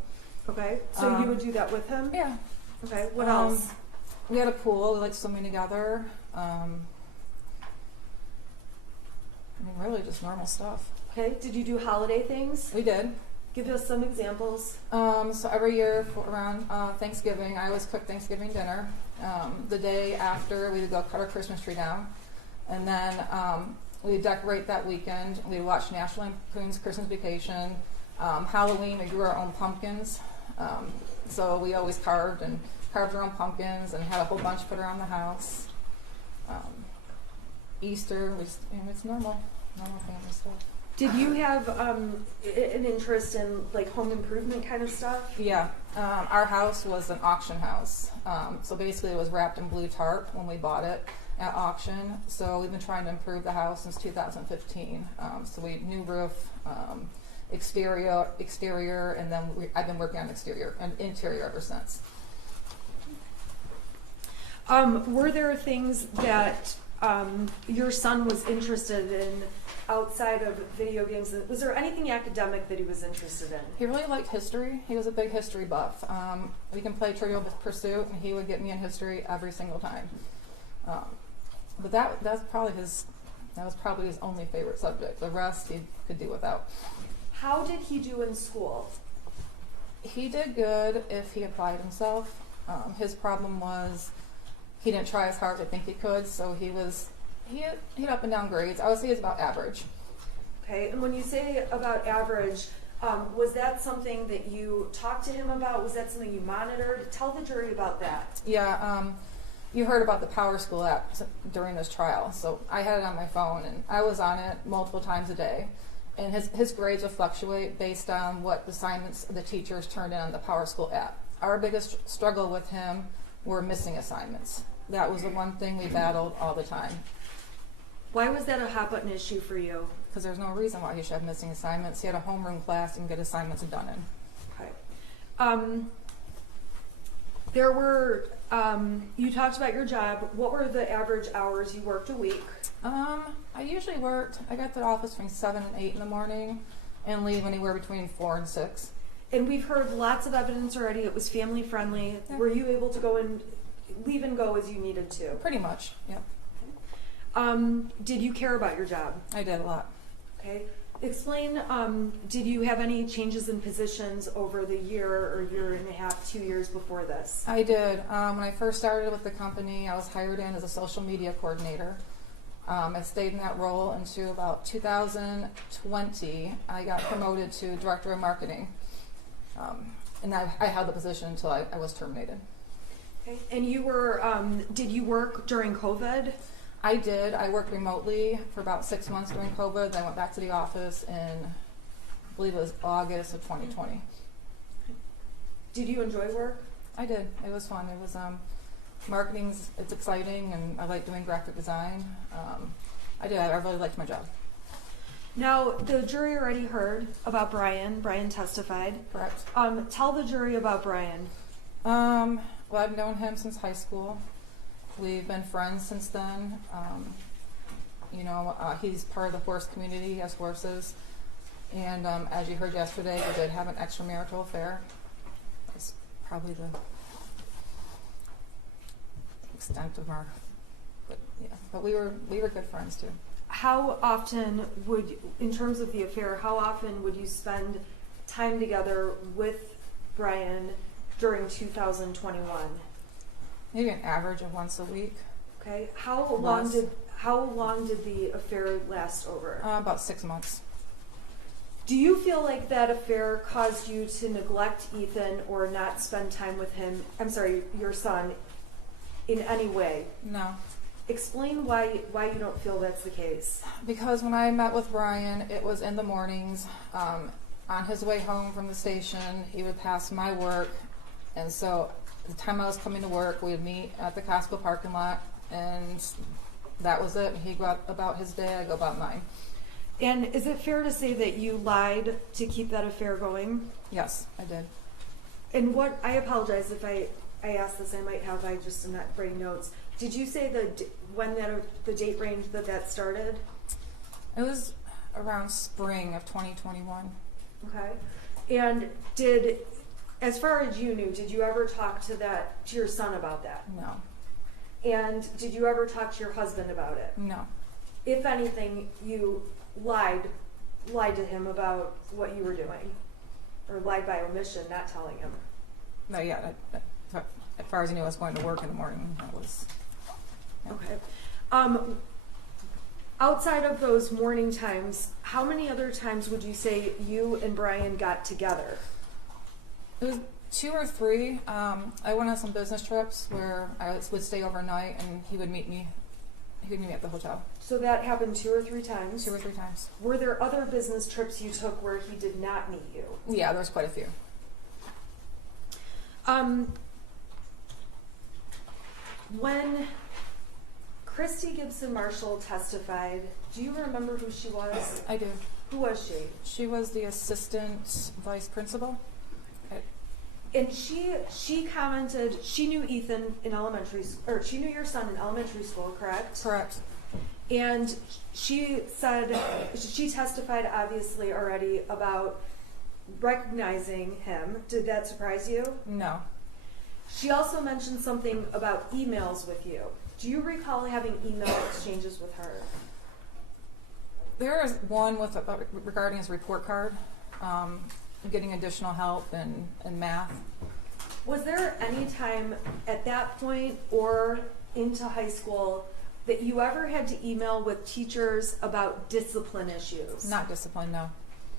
Okay, so you would do that with him? Yeah. Okay, what else? We had a pool. We liked swimming together. I mean, really just normal stuff. Okay, did you do holiday things? We did. Give us some examples. So every year around Thanksgiving, I always cook Thanksgiving dinner. The day after, we would go cut our Christmas tree down. And then we would decorate that weekend. We would watch National Lampoon's Christmas Vacation. Halloween, we grew our own pumpkins. So we always carved our own pumpkins and had a whole bunch put around the house. Easter, it's normal family stuff. Did you have an interest in like home improvement kind of stuff? Yeah, our house was an auction house. So basically it was wrapped in blue tarp when we bought it at auction. So we've been trying to improve the house since 2015. So we new roof, exterior, and then I've been working on exterior and interior ever since. Were there things that your son was interested in outside of video games? Was there anything academic that he was interested in? He really liked history. He was a big history buff. We can play Trivial Pursuit, and he would get me in history every single time. But that was probably his only favorite subject. The rest he could do without. How did he do in school? He did good if he applied himself. His problem was he didn't try as hard as I think he could, so he had up and down grades. I would say he's about average. Okay, and when you say about average, was that something that you talked to him about? Was that something you monitored? Tell the jury about that. Yeah, you heard about the Power School app during this trial, so I had it on my phone, and I was on it multiple times a day. And his grades would fluctuate based on what assignments the teachers turned in on the Power School app. Our biggest struggle with him were missing assignments. That was the one thing we battled all the time. Why was that a hot button issue for you? Because there's no reason why he should have missing assignments. He had a homeroom class and get assignments done in. Okay. There were, you talked about your job. What were the average hours you worked a week? I usually I got to the office between 7 and 8 in the morning and leave anywhere between 4 and 6. And we've heard lots of evidence already. It was family friendly. Yeah. Were you able to go and leave and go as you needed to? Pretty much, yep. Did you care about your job? I did a lot. Okay. Explain, did you have any changes in positions over the year or year and a half, 2 years before this? I did. When I first started with the company, I was hired in as a social media coordinator. I stayed in that role until about 2020. I got promoted to director of marketing. And I held the position until I was terminated. Okay. And you were, did you work during COVID? I did. I worked remotely for about 6 months during COVID. Then I went back to the office in, I believe it was August of 2020. Did you enjoy work? I did. It was fun. It was it's exciting, and I like doing graphic design. I did. I really liked my job. Now, the jury already heard about Brian. Brian testified. Correct. Tell the jury about Brian. Well, I've known him since high school. We've been friends since then. He's part of the horse community. He has horses. And as you heard yesterday, we did have an extramarital affair. That's probably the extent of our, but yeah. But we were good friends too. How often would, in terms of the affair, how often would you spend time together with Brian during 2021? Maybe an average of once a week. Okay. How Less. long did the affair last over? About 6 months. Do you feel like that affair caused you to neglect Ethan or not spend time with him, I'm sorry, your son, in any way? No. Explain why you don't feel that's the case. Because when I met with Brian, it was in the mornings. On his way home from the station, he would pass my work. And so the time I was coming to work, we would meet at the Costco parking lot. And that was it. He'd go about his day, I'd go about mine. And is it fair to say that you lied to keep that affair going? Yes, I did. And what, I apologize if I asked this, I just am not writing notes. Did you say the date range that started? It was around spring of 2021. Okay. And as far as you knew, did you ever talk to your son about that? No. And did you ever talk to your husband about it? No. If anything, you lied to him about what you were doing, or lied by omission, not telling him. No, yeah. As far as I knew, I was going to work in the morning. That was. Yeah. Okay. Outside of those morning times, how many other times would you say you and Brian got together? It was 2 or 3. I went on some business trips where I would stay overnight, and he would meet me. He would meet me at the hotel. So that happened 2 or 3 times? 2 or 3 times. Were there other business trips you took where he did not meet you? Yeah, there's quite a few. When Christy Gibson Marshall testified, do you remember who she was? I do. Who was she? She was the assistant vice principal. And she commented, she knew Ethan in elementary school, or she knew your son in elementary school, correct? Correct. And she said, she testified obviously already about recognizing him. Did that surprise you? No. She also mentioned something about emails with you. Do you recall having email exchanges with her? There is one regarding his report card, getting additional help in math. Was there any time at that point or into high school that you ever had to email with teachers about discipline issues? Not discipline, no.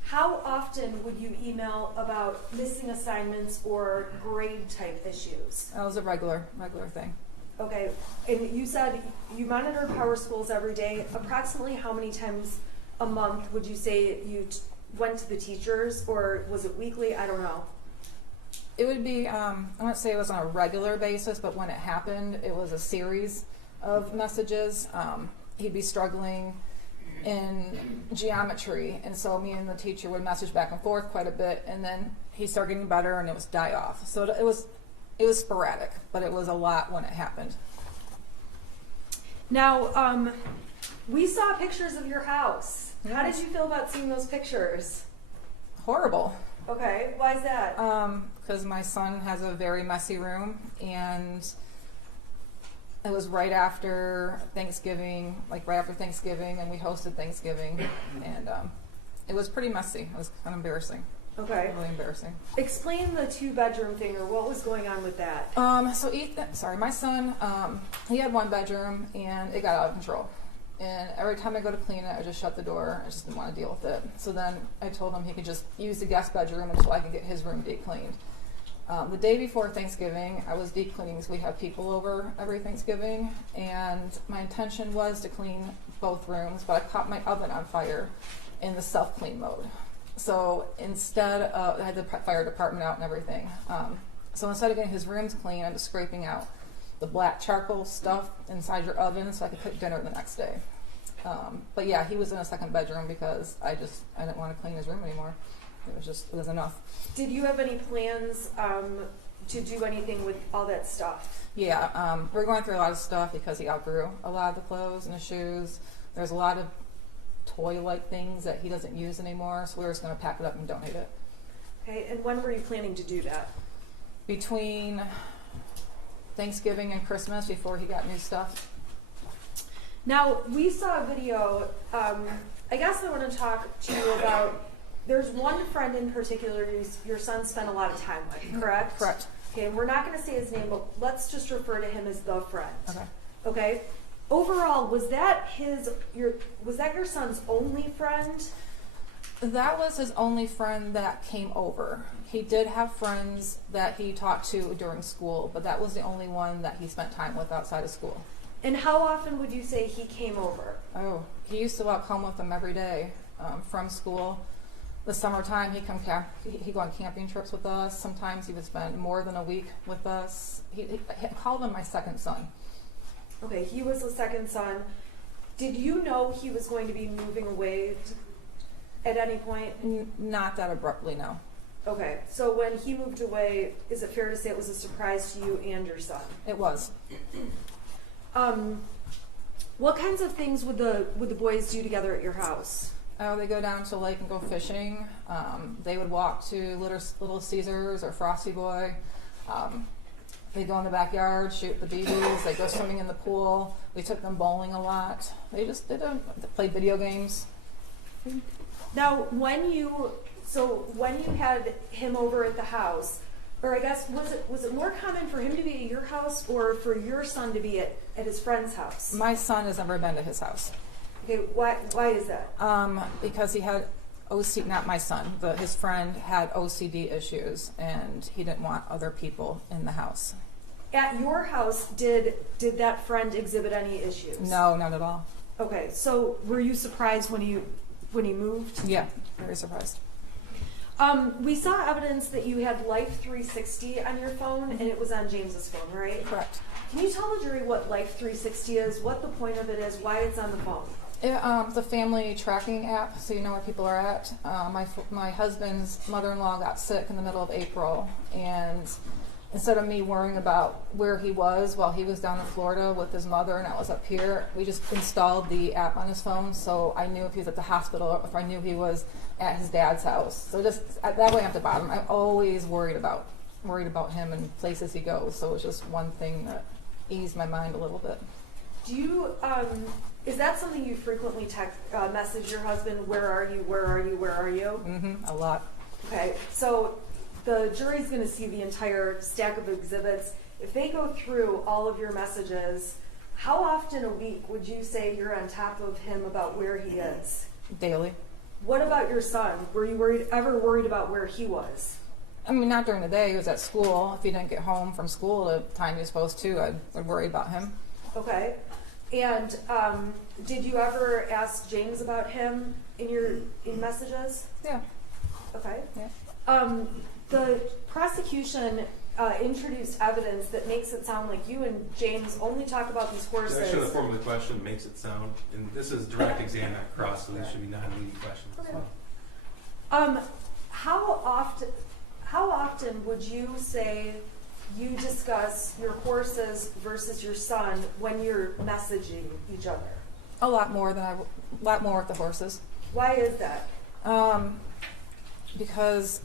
How often would you email about missing assignments or grade type issues? That was a regular thing. Okay, and you said you monitored power schools every day. Approximately how many times a month would you say you went to the teachers, or was it weekly? I don't know. It would be, I wouldn't say it was on a regular basis, but when it happened, it was a series of messages. He'd be struggling in geometry, and so me and the teacher would message back and forth quite a bit, and then he'd start getting better, and it was die off. So it was sporadic, but it was a lot when it happened. Now, we saw pictures of your house. Yes. How did you feel about seeing those pictures? Horrible. Okay, why is that? Because my son has a very messy room, and it was right after Thanksgiving, and we hosted Thanksgiving, and it was pretty messy. It was kind of embarrassing. Okay. Really embarrassing. Explain the 2-bedroom thing, or what was going on with that. So my son, he had 1 bedroom, and it got out of control. And every time I go to clean it, I just shut the door. I just didn't want to deal with it. So then I told him he could just use the guest bedroom until I could get his room deep cleaned. The day before Thanksgiving, I was deep cleaning because we have people over every Thanksgiving, and my intention was to clean both rooms, but I caught my oven on fire in the self-clean mode. So instead of, I had the fire department out and everything. So instead of getting his rooms clean, I'm just scraping out the black charcoal stuff inside your oven so I could cook dinner the next day. But yeah, he was in a 2nd bedroom because I didn't want to clean his room anymore. It was enough. Did you have any plans to do anything with all that stuff? Yeah, we're going through a lot of stuff because he outgrew a lot of the clothes and the shoes. There's a lot of toy-like things that he doesn't use anymore, so we were just going to pack it up and donate it. Okay, and when were you planning to do that? Between Thanksgiving and Christmas, before he got new stuff. Now, we saw a video, I guess I want to talk to you about, there's one friend in particular your son spent a lot of time with, correct? Correct. Okay, and we're not going to say his name, but let's just refer to him as the friend. Okay. Okay? Overall, was that your son's only friend? That was his only friend that came over. He did have friends that he talked to during school, but that was the only one that he spent time with outside of school. And how often would you say he came over? Oh, he used to walk home with them every day from school. The summertime, he'd go on camping trips with us. Sometimes he would spend more than a week with us. He called him my second son. Okay, he was the second son. Did you know he was going to be moving away at any point? Not that abruptly, no. Okay, so when he moved away, is it fair to say it was a surprise to you and your son? It was. What kinds of things would the boys do together at your house? Oh, they go down to the lake and go fishing. They would walk to Little Caesars or Frosty Boy. They go in the backyard, shoot the BBs. They go swimming in the pool. We took them bowling a lot. They just played video games. Now, when you had him over at the house, or I guess was it more common for him to be at your house or for your son to be at his friend's house? My son has never been to his house. Okay, why is that? Because he had OCD, not my son, but his friend had OCD issues, and he didn't want other people in the house. At your house, did that friend exhibit any issues? No, not at all. Okay, so were you surprised when he moved? Yeah, very surprised. We saw evidence that you had Life 360 on your phone, and it was on James's phone, right? Correct. Can you tell the jury what Life 360 is, what the point of it is, why it's on the phone? The family tracking app, so you know where people are at. My husband's mother-in-law got sick in the middle of April, and instead of me worrying about where he was while he was down in Florida with his mother and I was up here, we just installed the app on his phone, so I knew if he was at the hospital or if I knew he was at his dad's house. So just that way, I'm at the bottom. I'm always worried about him and places he goes. So it was just one thing that eased my mind a little bit. Do you is that something you frequently message your husband? Where are you? Where are you? Where are you? Mm-hmm. A lot. Okay, so the jury's going to see the entire stack of exhibits. If they go through all of your messages, how often a week would you say you're on top of him about where he is? Daily. What about your son? Were you ever worried about where he was? I mean, not during the day. He was at school. If he didn't get home from school the time he was supposed to, I'd worry about him. Okay. And did you ever ask James about him in messages? Yeah. Okay. Yeah. The prosecution introduced evidence that makes it sound like you and James only talk about these horses. Actually, the form of the question makes it sound, and this is direct exam, not cross, so these should be non-leading questions as well. How often would you say you discuss your horses versus your son when you're messaging each other? A lot more with the horses. Why is that? Because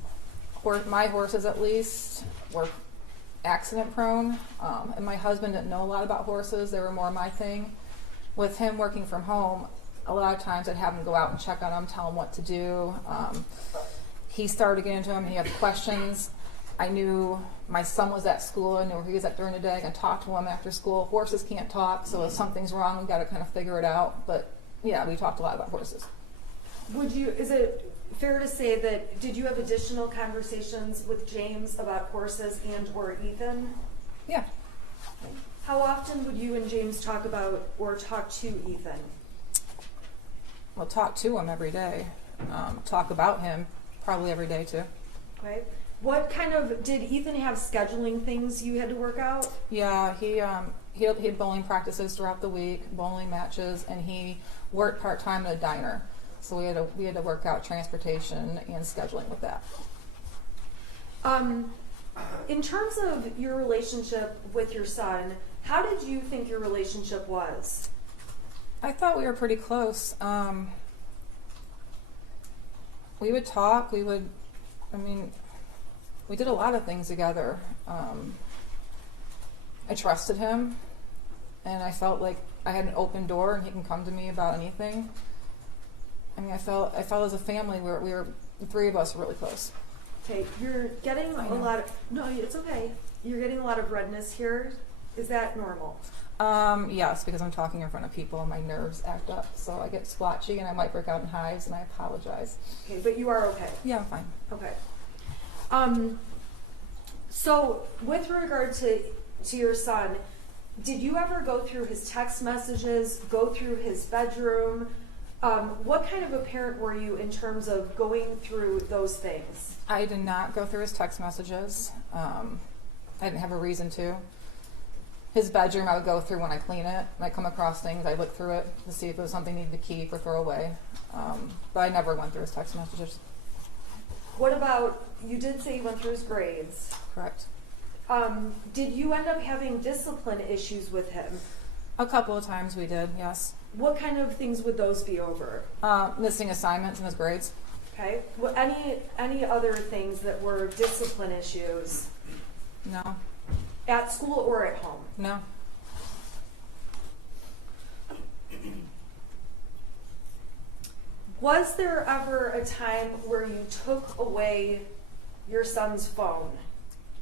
my horses, at least, were accident prone, and my husband didn't know a lot about horses. They were more my thing. With him working from home, a lot of times I'd have him go out and check on them, tell him what to do. He started getting into them, and he had questions. I knew my son was at school. I knew where he was at during the day. I could talk to him after school. Horses can't talk, so if something's wrong, we've got to kind of figure it out. But yeah, we talked a lot about horses. Is it fair to say that, did you have additional conversations with James about horses and or Ethan? Yeah. How often would you and James talk about or talk to Ethan? Well, talk to him every day. Talk about him probably every day too. Okay. What did Ethan have scheduling things you had to work out? Yeah, he had bowling practices throughout the week, bowling matches, and he worked part-time at a diner. So we had to work out transportation and scheduling with that. In terms of your relationship with your son, how did you think your relationship was? I thought we were pretty close. We would talk. We would, I mean, we did a lot of things together. I trusted him, and I felt like I had an open door, and he can come to me about anything. I mean, I felt as a family where we were, the three of us were really close. Okay, you're getting a lot of, no, it's okay. You're getting a lot of redness here. Is that normal? Yes, because I'm talking in front of people and my nerves act up, so I get splotchy and I might break out in hives, and I apologize. Okay, but you are okay? Yeah, I'm fine. Okay. So with regard to your son, did you ever go through his text messages, go through his bedroom? What kind of a parent were you in terms of going through those things? I did not go through his text messages. I didn't have a reason to. His bedroom I would go through when I clean it. When I come across things, I look through it to see if there was something I needed to keep or throw away. But I never went through his text messages. What about, you did say you went through his grades. Correct. Did you end up having discipline issues with him? A couple of times we did, yes. What kind of things would those be over? Missing assignments in his grades. Okay. Well, any other things that were discipline issues? No. At school or at home? No. Was there ever a time where you took away your son's phone?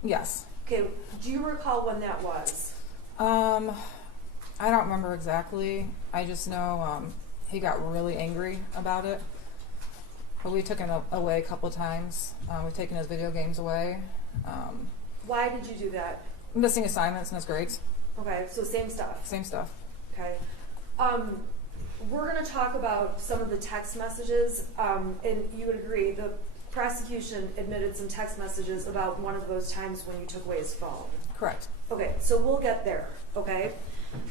Yes. Okay, do you recall when that was? I don't remember exactly. I just know he got really angry about it. But we took him away a couple of times. We've taken his video games away. Why did you do that? Missing assignments in his grades. Okay, so same stuff. Same stuff. Okay. We're going to talk about some of the text messages, and you would agree the prosecution admitted some text messages about one of those times when you took away his phone. Correct. Okay, so we'll get there, okay?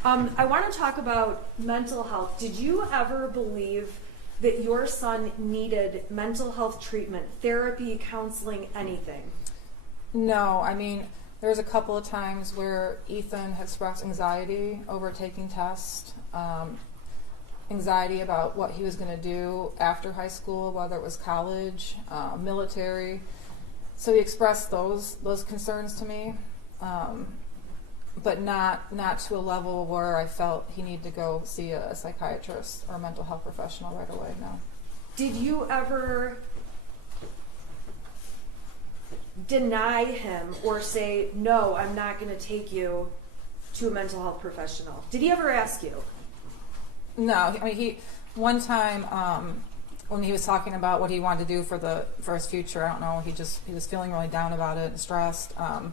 I want to talk about mental health. Did you ever believe that your son needed mental health treatment, therapy, counseling, anything? No, I mean, there was a couple of times where Ethan expressed anxiety over taking tests, anxiety about what he was going to do after high school, whether it was college, military. So he expressed those concerns to me, but not to a level where I felt he needed to go see a psychiatrist or a mental health professional right away, no. Did you ever deny him or say, no, I'm not going to take you to a mental health professional? Did he ever ask you? No, I mean, one time when he was talking about what he wanted to do for his future, I don't know, he was feeling really down about it and stressed. My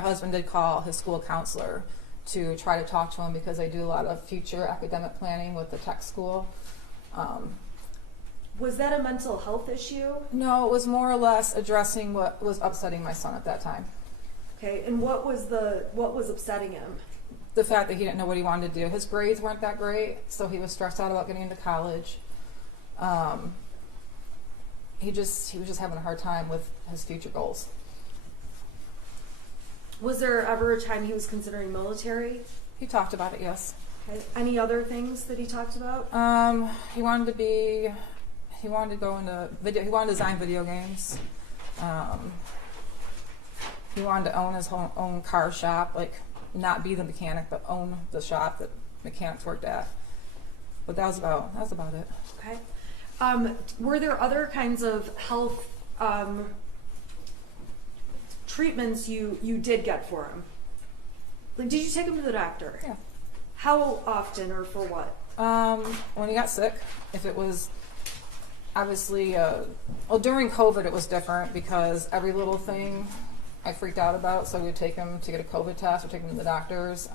husband did call his school counselor to try to talk to him because I do a lot of future academic planning with the tech school. Was that a mental health issue? No, it was more or less addressing what was upsetting my son at that time. Okay, and what was upsetting him? The fact that he didn't know what he wanted to do. His grades weren't that great, so he was stressed out about getting into college. He was just having a hard time with his future goals. Was there ever a time he was considering military? He talked about it, yes. Okay. Any other things that he talked about? He wanted to go into video. He wanted to design video games. He wanted to own his own car shop, like not be the mechanic, but own the shop that mechanics worked at. But that was about it. Okay. Were there other kinds of health treatments you did get for him? Like, did you take him to the doctor? Yeah. How often or for what? When he got sick, if it was obviously, during COVID it was different because every little thing I freaked out about, so we would take him to get a COVID test or take him to the doctors.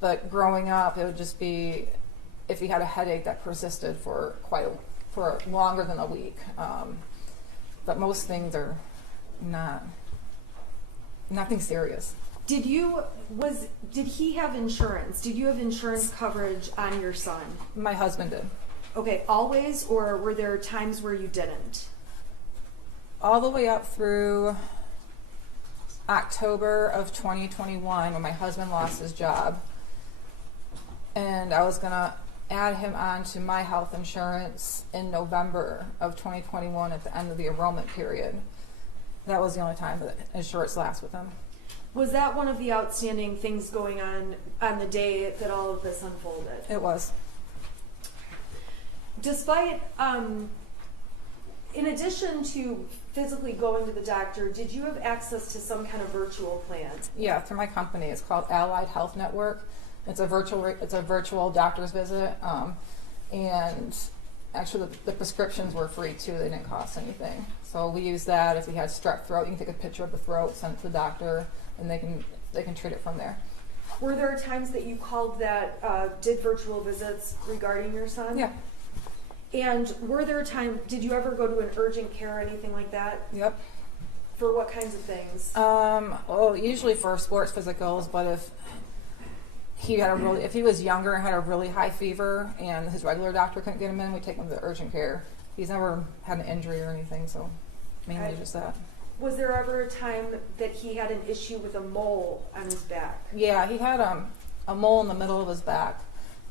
But growing up, it would just be if he had a headache that persisted for longer than a week. But most things are nothing serious. Did he have insurance? Did you have insurance coverage on your son? My husband did. Okay, always, or were there times where you didn't? All the way up through October of 2021 when my husband lost his job. And I was gonna add him on to my health insurance in November of 2021 at the end of the enrollment period. That was the only time that insurance lasts with him. Was that one of the outstanding things going on the day that all of this unfolded? It was. Despite, in addition to physically going to the doctor, did you have access to some kind of virtual plan? Yeah, through my company. It's called Allied Health Network. It's a virtual doctor's visit, and actually the prescriptions were free too. They didn't cost anything. So we use that. If he had strep throat, you can take a picture of the throat, send it to the doctor, and they can treat it from there. Were there times that you called that did virtual visits regarding your son? Yeah. And were there times, did you ever go to an urgent care or anything like that? Yep. For what kinds of things? Well, usually for sports physicals, but if he was younger and had a really high fever and his regular doctor couldn't get him in, we take him to urgent care. He's never had an injury or anything, so mainly just that. Was there ever a time that he had an issue with a mole on his back? Yeah, he had a mole in the middle of his back.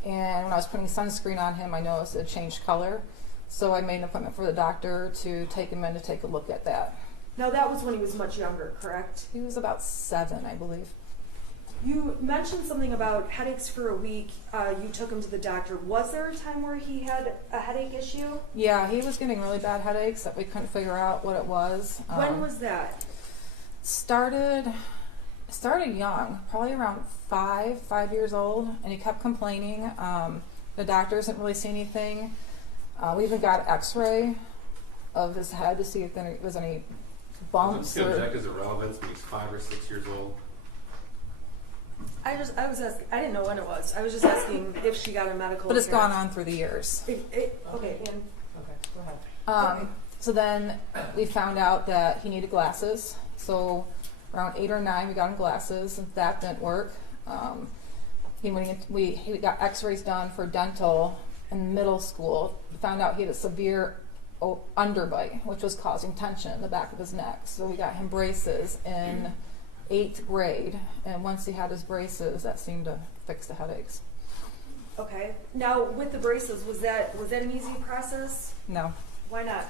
And when I was putting sunscreen on him, I noticed it changed color. So I made an appointment for the doctor to take him in to take a look at that. Now that was when he was much younger, correct? He was about 7, I believe. You mentioned something about headaches for a week. You took him to the doctor. Was there a time where he had a headache issue? Yeah, he was getting really bad headaches that we couldn't figure out what it was. When was that? Started young, probably around 5 years old, and he kept complaining. The doctors didn't really see anything. We even got an X-ray of his head to see if there was any bumps. Does it object as irrelevant when he's 5 or 6 years old? I was asking, I didn't know when it was. I was just asking if she got a medical. But it's gone on through the years. Okay, and Okay, go ahead. okay. So then we found out that he needed glasses. So around 8 or 9, we got him glasses, and that didn't work. He got X-rays done for dental in middle school. We found out he had a severe underbite, which was causing tension in the back of his neck. So we got him braces in 8th grade, and once he had his braces, that seemed to fix the headaches. Okay. Now with the braces, was that an easy process? No, Why not?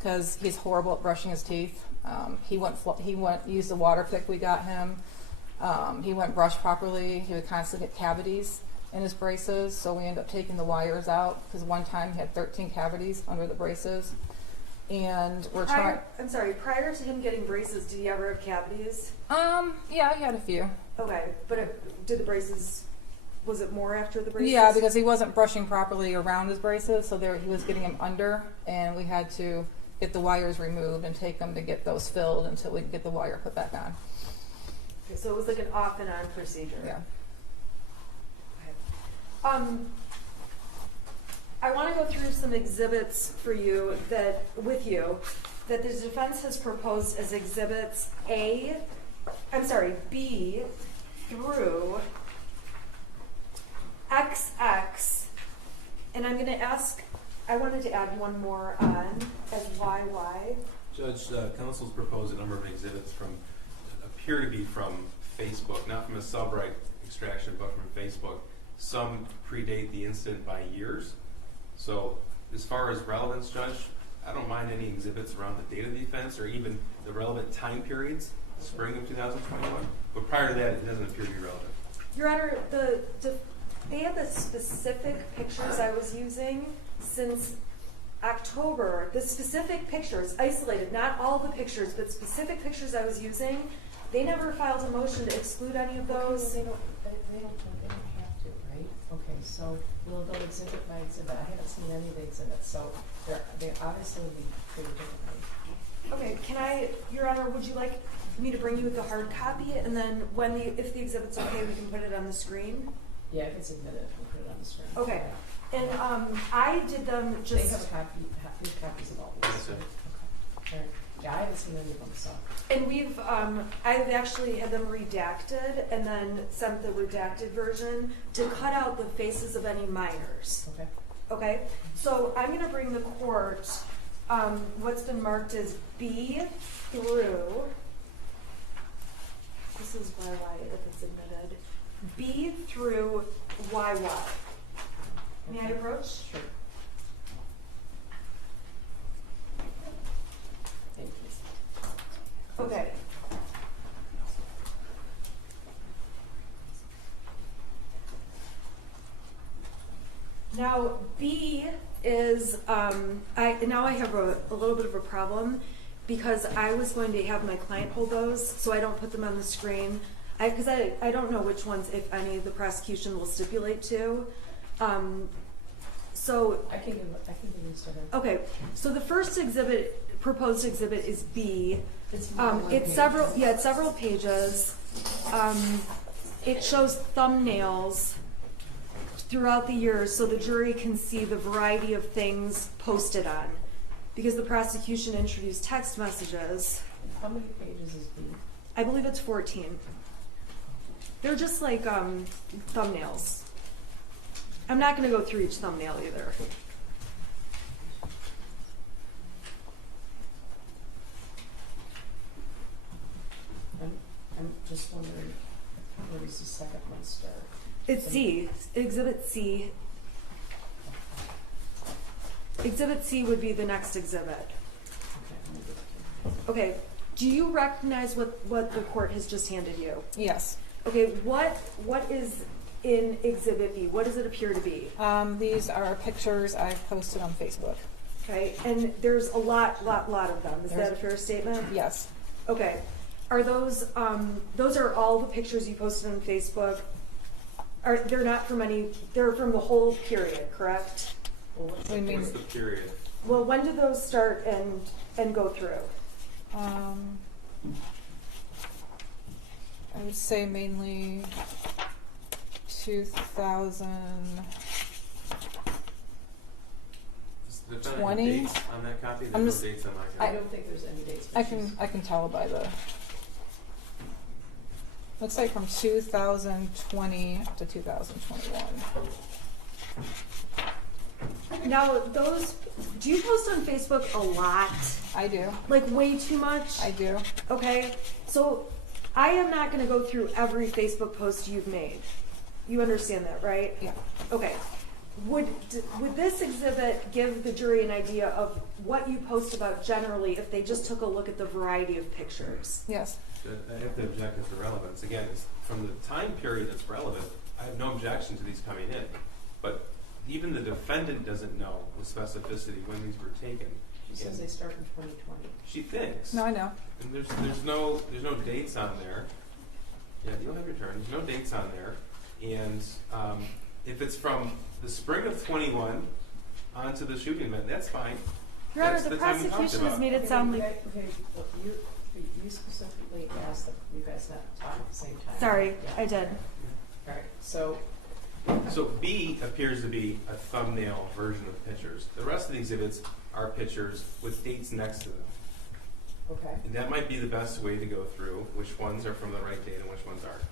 because he's horrible at brushing his teeth. He wouldn't use the water pick we got him. He wouldn't brush properly. He would constantly get cavities in his braces, so we ended up taking the wires out because one time he had 13 cavities under the braces. And we're trying. I'm sorry. Prior to him getting braces, did he ever have cavities? Yeah, he had a few. Okay, but did the braces? Was it more after the braces? Yeah, because he wasn't brushing properly around his braces, so he was getting them under, and we had to get the wires removed and take them to get those filled until we could get the wire put back on. Okay, so it was like an off and on procedure. Yeah. Okay. I want to go through some exhibits for you that the defense has proposed as exhibits B through XX, and I'm going to ask. I wanted to add one more on as YY. Judge, counsel's proposed a number of exhibits appear to be from Facebook, not from a Subright extraction, but from Facebook. Some predate the incident by years. So as far as relevance, Judge, I don't mind any exhibits around the date of the offense or even the relevant time periods, spring of 2021. But prior to that, it doesn't appear to be relevant. Your Honor, they have the specific pictures I was using since October. The specific pictures, isolated, not all the pictures, but specific pictures I was using. They never filed a motion to exclude any of those. They don't have to, right? Okay, so we'll go exhibit by exhibit. I haven't seen any of the exhibits, so they obviously will be treated differently. Okay, Your Honor, would you like me to bring you the hard copy, and then if the exhibit's okay, we can put it on the screen? Yeah, if it's admitted, we'll put it on the screen. Okay, and I did them just. They have copies of all these. Yes, sir. Okay. All right. Yeah, I haven't seen any of them, so. And I've actually had them redacted and then sent the redacted version to cut out the faces of any minors. Okay. Okay, so I'm going to bring the court what's been marked as B through, this is YY if it's admitted, B through YY. May I approach? Sure. Thank you. Okay. Now B is I have a little bit of a problem because I was going to have my client hold those, so I don't put them on the screen. Because I don't know which ones, if any, the prosecution will stipulate to. So I can give these to her. okay, so the first proposed exhibit is B. It's It's several pages. It shows thumbnails throughout the years so the jury can see the variety of things posted on. Because the prosecution introduced text messages. How many pages is B? I believe it's 14. They're just like thumbnails. I'm not going to go through each thumbnail either. I'm just wondering, where does the second one start? It's C, Exhibit C. Exhibit C would be the next exhibit. Okay, I'm gonna give it to Okay, do you recognize what the court has just handed you? Yes. Okay, what is in Exhibit B? What does it appear to be? These are pictures I've posted on Facebook. Okay, and there's a lot of them. Is that a There's- fair statement? Yes. Okay. Are those are all the pictures you posted on Facebook? They're not from they're from the whole period, correct? Well, What do you mean? What's the period? Well, when do those start and go through? I would say mainly 2000. Does the defendant have 20? dates on that copy? I'm There's just- no dates on my I copy. don't think there's any dates. I can tell by the. Looks like from 2020 to 2021. Now, do you post on Facebook a lot? I do. Like way too much? I do. Okay, so I am not going to go through every Facebook post you've made. You understand that, right? Yeah. Okay. Would this exhibit give the jury an idea of what you post about generally if they just took a look at the variety of pictures? Yes. I have to object as to relevance. Again, it's from the time period that's relevant, I have no objection to these coming in. But even the defendant doesn't know with specificity when these were taken. She says they start in 2020. She thinks. No, I know. And there's no dates on there. Yeah, you'll have your turn. There's no dates on there. And if it's from the spring of 21 onto the shooting event, that's fine. Your Honor, That's the the time we talked prosecution has about. made it sound like... Okay, well, you specifically asked that you guys not talk at the same time. Sorry, Yeah. I did. All right, so So B appears to be a thumbnail version of pictures. The rest of the exhibits are pictures with dates next to them. okay. And that might be the best way to go through which ones are from the right date and which ones aren't.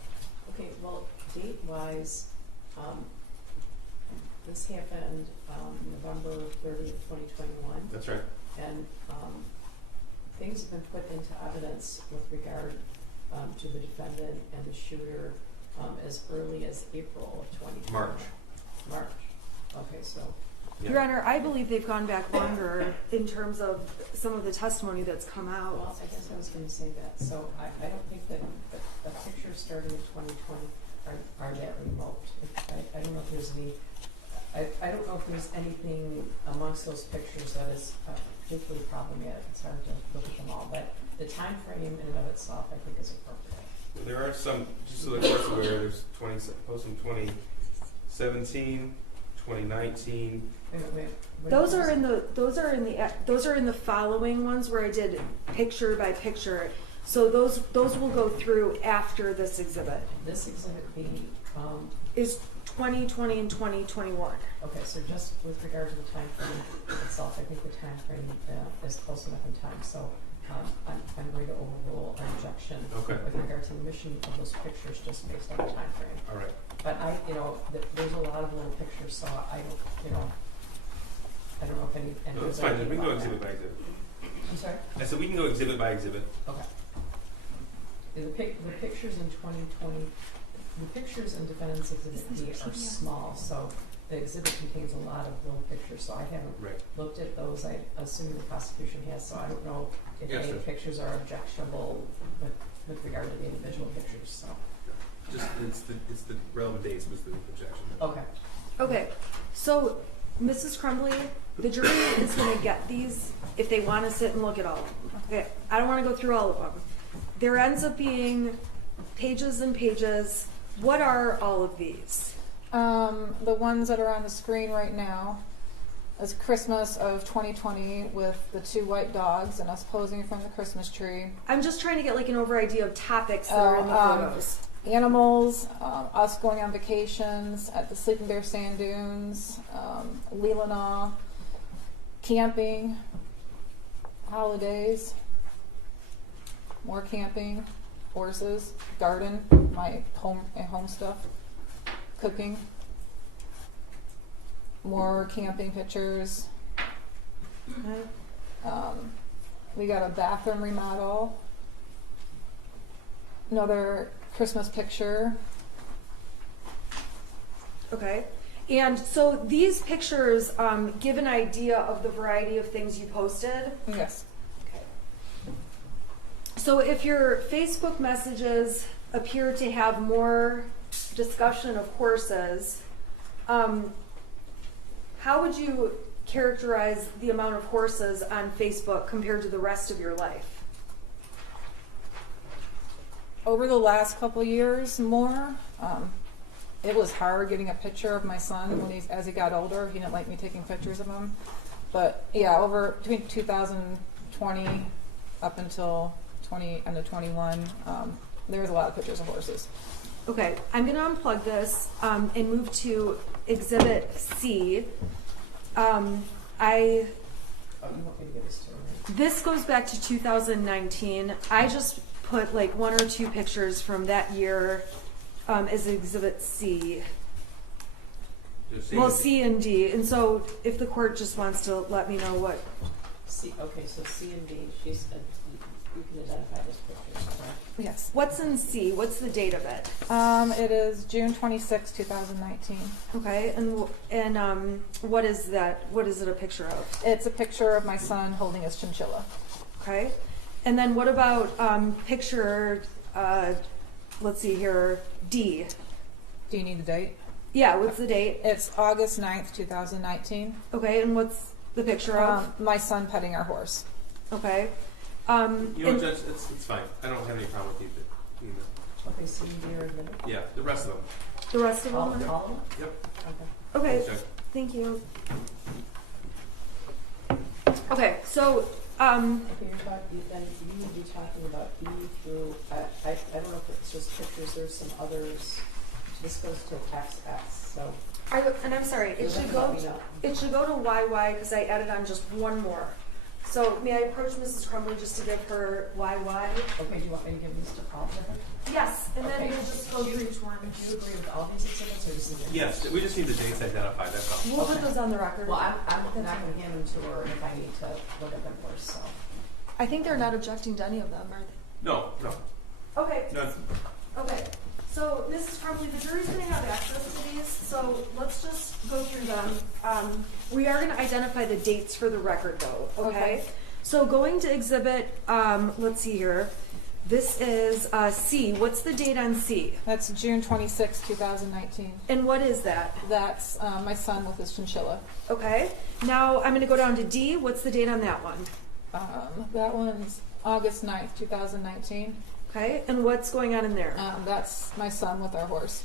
Okay, well, date-wise, this happened November 30th, 2021. That's right. And things have been put into evidence with regard to the defendant and the shooter as early as April of 2020. March. Okay, so. Yeah. Your Honor, I believe they've gone back longer in terms of some of the testimony that's come out. Well, I guess I was going to say that. So I don't think that the pictures starting in 2020 are that remote. I don't know if there's any. I don't know if there's anything amongst those pictures that is particularly problematic. It's hard to look at them all, but the time frame in and of itself, I think, is appropriate. There are some, just so the court's aware, there's posts from 2017, 2019. Wait. Those are in the following ones where I did picture by picture. So those will go through after this exhibit. This exhibit B. Is 2020 and 2021. Okay, so just with regard to the time frame itself, I think the time frame is close enough in time. So I'm going to overrule an objection Okay. with regard to the mission of those pictures just based on the time frame. All right. But there's a lot of little pictures, so I don't know if any. No, that's fine. We can go exhibit by exhibit. I'm sorry? I said we can go exhibit by exhibit. Okay. The pictures in 2020, the pictures in Defendant's Exhibit B are small, so the exhibit contains a lot of little pictures, so I haven't Right. looked at those. I assume the prosecution has, so I don't know if Yes, any sir. pictures are objectionable with regard to the individual pictures, so. Just, it's the relevant dates was the objection. Okay. Okay, so Mrs. Crumbley, the jury is going to get these if they want to sit and look at all of them. Okay, I don't want to go through all of them. There ends up being pages and pages. What are all of these? The ones that are on the screen right now is Christmas of 2020 with the 2 white dogs and us posing from the Christmas tree. I'm just trying to get like an over idea of topics that are in the photos. Animals, us going on vacations at the Sleeping Bear Sand Dunes, Leelanau, camping, holidays, more camping, horses, garden, my home stuff, cooking, more camping pictures. Okay. We got a bathroom remodel, another Christmas picture. Okay. And so these pictures give an idea of the variety of things you posted. Yes. Okay. So if your Facebook messages appear to have more discussion of horses, how would you characterize the amount of horses on Facebook compared to the rest of your life? Over the last couple years, more. It was hard getting a picture of my son when as he got older. He didn't like me taking pictures of him. But yeah, over between 2020 up until end of 21, there was a lot of pictures of horses. Okay, I'm going to unplug this and move to Exhibit C. Oh, you want me to give this to her? This goes back to 2019. I just put like 1 or 2 pictures from that year as Exhibit C. Well, C and D. And so if the court just wants to let me know what. C, okay, so C and D, she said you can identify those pictures, correct? Yes. What's in C? What's the date of it? It is June 26, 2019. Okay, and what is that? What is it a picture of? It's a picture of my son holding his chinchilla. Okay, and then what about picture? Let's see here, D. Do you need the date? Yeah, what's the date? It's August 9th, 2019. Okay, and what's the picture of? My son petting our horse. Okay. You know what, Judge? It's fine. I don't have any problem with either. Okay, C and D are admitted. Yeah, the rest of them. The rest of All them? of them? Yep. Okay. Okay, Thanks, Judge. thank you. Okay, so Okay, then you would be talking about E through, I don't know if it's just pictures, there's some others. This goes to tax X, so. and I'm sorry, it you'll should have to go. let me know. It should go to YY because I added on just one more. So may I approach Mrs. Crumbley just to give her YY? Okay, do you want me to give these to Paul to her? Yes, and then Okay. we'll just go through each one. Do you agree with all these exhibits, or this is it? Yes, we just need the dates identified. That's all. We'll put Okay. those on the record. Well, I'm not gonna hand them to her if I need to look at them first, so. I think they're not objecting to any of them, are they? No. Okay. None. Okay. So, Mrs. Crumbley, the jury's going to have access to these, so let's just go through them. We are going to identify the dates for the record, though, okay? Okay. So, going to exhibit, let's see here. This is C. What's the date on C? That's June 26, 2019. And what is that? That's my son with his chinchilla. Okay. Now, I'm going to go down to D. What's the date on that one? That one's August 9th, 2019. Okay. And what's going on in there? That's my son with our horse.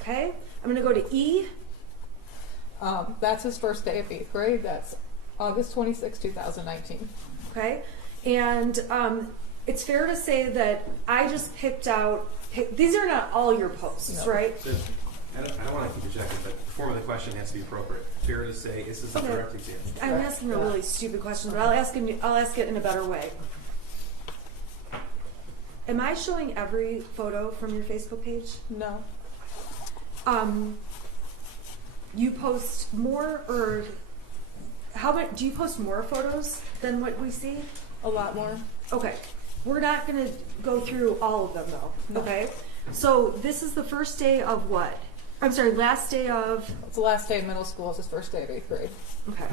Okay. I'm going to go to E. That's his first day of 8th grade. That's August 26, 2019. Okay. And it's fair to say that I just picked out, these are not all your posts, No. right? Judge, I don't want to keep rejecting, but the form of the question has to be appropriate. Fair to say, this is a Okay. direct example. I'm asking a really stupid question, but I'll ask it in a better way. Am I showing every photo from your Facebook page? No. You post more, or how about, do you post more photos than what we see? A lot more. Okay, we're not gonna go through all of them though, No. okay? So this is the first day of what? I'm sorry, last day of, It's the last day of middle school. It's his first day of 8th grade. okay.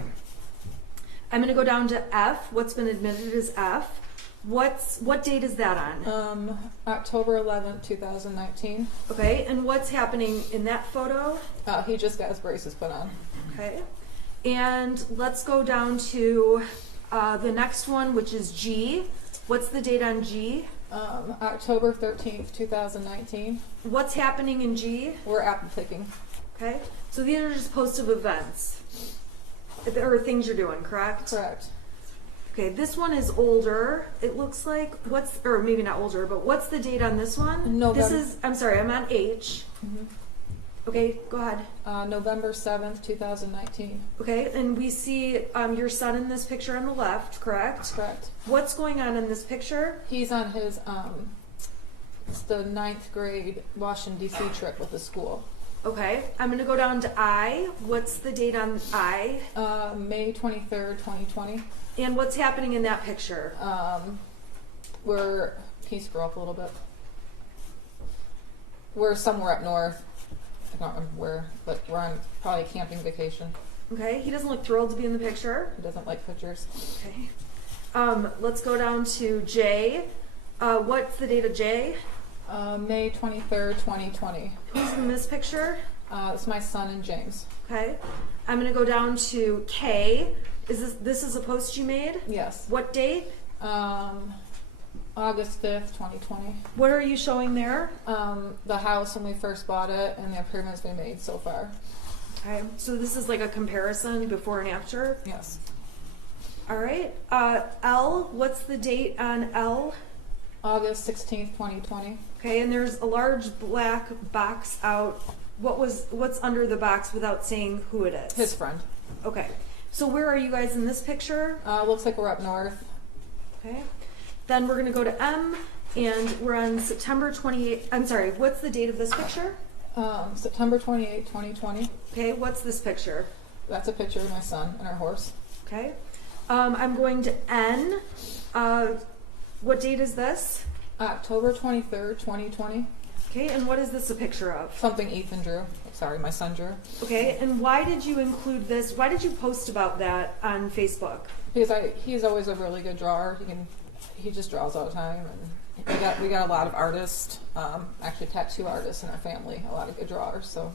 I'm gonna go down to F. What's been admitted is F. What date is that on? October 11th, 2019. Okay, and what's happening in that photo? He just got his braces put on. Okay. And let's go down to the next one, which is G. What's the date on G? October 13th, 2019. What's happening in G? We're apple picking. Okay. So these are just posts of events. Or things you're doing, correct? Correct. Okay, this one is older. It looks like, or maybe not older, but what's the date on this one? November. I'm sorry, I'm on H. Mm-hmm. Okay, go ahead. November 7th, 2019. Okay, and we see your son in this picture on the left, correct? Correct. What's going on in this picture? He's on his, it's the 9th grade Washington, D.C. trip with the school. Okay, I'm going to go down to I. What's the date on I? May 23rd, 2020. And what's happening in that picture? Can you scroll up a little bit? We're somewhere up north. I don't remember where, but we're on probably a camping vacation. Okay, he doesn't look thrilled to be in the picture. He doesn't like pictures. Okay. Let's go down to J. What's the date of J? May 23rd, 2020. Who's in this picture? It's my son and James. Okay. I'm going to go down to K. This is a post you made? Yes. What date? August 5th, 2020. What are you showing there? The house when we first bought it and the improvements we made so far. Okay. So this is like a comparison before and after? Yes. All right. L. What's the date on L? August 16th, 2020. Okay, and there's a large black box out. What's under the box without saying who it is? His friend. Okay. So where are you guys in this picture? Looks like we're up north. Okay. Then we're going to go to M, and we're on September 28th. I'm sorry, what's the date of this picture? September 28th, 2020. Okay, what's this picture? That's a picture of my son and our horse. Okay. I'm going to N. What date is this? October 23rd, 2020. Okay, and what is this a picture of? Something Ethan drew. Sorry, my son drew. Okay, and why did you include this? Why did you post about that on Facebook? Because he's always a really good drawer. He just draws all the time, and we got a lot of artists, actually tattoo artists in our family, a lot of good drawers. So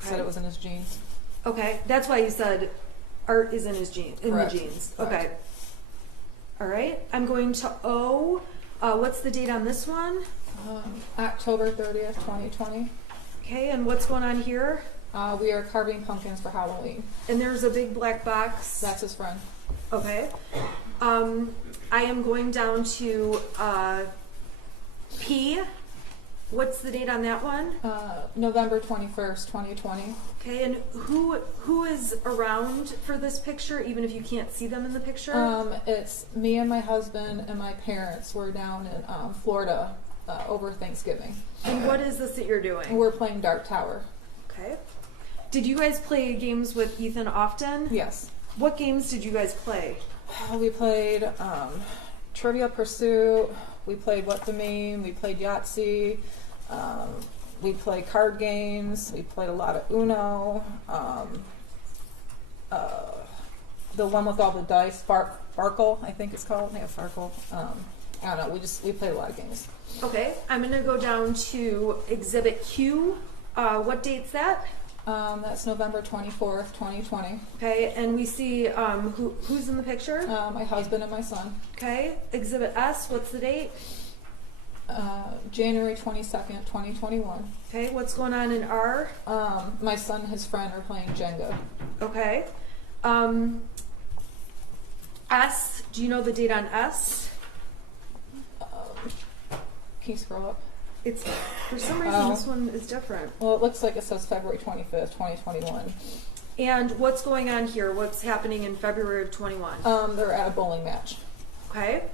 said it was in his genes. Okay, that's why you said art is in his Correct. the genes. Correct. Okay. All right, I'm going to O. What's the date on this one? October 30th, 2020. Okay, and what's going on here? We are carving pumpkins for Halloween. And there's a big black box. That's his friend. Okay. I am going down to P. What's the date on that one? November 21st, 2020. Okay, and who is around for this picture, even if you can't see them in the picture? It's me and my husband and my parents. We're down in Florida over Thanksgiving. And what is this that you're doing? We're playing Dark Tower. Okay. Did you guys play games with Ethan often? Yes. What games did you guys play? We played Trivial Pursuit. We played What the Meme. We played Yahtzee. We play card games. We played a lot of Uno. The one with all the dice, Farkle, I think it's called. Yeah, Farkle. I don't know. We played a lot of games. Okay, I'm gonna go down to Exhibit Q. What date's that? That's November 24th, 2020. Okay, and we see who's in the picture? My husband and my son. Okay, Exhibit S. What's the date? January 22nd, 2021. Okay, what's going on in R? My son and his friend are playing Jenga. Okay. S. Do you know the date on S? Can you scroll up? It's for some reason this one is different. Well, it looks like it says February 25th, 2021. And what's going on here? What's happening in February of 21? They're at a bowling match. Okay.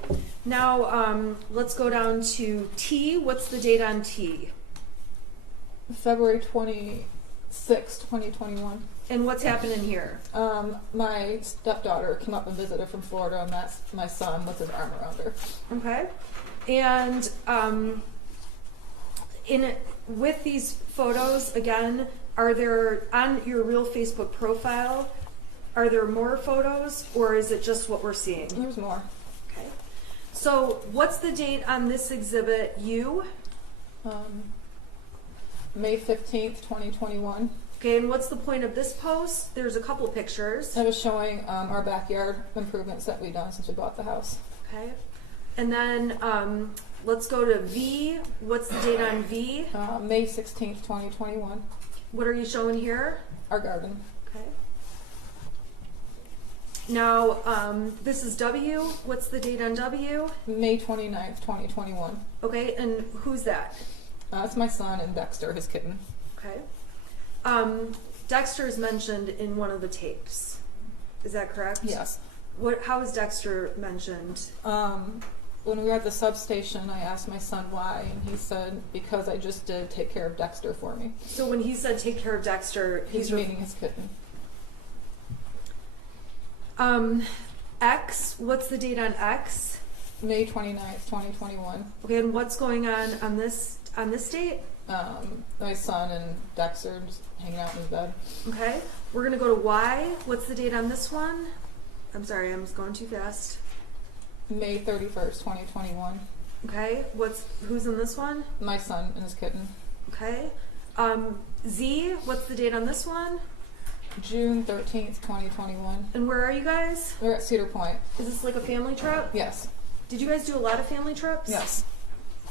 Now let's go down to T. What's the date on T? February 26th, 2021. And what's happening here? My stepdaughter came up and visited from Florida, and that's my son with his arm around her. Okay. And with these photos, again, are there, on your real Facebook profile, are there more photos, or is it just what we're seeing? There's more. Okay. So what's the date on this exhibit U? May 15th, 2021. Okay, and what's the point of this post? There's a couple pictures. I was showing our backyard improvements that we've done since we bought the house. Okay. And then let's go to V. What's the date on V? May 16th, 2021. What are you showing here? Our garden. Okay. Now, this is W. What's the date on W? May 29th, 2021. Okay, and who's that? It's my son and Dexter, his kitten. Okay. Dexter is mentioned in one of the tapes. Is that correct? Yes. How is Dexter mentioned? When we were at the substation, I asked my son why, and he said, because I just did take care of Dexter for me. So when he said take care of Dexter, He's meaning his kitten. X, what's the date on X? May 29th, 2021. Okay, and what's going on this date? My son and Dexter just hanging out in his bed. Okay, we're gonna go to Y. What's the date on this one? I'm sorry, I'm just going too fast. May 31st, 2021. Okay, who's in this one? My son and his kitten. Okay. Z, what's the date on this one? June 13th, 2021. And where are you guys? We're at Cedar Point. Is this like a family trip? Yes. Did you guys do a lot of family trips? Yes.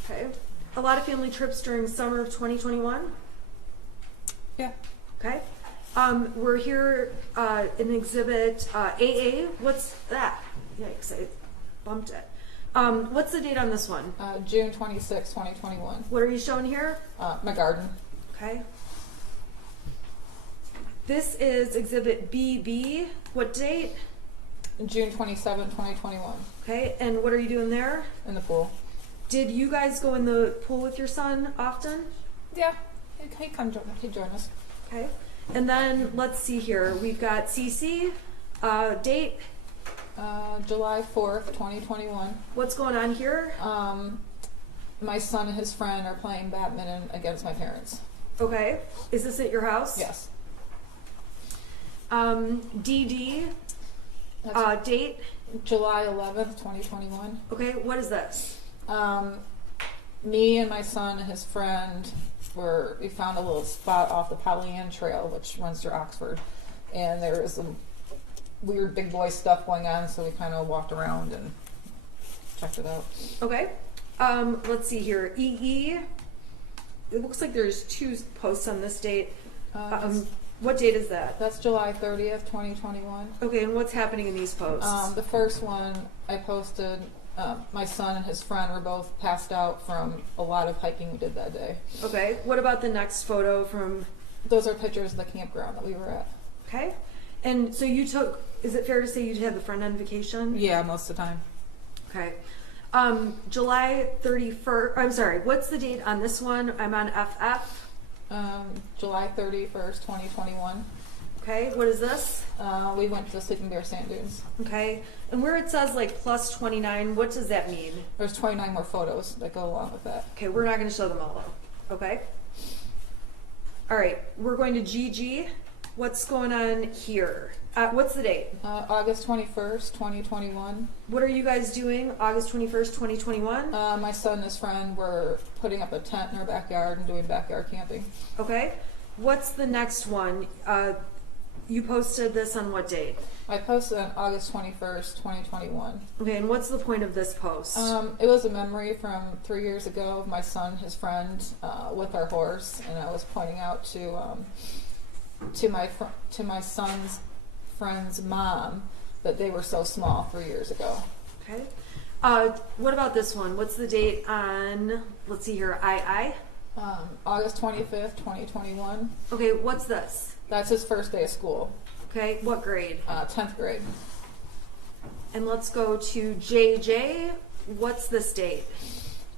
Okay. A lot of family trips during summer of 2021? Yeah. Okay. We're here in exhibit AA. What's that? Yikes, I bumped it. What's the date on this one? June 26th, 2021. What are you showing here? My garden. Okay. This is exhibit BB. What date? June 27th, 2021. Okay, and what are you doing there? In the pool. Did you guys go in the pool with your son often? Yeah. He'd join us. Okay. And then let's see here. We've got CC. Date? July 4th, 2021. What's going on here? My son and his friend are playing badminton against my parents. Okay. Is this at your house? Yes. DD. Date? July 11th, 2021. Okay, what is this? Me and my son and his friend we found a little spot off the Pollyann Trail, which runs through Oxford, and there was some weird big boy stuff going on, so we kind of walked around and checked it out. Okay. Let's see here. EE. It looks like there's 2 posts on this date. What date is that? That's July 30th, 2021. Okay, and what's happening in these posts? The first one I posted, my son and his friend were both passed out from a lot of hiking we did that day. Okay, what about the next photo from... Those are pictures of the campground that we were at. Okay, and so you took, is it fair to say you had the friend on vacation? Yeah, most of the time. Okay. July 31st, I'm sorry, what's the date on this one? I'm on FF. July 31st, 2021. Okay, what is this? We went to the Sleeping Bear Sand Dunes. Okay, and where it says like plus 29, what does that mean? There's 29 more photos that go along with that. Okay, we're not going to show them all though. Okay. All right, we're going to GG. What's going on here? What's the date? August 21st, 2021. What are you guys doing August 21st, 2021? My son and his friend were putting up a tent in our backyard and doing backyard camping. Okay. What's the next one? You posted this on what date? I posted on August 21st, 2021. Okay, and what's the point of this post? It was a memory from 3 years ago of my son and his friend with our horse, and I was pointing out to my son's friend's mom that they were so small 3 years ago. Okay. What about this one? What's the date on, let's see here, August 25th, 2021. Okay, what's this? That's his first day of school. Okay, what grade? 10th grade. And let's go to JJ. What's this date?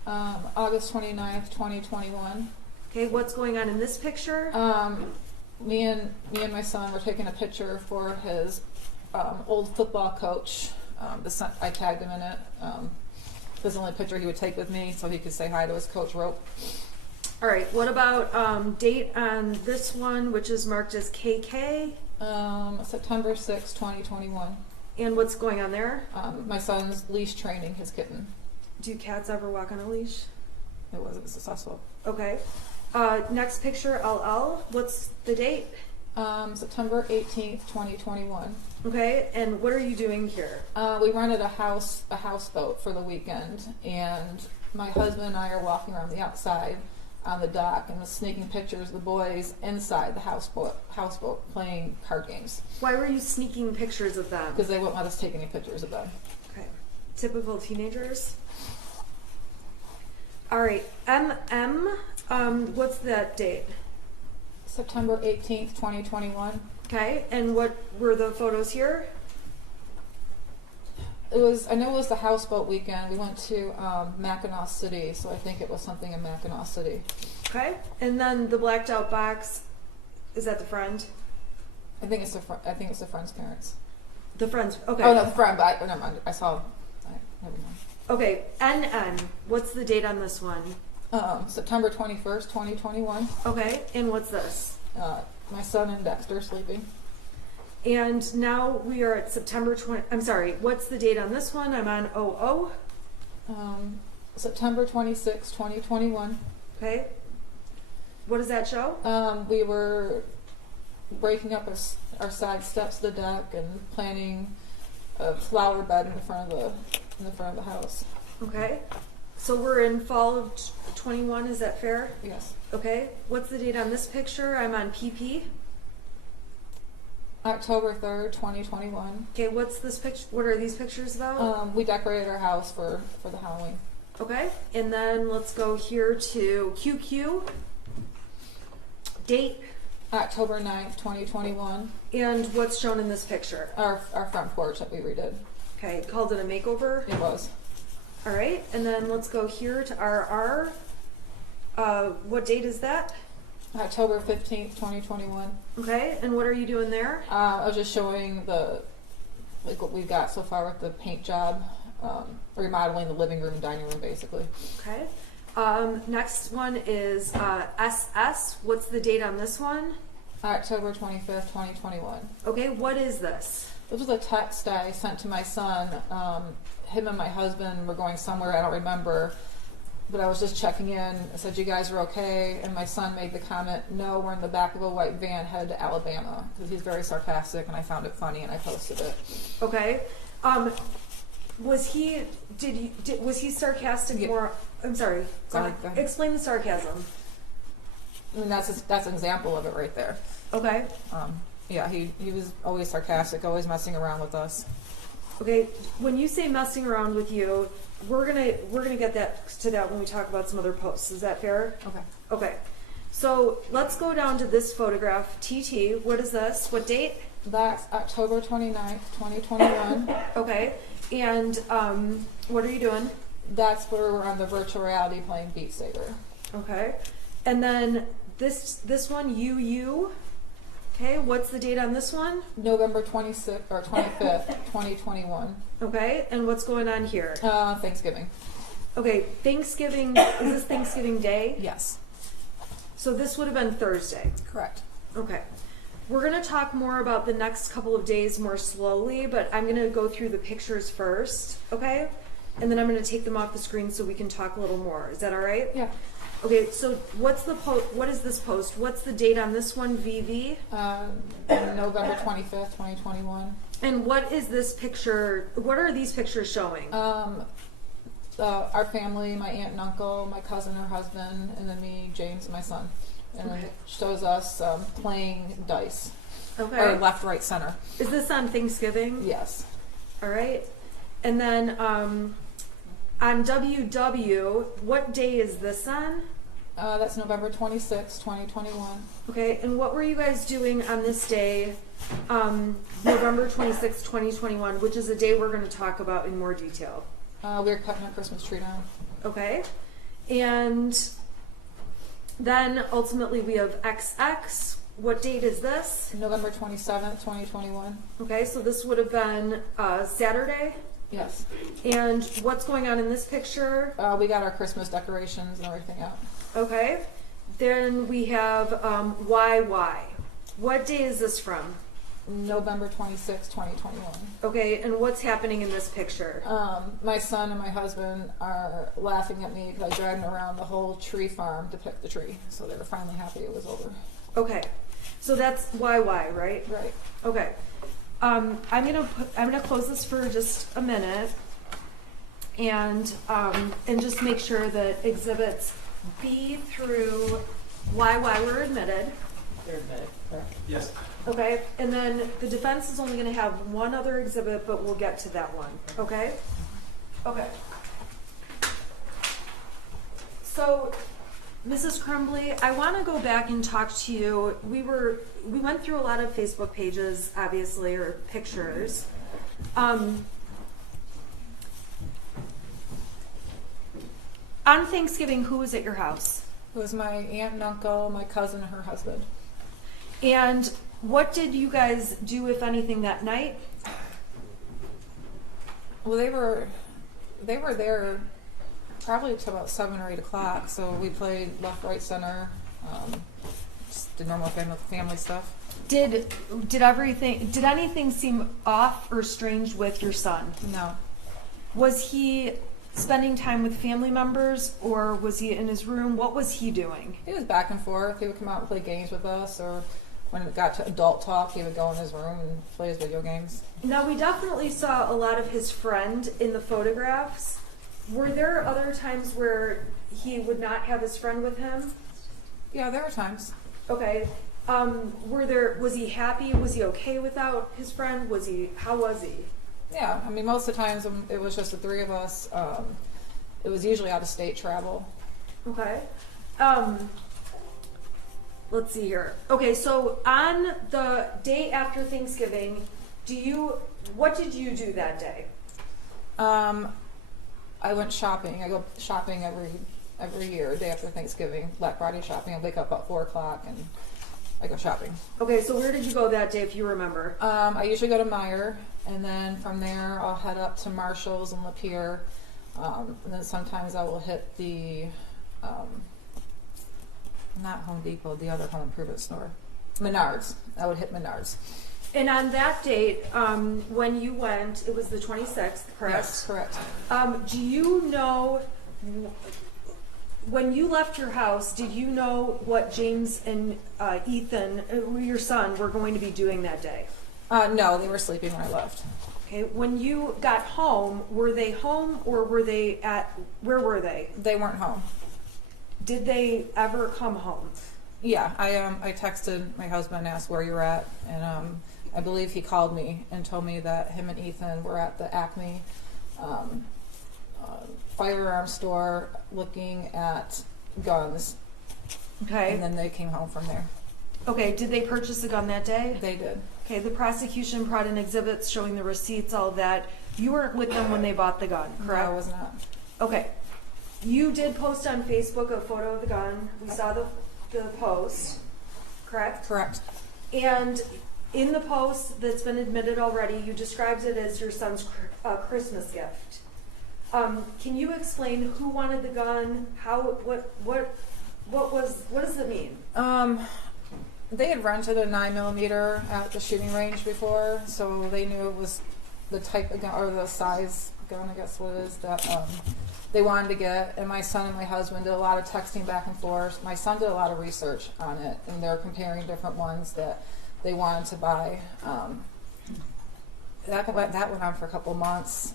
August 29th, 2021. Okay, what's going on in this picture? Me and my son were taking a picture for his old football coach. I tagged him in it. This is the only picture he would take with me so he could say hi to his coach, Rope. All right, what about date on this one, which is marked as KK? September 6, 2021. And what's going on there? My son's leash training his kitten. Do cats ever walk on a leash? It wasn't successful. Okay. Next picture, LL. What's the date? September 18th, 2021. Okay, and what are you doing here? We rented a houseboat for the weekend, and my husband and I are walking around the outside on the dock and was sneaking pictures of the boys inside the houseboat playing card games. Why were you sneaking pictures of them? Because they wouldn't let us take any pictures of them. Okay. Typical teenagers. All right, what's that date? September 18th, 2021. Okay, and what were the photos here? I know it was the houseboat weekend. We went to Mackinac City, so I think it was something in Mackinac City. Okay, and then the blacked out box, is that the friend? I think it's the friend's parents. The friend's, okay. Oh no, the friend, but never mind. Never mind. Okay, NN, what's the date on this one? September 21st, 2021. Okay, and what's this? My son and Dexter sleeping. And now we are at September 20, I'm sorry, what's the date on this one? I'm on 00. September 26, 2021. Okay. What does that show? We were breaking up our side steps of the deck and planting a flower bed in the front of the house. Okay. So we're in fall of 21, is that fair? Yes. Okay. What's the date on this picture? I'm on PP. October 3rd, 2021. Okay, what's this picture? What are these pictures about? We decorated our house for the Halloween. Okay, and then let's go here to QQ. Date. October 9th, 2021. And what's shown in this picture? Our front porch that we redid. Okay, called it a makeover? It was. All right, and then let's go here to RR. What date is that? October 15th, 2021. Okay, and what are you doing there? I was just showing what we've got so far with the paint job, remodeling the living room and dining room, basically. Okay. Next one is SS. What's the date on this one? October 25th, 2021. Okay, what is this? This was a text I sent to my son. Him and my husband were going somewhere, I don't remember, but I was just checking in. I said, you guys are okay? And my son made the comment, no, we're in the back of a white van headed to Alabama, because he's very sarcastic, and I found it funny, and I posted it. Okay. Was he sarcastic more? I'm sorry. Go ahead. Explain the sarcasm. I mean, that's an example of it right there. Okay. Yeah, he was always sarcastic, always messing around with us. Okay. When you say messing around with you, we're gonna get to that when we talk about some other posts. Is that fair? Okay. Okay. So let's go down to this photograph. TT. What is this? What date? That's October 29th, 2021. Okay. And what are you doing? That's where we're on the virtual reality playing Beat Saber. Okay. And then this one, UU. Okay, what's the date on this one? November 26th or 25th, 2021. Okay, and what's going on here? Thanksgiving. Okay, Thanksgiving, is this Thanksgiving Day? Yes. So this would have been Thursday. Correct. Okay. We're going to talk more about the next couple of days more slowly, but I'm going to go through the pictures first, okay? And then I'm going to take them off the screen so we can talk a little more. Is that all right? Yeah. Okay, so what is this post? What's the date on this one, VV? November 25th, 2021. And what is this picture? What are these pictures showing? Our family, my aunt and uncle, my cousin, her husband, and then me, James, and my son. And then it shows us playing dice. Okay. Or left, right, center. Is this on Thanksgiving? Yes. All right. And then on WW, what day is this on? That's November 26th, 2021. Okay, and what were you guys doing on this day, November 26th, 2021, which is a day we're going to talk about in more detail? We were cutting a Christmas tree down. Okay, and then ultimately we have XX. What date is this? November 27th, 2021. Okay, so this would have been Saturday? Yes. And what's going on in this picture? We got our Christmas decorations and everything out. Okay, Then we have YY. What day is this from? November 26, 2021. Okay, and what's happening in this picture? My son and my husband are laughing at me because I dragged them around the whole tree farm to pick the tree. So they were finally happy it was over. Okay, so that's YY, right? Right. Okay. I'm gonna close this for just a minute, and just make sure that exhibits B through YY were admitted. They're admitted, correct? Yes. Okay, and then the defense is only going to have one other exhibit, but we'll get to that one. Okay? Okay. So, Mrs. Crumbley, I want to go back and talk to you. We went through a lot of Facebook pages, obviously, or pictures. On Thanksgiving, who was at your house? It was my aunt and uncle, my cousin, and her husband. And what did you guys do, if anything, that night? Well, they were there probably till about 7 or 8 o'clock. So we played left, right, center, just the normal family stuff. Did anything seem off or strange with your son? No. Was he spending time with family members, or was he in his room? What was he doing? He was back and forth. He would come out and play games with us, or when it got to adult talk, he would go in his room and play his video games. Now, we definitely saw a lot of his friend in the photographs. Were there other times where he would not have his friend with him? Yeah, there were times. Okay. Was he happy? Was he okay without his friend? How was he? Yeah, I mean, most of the times it was just the three of us. It was usually out of state travel. Okay. Let's see here. Okay, so on the day after Thanksgiving, what did you do that day? I went shopping. I go shopping every year, day after Thanksgiving, Black Friday shopping. I wake up about 4 o'clock and I go shopping. Okay, so where did you go that day, if you remember? I usually go to Meijer, and then from there I'll head up to Marshall's and Lapeer, and then sometimes I will hit the not Home Depot, the other home improvement store, Menards. I would hit Menards. And on that date, when you went, it was the 26th, correct? Yes, correct. Do you know, when you left your house, did you know what James and Ethan, your son, were going to be doing that day? No, they were sleeping when I left. Okay, when you got home, were they home, or were they where were they? They weren't home. Did they ever come home? Yeah, I texted my husband and asked where you're at, and I believe he called me and told me that him and Ethan were at the Acme firearm store looking at guns. Okay. And then they came home from there. Okay, did they purchase a gun that day? They did. Okay, the prosecution brought in exhibits showing the receipts, all of that. You weren't with them when they bought the gun, correct? No, I was not. Okay. You did post on Facebook a photo of the gun. We saw the post, correct? Correct. And in the post that's been admitted already, you described it as your son's Christmas gift. Can you explain who wanted the gun? What does it mean? They had rented a 9mm at the shooting range before, so they knew it was the type of gun, or the size gun, I guess what it is, that they wanted to get. And my son and my husband did a lot of texting back and forth. My son did a lot of research on it, and they're comparing different ones that they wanted to buy. That went on for a couple of months.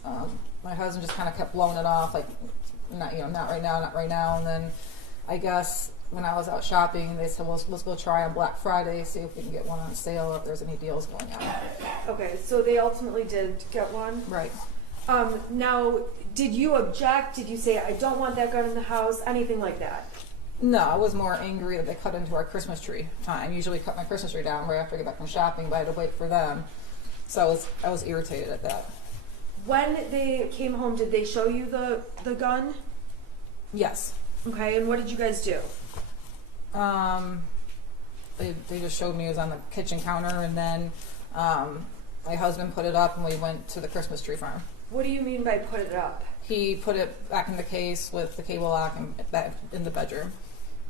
My husband just kind of kept blowing it off, like, not right now. And then I guess when I was out shopping, they said, well, let's go try on Black Friday, see if we can get one on sale, or if there's any deals going on. Okay, so they ultimately did get one? Right. Now, did you object? Did you say, I don't want that gun in the house? Anything like that? No, I was more angry that they cut into our Christmas tree time. I usually cut my Christmas tree down right after I get back from shopping, but I had to wait for them. So I was irritated at that. When they came home, did they show you the gun? Yes. Okay, and what did you guys do? They just showed me it was on the kitchen counter, and then my husband put it up, and we went to the Christmas tree farm. What do you mean by put it up? He put it back in the case with the cable lock and back in the bedroom.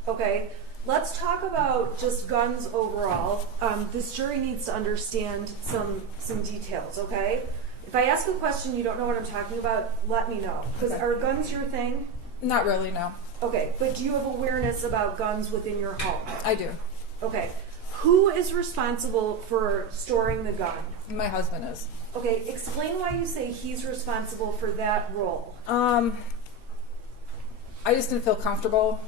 Okay, let's talk about just guns overall. This jury needs to understand some details, okay? If I ask a question you don't know what I'm talking about, let me know. Because are guns your thing? Not really, no. Okay, but do you have awareness about guns within your home? I do. Okay. Who is responsible for storing the gun? My husband is. Okay, explain why you say he's responsible for that role. I just didn't feel comfortable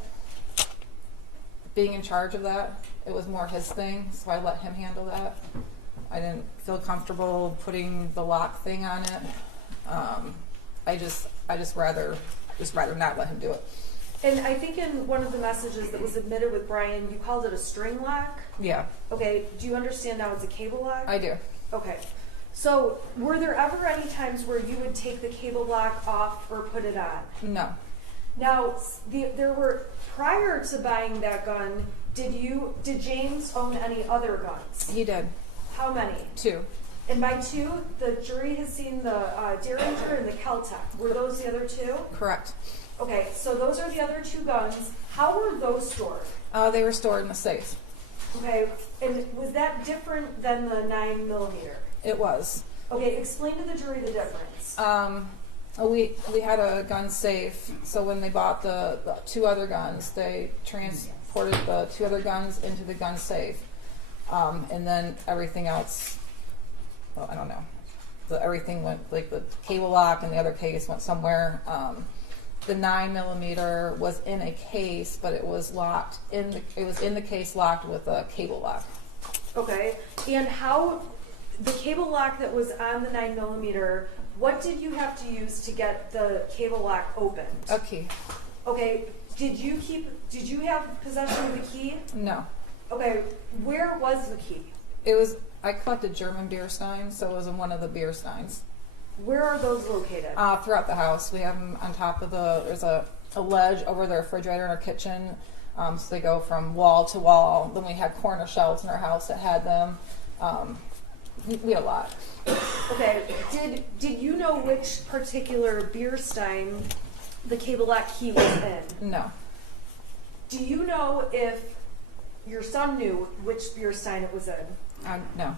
being in charge of that. It was more his thing, so I let him handle that. I didn't feel comfortable putting the lock thing on it. I just rather not let him do it. And I think in one of the messages that was admitted with Brian, you called it a string lock. Yeah. Okay, do you understand now it's a cable lock? I do. Okay. So were there ever any times where you would take the cable lock off or put it on? No. Now, there were, prior to buying that gun, did James own any other guns? He did. How many? 2. And by 2, the jury has seen the Derringer and the Kel-Tec. Were those the other 2? Correct. Okay, so those are the other 2 guns. How were those stored? They were stored in the safe. Okay, and was that different than the 9mm? It was. Okay, explain to the jury the difference. We had a gun safe, so when they bought the 2 other guns, they transported the 2 other guns into the gun safe, and then everything else. Well, I don't know. Everything went, like the cable lock and the other case went somewhere. The 9mm was in a case, but it was locked it was in the case locked with a cable lock. Okay, and how the cable lock that was on the 9mm, what did you have to use to get the cable lock opened? A key. Okay, did you have possession of the key? No. Okay, where was the key? I collected German beer steins, so it was in one of the beer steins. Where are those located? Throughout the house. We have them on top of there's a ledge over the refrigerator in our kitchen. So they go from wall to wall. Then we had corner shelves in our house that had them. We had a lot. Okay, did you know which particular beer stein the cable lock key was in? No. Do you know if your son knew which beer stein it was in? No.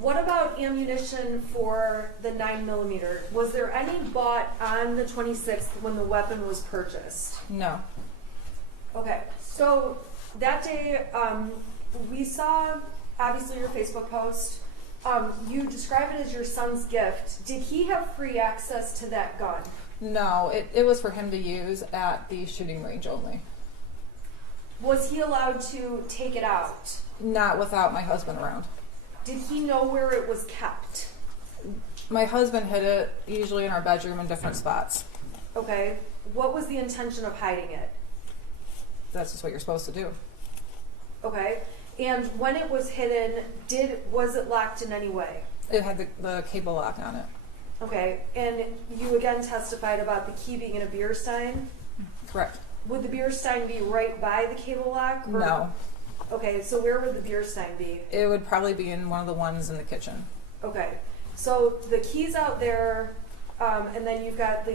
What about ammunition for the 9mm? Was there any bought on the 26th when the weapon was purchased? No. Okay, so that day we saw, obviously, your Facebook post. You describe it as your son's gift. Did he have free access to that gun? No, it was for him to use at the shooting range only. Was he allowed to take it out? Not without my husband around. Did he know where it was kept? My husband hid it usually in our bedroom in different spots. Okay. What was the intention of hiding it? That's just what you're supposed to do. Okay. And when it was hidden, was it locked in any way? It had the cable lock on it. Okay. And you again testified about the key being in a beer stein? Correct. Would the beer stein be right by the cable lock? Or? No. Okay, so where would the beer stein be? It would probably be in one of the ones in the kitchen. Okay, so the key's out there, and then you've got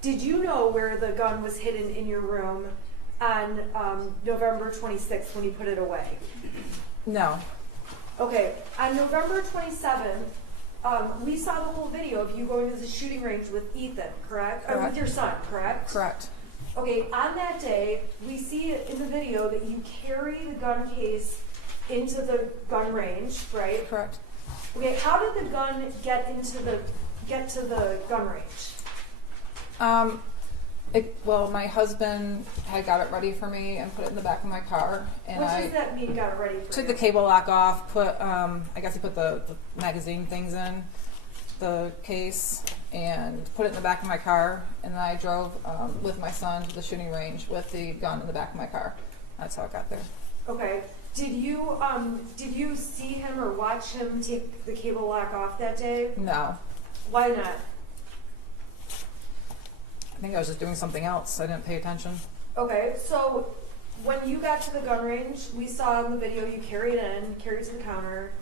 did you know where the gun was hidden in your room on November 26th when you put it away? No. Okay, on November 27th, we saw the whole video of you going to the shooting range with Ethan, correct? Or with your son, correct? Correct. Okay, on that day, we see in the video that you carry the gun case into the gun range, right? Correct. Okay, how did the gun get to the gun range? Well, my husband had got it ready for me and put it in the back of my car, and What does that mean? Got it ready for took you? the cable lock off. I guess he put the magazine things in the case and put it in the back of my car, and then I drove with my son to the shooting range with the gun in the back of my car. That's how it got there. Okay. Did you see him or watch him take the cable lock off that day? No. Why not? I think I was just doing something else. I didn't pay attention. Okay, so when you got to the gun range, we saw in the video you carried it to the counter.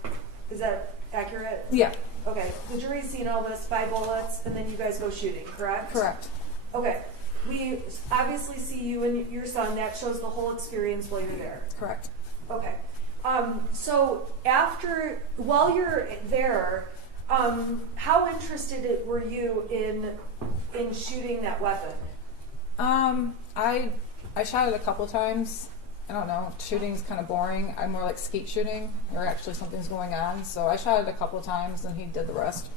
Is that accurate? Yeah. Okay, the jury's seen all this, 5 bullets, and then you guys go shooting, correct? Correct. Okay, we obviously see you and your son. That shows the whole experience while you're there. Correct. Okay. So while you're there, how interested were you in shooting that weapon? I shot it a couple times. I don't know, shooting's kind of boring. I'm more like skeet shooting, where actually something's going on. So I shot it a couple times, and he did the rest.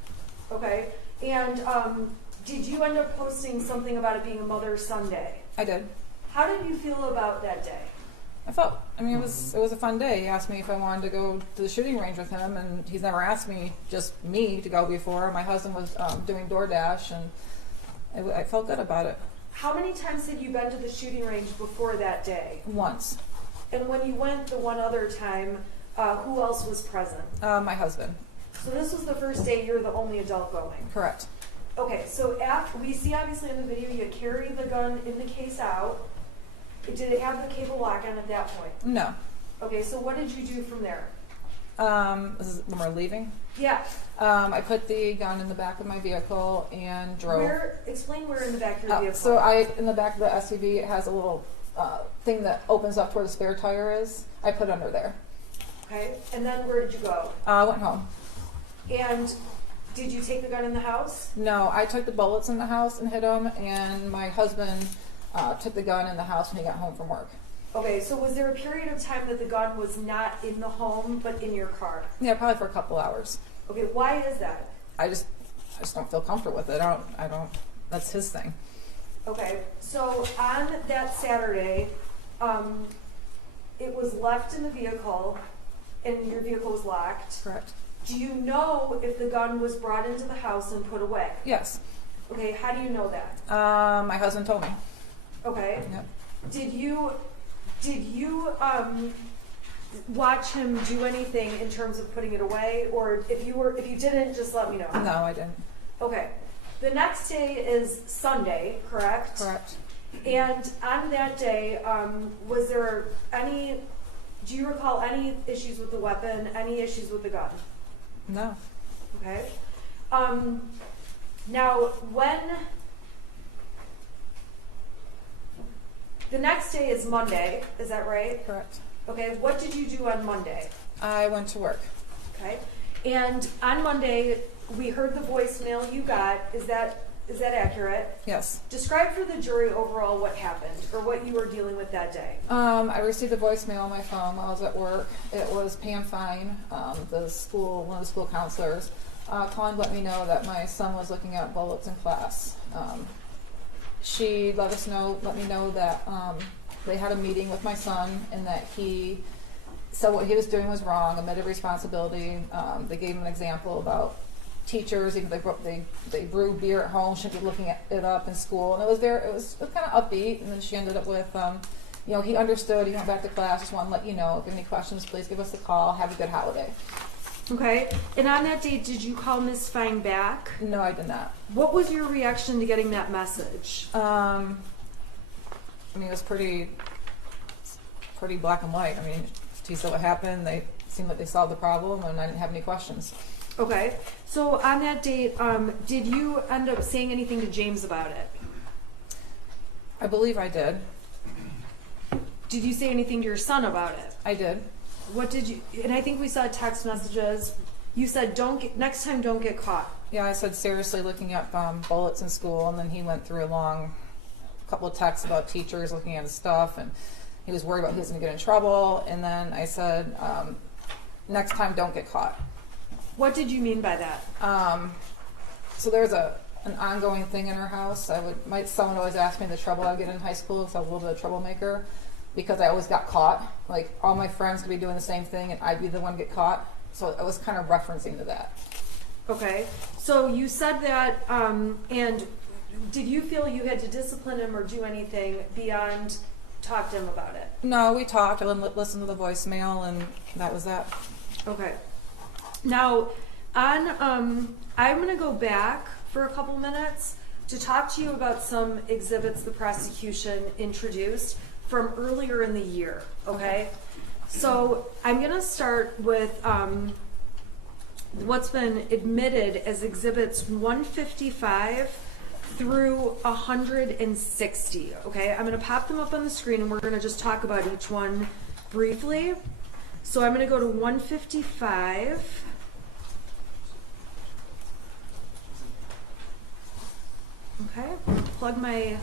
Okay. And did you end up posting something about it being a Mother's-Son Day? I did. How did you feel about that day? It was a fun day. He asked me if I wanted to go to the shooting range with him, and he's never asked me to go before. My husband was doing DoorDash, and I felt good about it. How many times had you been to the shooting range before that day? Once. And when you went the one other time, who else was present? My husband. So this was the first day you're the only adult going? Correct. Okay, so after we see obviously in the video you carry the gun in the case out. Did it have the cable lock on at that point? No. Okay, so what did you do from there? This is when we're leaving. Yeah. I put the gun in the back of my vehicle and drove. Explain where in the back of your vehicle. So in the back of the SUV, it has a little thing that opens up where the spare tire is. I put it under there. Okay, and then where did you go? I went home. And did you take the gun in the house? No, I took the bullets in the house and hid them, and my husband took the gun in the house when he got home from work. Okay, so was there a period of time that the gun was not in the home but in your car? Yeah, probably for a couple hours. Okay, why is that? I just don't feel comfortable with it. I don't. That's his thing. Okay, so on that Saturday, it was left in the vehicle, and your vehicle was locked. Correct. Do you know if the gun was brought into the house and put away? Yes. Okay, how do you know that? My husband told me. Okay. Yep. Did you watch him do anything in terms of putting it away, or if you didn't, just let me know. No, I didn't. Okay. The next day is Sunday, correct? Correct. And on that day, was there any? Do you recall any issues with the weapon? Any issues with the gun? No. Okay. Now, when the next day is Monday, is that right? Correct. Okay. What did you do on Monday? I went to work. Okay. And on Monday, we heard the voicemail you got. Is that accurate? Yes. Describe for the jury overall what happened or what you were dealing with that day. I received a voicemail on my phone while I was at work. It was Pam Fine, one of the school counselors, calling to let me know that my son was looking at bullets in class. She let me know that they had a meeting with my son and that he said what he was doing was wrong, admitted responsibility. They gave him an example about teachers, even they brew beer at home, shouldn't be looking it up in school, and it was kind of upbeat. And then she ended up with, he understood. He went back to class. Just want to let you know. If you have any questions, please give us a call. Have a good holiday. Okay. And on that date, did you call Miss Fine back? No, I did not. What was your reaction to getting that message? It was pretty black and white. She said what happened. They seemed like they solved the problem, and I didn't have any questions. Okay. So on that date, did you end up saying anything to James about it? I believe I did. Did you say anything to your son about it? I did. What did you? And I think we saw text messages. You said, next time, don't get caught. Yeah, I said seriously looking up bullets in school, and then he went through a long couple of texts about teachers looking at his stuff, and he was worried about he was going to get in trouble. And then I said, next time, don't get caught. What did you mean by that? So there's an ongoing thing in our house. Someone always asked me the trouble I would get in high school because I was a little bit of a troublemaker, because I always got caught. Like all my friends could be doing the same thing and I'd be the one to get caught. So I was kind of referencing to that. Okay. So you said that, and did you feel you had to discipline him or do anything beyond talk to him about it? No, we talked. I listened to the voicemail, and that was that. Okay. Now, I'm going to go back for a couple minutes to talk to you about some exhibits the prosecution introduced from earlier in the year, okay? So I'm going to start with what's been admitted as exhibits 155 through 160, okay? I'm gonna pop them up on the screen and we're gonna just talk about each one briefly. So I'm gonna go to 155. Okay, plug my...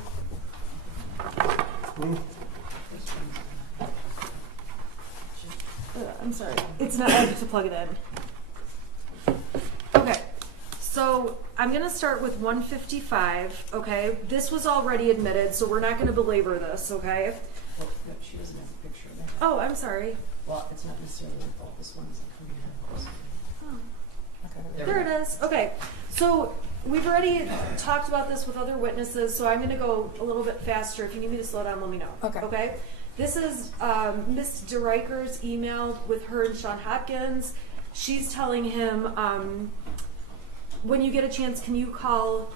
I'm sorry, it's not, I have to plug it in. Okay, so I'm gonna start with 155, okay? This was already admitted, so we're not gonna belabor this, okay? Well, no, she doesn't have a picture of it. Oh, I'm sorry. Well, it's not necessarily your fault. This one isn't coming in. Oh. There it is. Okay, so we've already talked about this with other witnesses, so I'm gonna go a little bit faster. If you need me to slow down, let me know. Okay. Okay? This is Miss DeRiker's email with her and Sean Hopkins. She's telling him, when you get a chance, can you call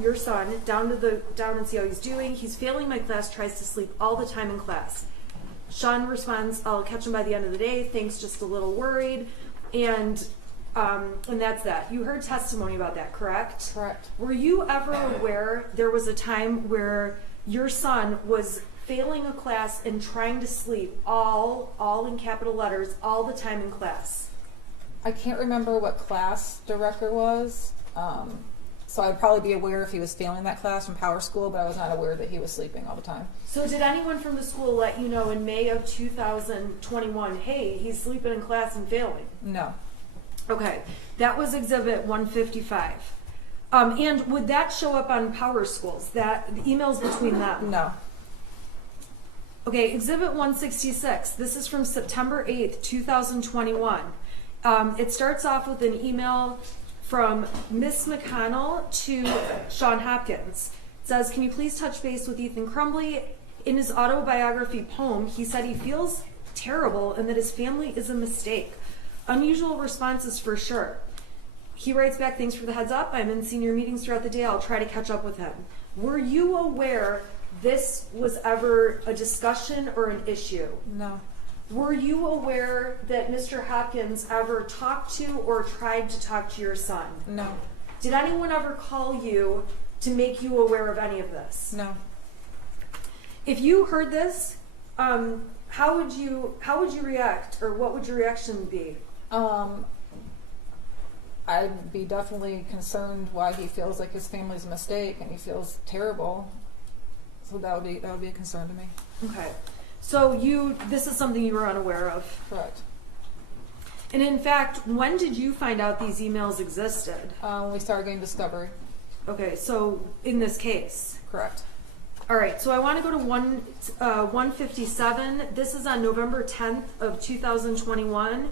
your son down and see how he's doing? He's failing my class, tries to sleep all the time in class. Sean responds, I'll catch him by the end of the day, thanks, just a little worried. And that's that. You heard testimony about that, correct? Correct. Were you ever aware there was a time where your son was failing a class and trying to sleep all in capital letters all the time in class? I can't remember what class director was, so I'd probably be aware if he was failing that class from Power School, but I was not aware that he was sleeping all the time. So did anyone from the school let you know in May of 2021, hey, he's sleeping in class and failing? No. Okay, that was Exhibit 155. And would that show up on Power Schools, that the emails between them? No. Okay, Exhibit 166. This is from September 8th, 2021. It starts off with an email from Miss McConnell to Sean Hopkins. It says, can you please touch base with Ethan Crumbley? In his autobiography poem, he said he feels terrible and that his family is a mistake. Unusual responses for sure. He writes back, thanks for the heads up. I'm in senior meetings throughout the day. I'll try to catch up with him. Were you aware this was ever a discussion or an issue? No. Were you aware that Mr. Hopkins ever talked to or tried to talk to your son? No. Did anyone ever call you to make you aware of any of this? No. If you heard this, how would you react, or what would your reaction be? I'd be definitely concerned why he feels like his family's a mistake and he feels terrible. So that would be a concern to me. Okay. So this is something you were unaware of. Correct. And in fact, when did you find out these emails existed? When we started getting discovery. Okay, so in this case. Correct. All right, so I want to go to 157. This is on November 10th of 2021.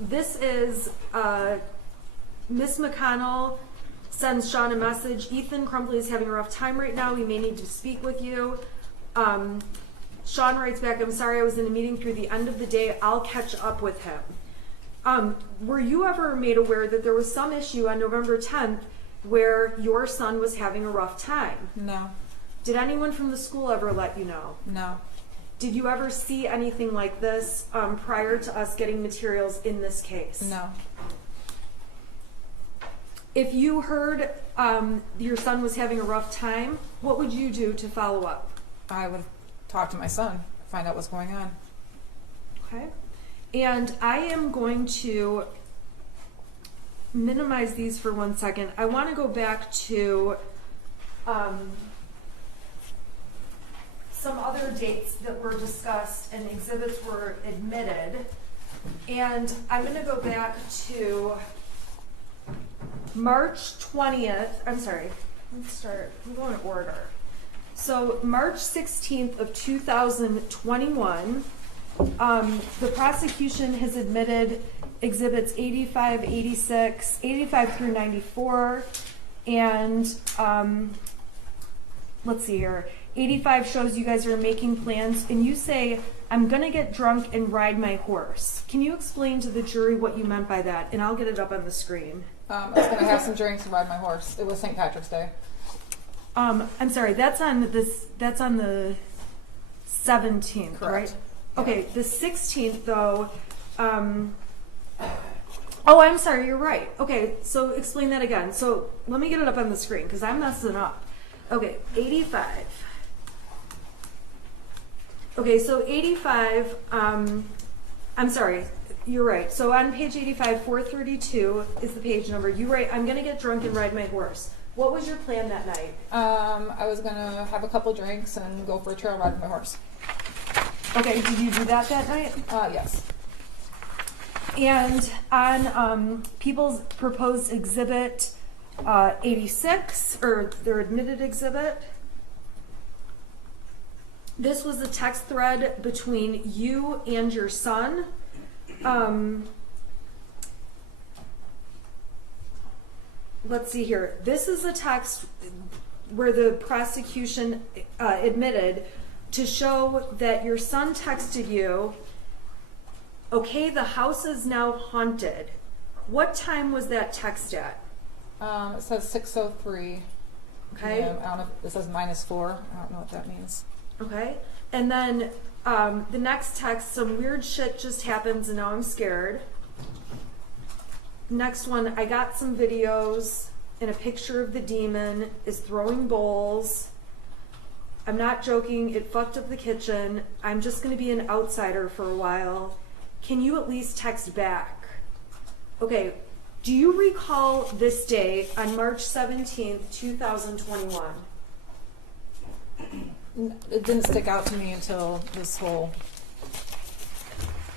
This is Miss McConnell sends Sean a message. Ethan Crumbley is having a rough time right now. We may need to speak with you. Sean writes back, I'm sorry I was in a meeting through the end of the day. I'll catch up with him. Were you ever made aware that there was some issue on November 10th where your son was having a rough time? No. Did anyone from the school ever let you know? No. Did you ever see anything like this prior to us getting materials in this case? No. If you heard your son was having a rough time, what would you do to follow up? I would talk to my son, find out what's going on. Okay. And I am going to minimize these for 1 second. I want to go back to some other dates that were discussed and exhibits were admitted. And I'm going to go back to March 20th. I'm sorry. We'll go in order. So March 16th of 2021, the prosecution has admitted exhibits 85, 86, 85 through 94, and let's see here. 85 shows you guys are making plans, and you say, I'm going to get drunk and ride my horse. Can you explain to the jury what you meant by that? And I'll get it up on the screen. I was going to have some drinks and ride my horse. It was St. Patrick's Day. I'm sorry, that's on the 17th, Correct. right? Okay, the 16th though, Oh, I'm sorry, you're right. Okay, so explain that again. So let me get it up on the screen because I'm messing up. Okay, 85. Okay, so 85, I'm sorry, you're right. So on page 85, 432 is the page number. You write, I'm going to get drunk and ride my horse. What was your plan that night? I was gonna have a couple drinks and go for a trail ride with my horse. Okay, did you do that night? Yes. And on people's proposed exhibit 86, or their admitted exhibit, this was a text thread between you and your son. Let's see here. This is a text where the prosecution admitted to show that your son texted you, okay, the house is now haunted. What time was that text at? It says 6:03. Okay. I don't know if it says -4. I don't know what that means. Okay. And then the next text, some weird shit just happens and now I'm scared. Next one, I got some videos and a picture of the demon is throwing bowls. I'm not joking, it fucked up the kitchen. I'm just going to be an outsider for a while. Can you at least text back? Okay, do you recall this day on March 17th, 2021? It didn't stick out to me until this whole.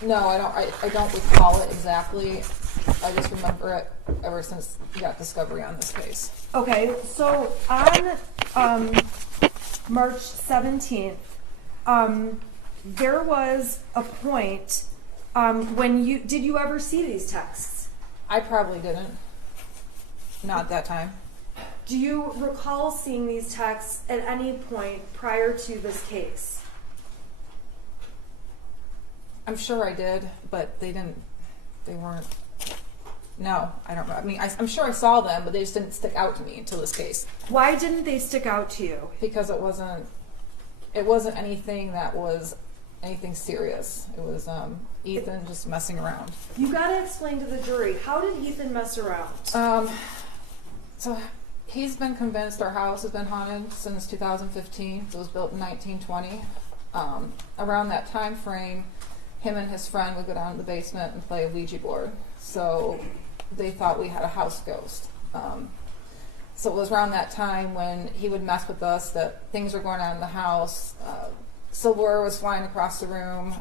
No, I don't recall it exactly. I just remember it ever since we got discovery on this case. Okay, so on March 17th, there was a point when did you ever see these texts? I probably didn't. Not that time. Do you recall seeing these texts at any point prior to this case? I'm sure I did, but they weren't. No, I don't know. I mean, I'm sure I saw them, but they just didn't stick out to me until this case. Why didn't they stick out to you? Because it wasn't anything that was anything serious. It was Ethan just messing around. You got to explain to the jury, how did Ethan mess around? So he's been convinced our house has been haunted since 2015. It was built in 1920. Around that time frame, him and his friend would go down to the basement and play a Ouija board. So they thought we had a house ghost. So it was around that time when he would mess with us that things were going on in the house. Silverware was flying across the room.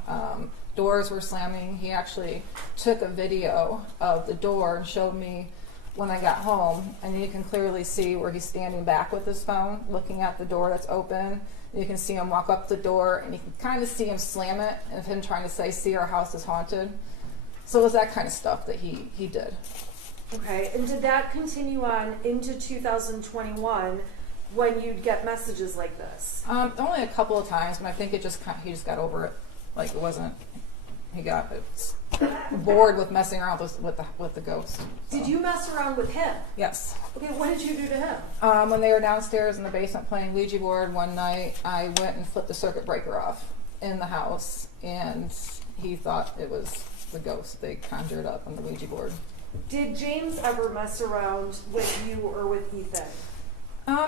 Doors were slamming. He actually took a video of the door and showed me when I got home. And you can clearly see where he's standing back with his phone, looking at the door that's open. You can see him walk up the door, and you can kind of see him slam it, and him trying to say, "See, our house is haunted." So it was that kind of stuff that he did. Okay, and did that continue on into 2021 when you'd get messages like this? Only a couple of times, and I think he just got over it. Like it wasn't. He got bored with messing around with the ghost. So. Did you mess around with him? Yes. Okay, what did you do to him? When they were downstairs in the basement playing Ouija board one night, I went and flipped the circuit breaker off in the house, and he thought it was the ghost they conjured up on the Ouija board. Did James ever mess around with you or with Ethan?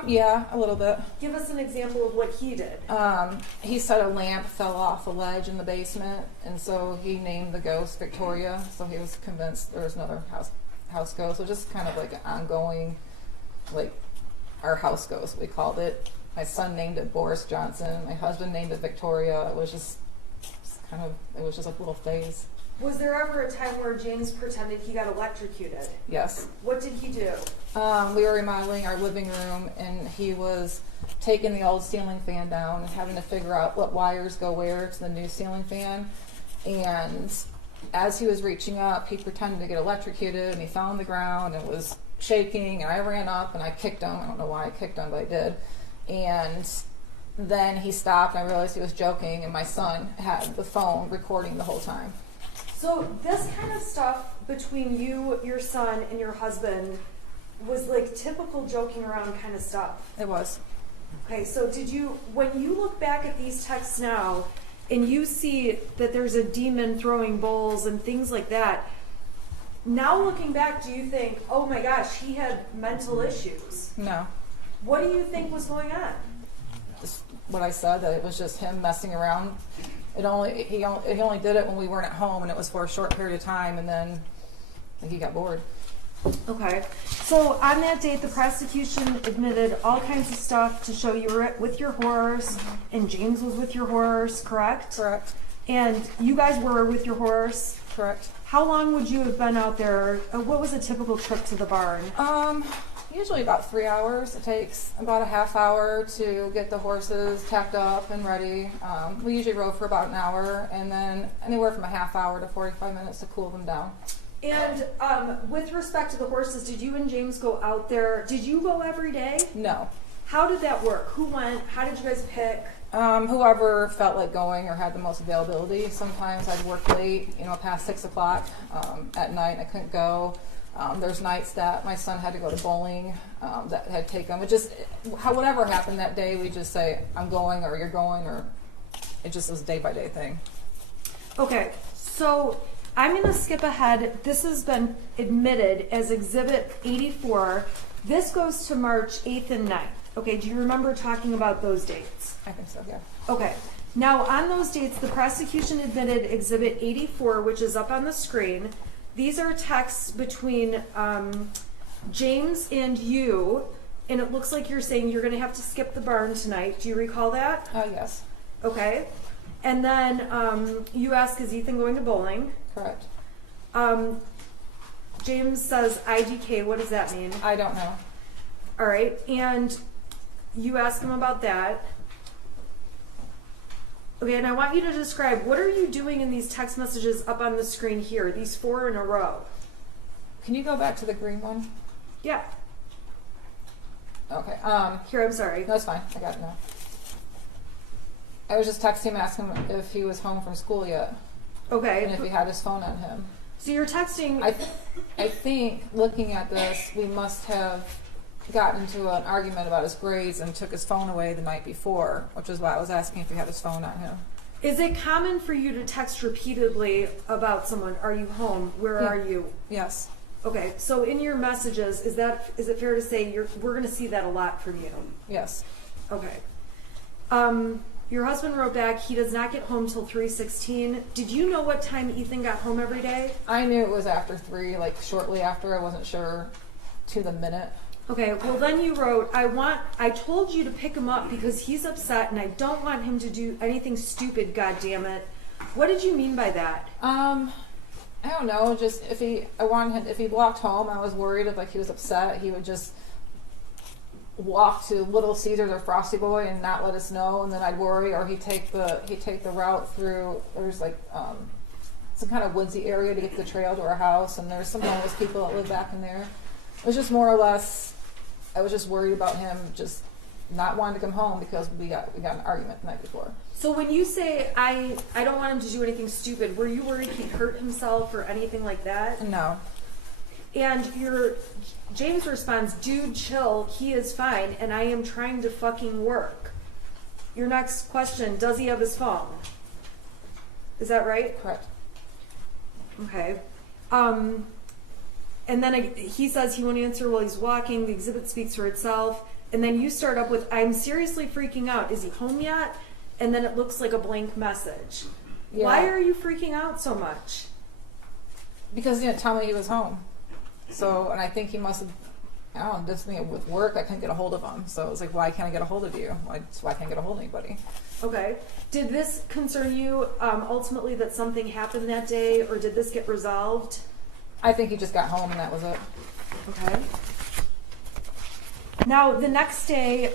Yeah, a little bit. Give us an example of what he did. He said a lamp fell off a ledge in the basement, and so he named the ghost Victoria. So he was convinced there was another house ghost. So just kind of like an ongoing, like our house ghost, we called it. My son named it Boris Johnson. My husband named it Victoria. It was just like a little phase. Was there ever a time where James pretended he got electrocuted? Yes. What did he do? We were remodeling our living room, and he was taking the old ceiling fan down and having to figure out what wires go where to the new ceiling fan. And as he was reaching up, he pretended to get electrocuted, and he fell on the ground and was shaking, and I ran up and I kicked him. I don't know why I kicked him, but I did. And then he stopped, and I realized he was joking, and my son had the phone recording the whole time. So this kind of stuff between you, your son, and your husband was like typical joking around kind of stuff. It was. Okay, so when you look back at these texts now and you see that there's a demon throwing bowls and things like that, now looking back, do you think, oh my gosh, he had mental issues? No. What do you think was going on? Just what I said, that it was just him messing around. He only did it when we weren't at home, and it was for a short period of time, and then he got bored. Okay. So on that date, the prosecution admitted all kinds of stuff to show you were with your horse, and James was with your horse, correct? Correct. And you guys were with your horse? Correct. How long would you have been out there? What was a typical trip to the barn? Usually about 3 hours. It takes about a half hour to get the horses tacked up and ready. We usually rode for about an hour, and then anywhere from a half hour to 45 minutes to cool them down. And with respect to the horses, did you and James go out there? Did you go every day? No. How did that work? Who went? How did you guys pick? Whoever felt like going or had the most availability. Sometimes I'd work late, past 6 o'clock at night. I couldn't go. There's nights that my son had to go to bowling that had to take him. It just, whatever happened that day, we just say, I'm going, or you're going, or it just was a day-by-day thing. Okay, so I'm going to skip ahead. This has been admitted as Exhibit 84. This goes to March 8th and 9th. Okay, do you remember talking about those dates? I think so, yeah. Okay, now on those dates, the prosecution admitted Exhibit 84, which is up on the screen. These are texts between James and you, and it looks like you're saying you're going to have to skip the barn tonight. Do you recall that? Yes. Okay. And then you ask, is Ethan going to bowling? Correct. James says IDK. What does that mean? I don't know. All right. And you ask him about that. Okay, and I want you to describe, what are you doing in these text messages up on the screen here, these 4 in a row? Can you go back to the green one? Yeah. Okay. Here, I'm sorry. That's fine. I got it now. I was just texting him, asking him if he was home from school yet. Okay. And if he had his phone on him. So you're texting... I think, looking at this, we must have gotten into an argument about his grades and took his phone away the night before, which is why I was asking if he had his phone on him. Is it common for you to text repeatedly about someone? Are you home? Where are you? Yes. Okay, so in your messages, is it fair to say we're going to see that a lot from you? Yes. Okay. Your husband wrote back, he does not get home till 3:16. Did you know what time Ethan got home every day? I knew it was after 3, like shortly after. I wasn't sure to the minute. Okay, well then you wrote, I told you to pick him up because he's upset and I don't want him to do anything stupid, God damn it. What did you mean by that? I don't know, just if he walked home, I was worried if he was upset, he would just walk to Little Caesars or Frosty Boy and not let us know, and then I'd worry, or he'd take the route through, there's some kind of woodsy area to get to the trail to our house, and there's some homeless people that live back in there. It was just more or less, I was just worried about him just not wanting to come home because we got an argument the night before. So when you say, I don't want him to do anything stupid, were you worried he'd hurt himself or anything like that? No. And James responds, dude, chill, he is fine, and I am trying to fucking work. Your next question, does he have his phone? Is that right? Correct. Okay. And then he says he won't answer while he's walking. The exhibit speaks for itself. And then you start up with, I'm seriously freaking out. Is he home yet? And then it looks like a blank message. Yeah. Why are you freaking out so much? Because he didn't tell me he was home. So, and I think he must have, I don't know, just with work, I couldn't get a hold of him. So it was like, why can't I get a hold of you? Why can't I get a hold of anybody? Okay. Did this concern you ultimately that something happened that day, or did this get resolved? I think he just got home and that was it. Okay. Now, the next day,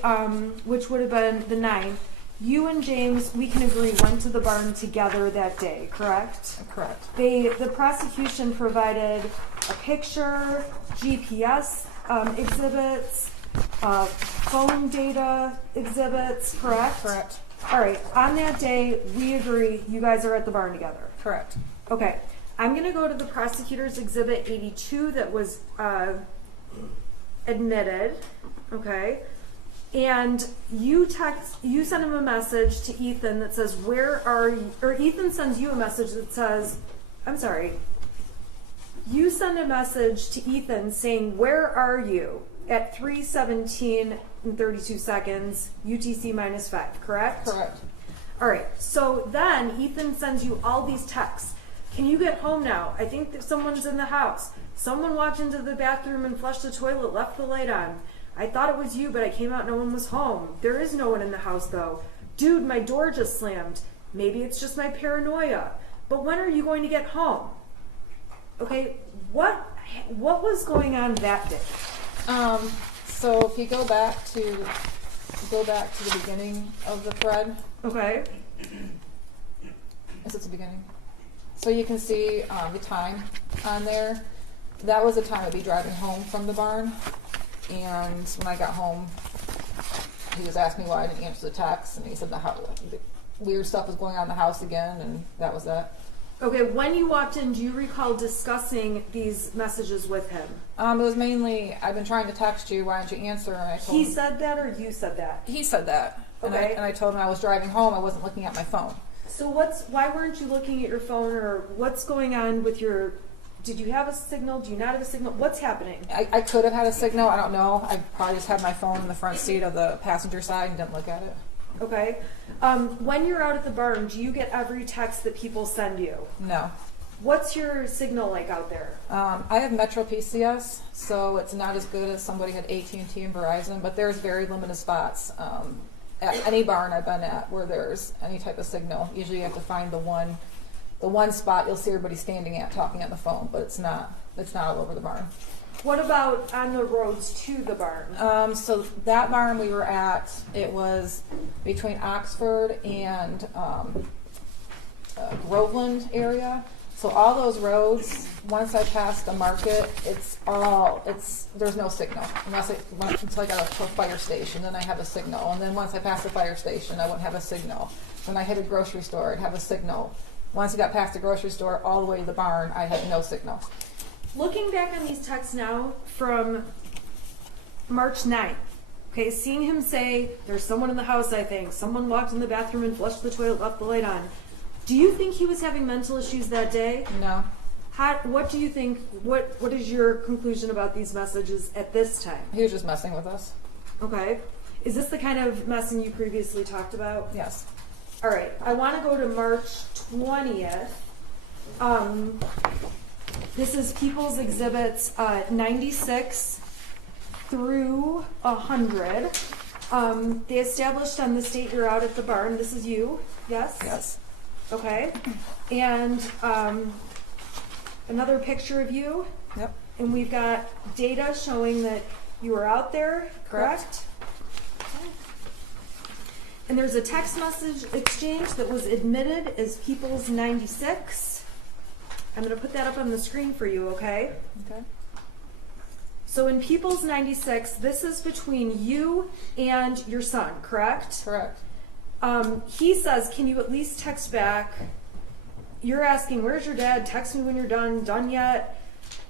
which would have been the 9th, you and James, we can agree, went to the barn together that day, correct? Correct. The prosecution provided a picture, GPS exhibits, phone data exhibits, correct? Correct. All right. On that day, we agree you guys are at the barn together. Correct. Okay. I'm going to go to the prosecutor's exhibit 82 that was admitted. Okay. And you send him a message to Ethan that says, where are you? Or Ethan sends you a message that says, I'm sorry. You send a message to Ethan saying, "Where are you?" at 3:17 and 32 seconds, UTC -5, correct? Correct. All right, so then Ethan sends you all these texts. Can you get home now? I think that someone's in the house. Someone walked into the bathroom and flushed the toilet, left the light on. I thought it was you, but I came out, no one was home. There is no one in the house though. Dude, my door just slammed. Maybe it's just my paranoia. But when are you going to get home? Okay, what was going on that day? So if you go back to the beginning of the thread. Okay. Is it the beginning? So you can see the time on there. That was the time I'd be driving home from the barn. And when I got home, he was asking me why I didn't answer the text, and he said the weird stuff was going on in the house again, and that was that. Okay, when you walked in, do you recall discussing these messages with him? It was mainly, I've been trying to text you, why don't you answer? And I told He him, said that or you said that? he said that. Okay. And I told him I was driving home, I wasn't looking at my phone. So why weren't you looking at your phone, or what's going on with your, did you have a signal? Do you not have a signal? What's happening? I could have had a signal, I don't know. I probably just had my phone in the front seat of the passenger side and didn't look at it. Okay. When you're out at the barn, do you get every text that people send you? No. What's your signal like out there? I have Metro PCS, so it's not as good as somebody had AT&T and Verizon, but there's very limited spots at any barn I've been at where there's any type of signal. Usually you have to find the one spot you'll see everybody standing at talking on the phone, but it's not all over the barn. What about on the roads to the barn? So that barn we were at, it was between Oxford and Groveland area. So all those roads, once I pass the market, there's no signal until I got to a fire station. Then I have a signal, and then once I pass the fire station, I wouldn't have a signal. When I hit a grocery store, I'd have a signal. Once I got past the grocery store, all the way to the barn, I had no signal. Looking back on these texts now from March 9th, okay, seeing him say, "There's someone in the house, I think. Someone walked in the bathroom and flushed the toilet, left the light on." Do you think he was having mental issues that day? No. What do you think, what is your conclusion about these messages at this time? He was just messing with us. Okay. Is this the kind of messing you previously talked about? Yes. All right. I want to go to March 20th. This is People's Exhibits 96 through 100. They established on this date you're out at the barn. This is you, yes? Yes. Okay. And another picture of you. Yep. And we've got data showing that you were out there, correct? And there's a text message exchange that was admitted as People's 96. I'm going to put that up on the screen for you, okay? Okay. So in People's 96, this is between you and your son, correct? Correct. He says, "Can you at least text back?" You're asking, "Where's your dad? Text me when you're done yet?"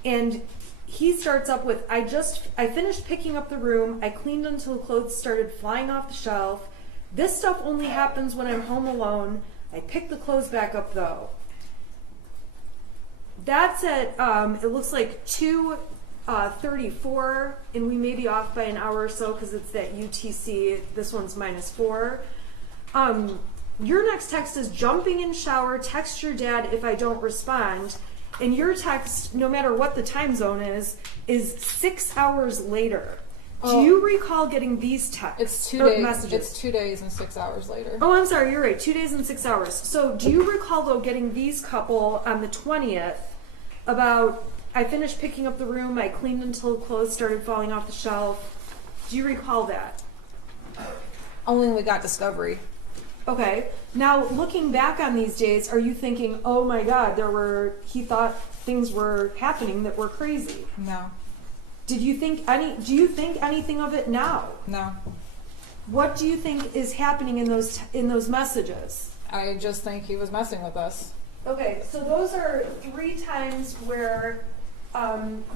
And he starts up with, I finished picking up the room. I cleaned until clothes started flying off the shelf. This stuff only happens when I'm home alone. I picked the clothes back up though." That's at, it looks like 2:34, and we may be off by an hour or so because it's that UTC. This one's -4. Your next text is, "Jumping in shower, text your dad if I don't respond." And your text, no matter what the time zone is 6 hours later. Do you recall getting these texts? It's 2 days. Messages? It's 2 days and 6 hours later. Oh, I'm sorry, you're right. 2 days and 6 hours. So do you recall, though, getting these couple on the 20th about, "I finished picking up the room, I cleaned until clothes started falling off the shelf"? Do you recall that? Only when we got discovery. Okay. Now, looking back on these days, are you thinking, "Oh my God, he thought things were happening that were crazy"? No. Do you think anything of it now? No. What do you think is happening in those messages? I just think he was messing with us. Okay, so those are 3 times where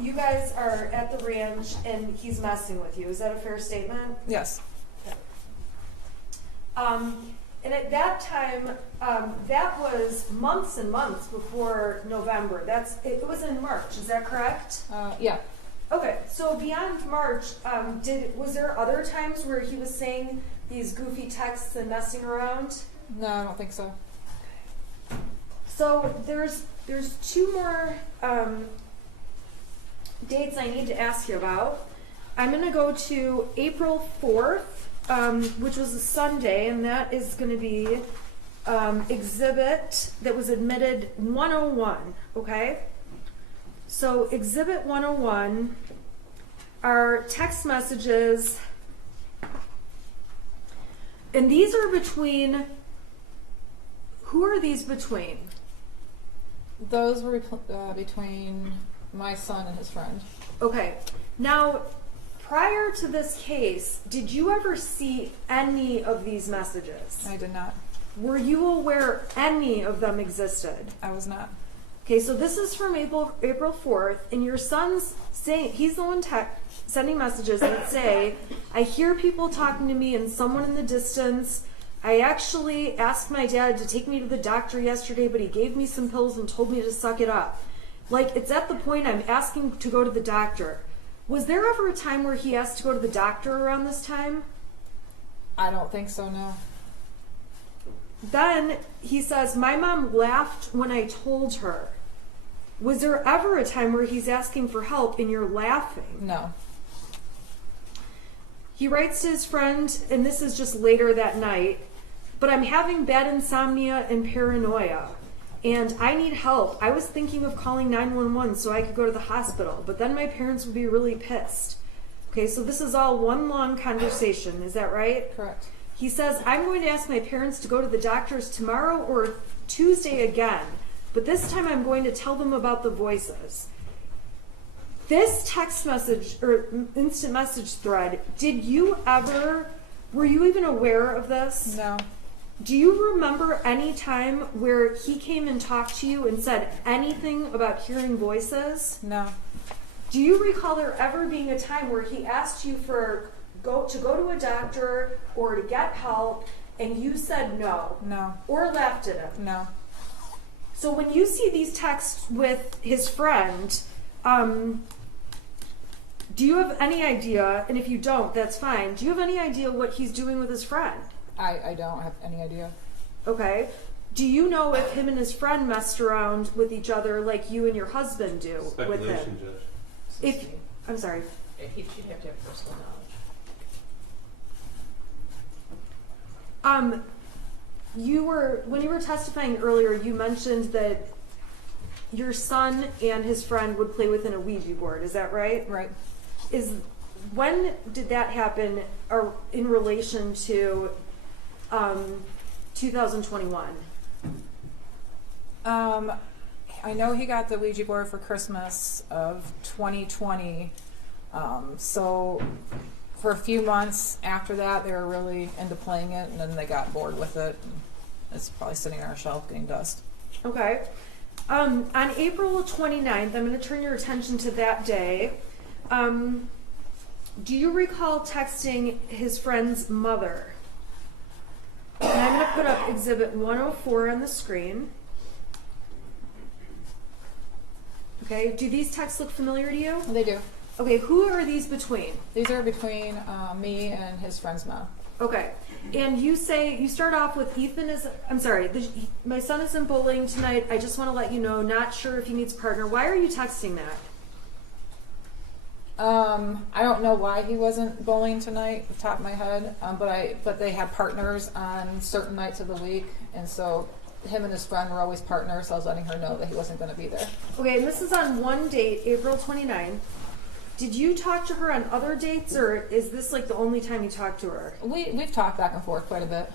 you guys are at the ranch and he's messing with you. Is that a fair statement? Yes. And at that time, that was months and months before November. It was in March, is that correct? Yeah. Okay, so beyond March, was there other times where he was saying these goofy texts and messing around? No, I don't think so. So there's two more dates I need to ask you about. I'm going to go to April 4th, which was a Sunday, and that is going to be exhibit that was admitted 101, okay? So exhibit 101 are text messages, and these are between, who are these between? Those were between my son and his friend. Okay, now prior to this case, did you ever see any of these messages? I did not. Were you aware any of them existed? I was not. Okay, so this is from April 4th, and your son's saying, he's the one sending messages that say, I hear people talking to me and someone in the distance. I actually asked my dad to take me to the doctor yesterday, but he gave me some pills and told me to suck it up. Like, it's at the point I'm asking to go to the doctor. Was there ever a time where he asked to go to the doctor around this time? I don't think so, no. Then he says, my mom laughed when I told her. Was there ever a time where he's asking for help and you're laughing? No. He writes to his friend, and this is just later that night, but I'm having bad insomnia and paranoia, and I need help. I was thinking of calling 911 so I could go to the hospital, but then my parents would be really pissed. Okay, so this is all one long conversation, is that right? Correct. He says, I'm going to ask my parents to go to the doctors tomorrow or Tuesday again, but this time I'm going to tell them about the voices. This text message or instant message thread, were you even aware of this? No. Do you remember any time where he came and talked to you and said anything about hearing voices? No. Do you recall there ever being a time where he asked you to go to a doctor or to get help and you said no? No. Or laughed at him? No. So when you see these texts with his friend, do you have any idea, and if you don't, that's fine, do you have any idea what he's doing with his friend? I don't have any idea. Okay. Do you know if him and his friend messed around with each other like you and your husband do with him? Speculation, Judge. I'm sorry. She'd have to have personal knowledge. When you were testifying earlier, you mentioned that your son and his friend would play within a Ouija board. Is that right? Right. When did that happen in relation to 2021? I know he got the Ouija board for Christmas of 2020. So for a few months after that, they were really into playing it, and then they got bored with it. It's probably sitting on our shelf getting dust. Okay. On April 29th, I'm going to turn your attention to that day. Do you recall texting his friend's mother? And I'm going to put up exhibit 104 on the screen. Okay, do these texts look familiar to you? They do. Okay, who are these between? These are between me and his friend's mom. Okay, and you start off with my son is in bowling tonight. I just want to let you know, not sure if he needs a partner. Why are you texting that? I don't know why he wasn't bowling tonight, off the top of my head, but they had partners on certain nights of the week, and so him and his friend were always partners, so I was letting her know that he wasn't going to be there. Okay, and this is on one date, April 29th. Did you talk to her on other dates, or is this like the only time you talked to her? We've talked back and forth quite a bit.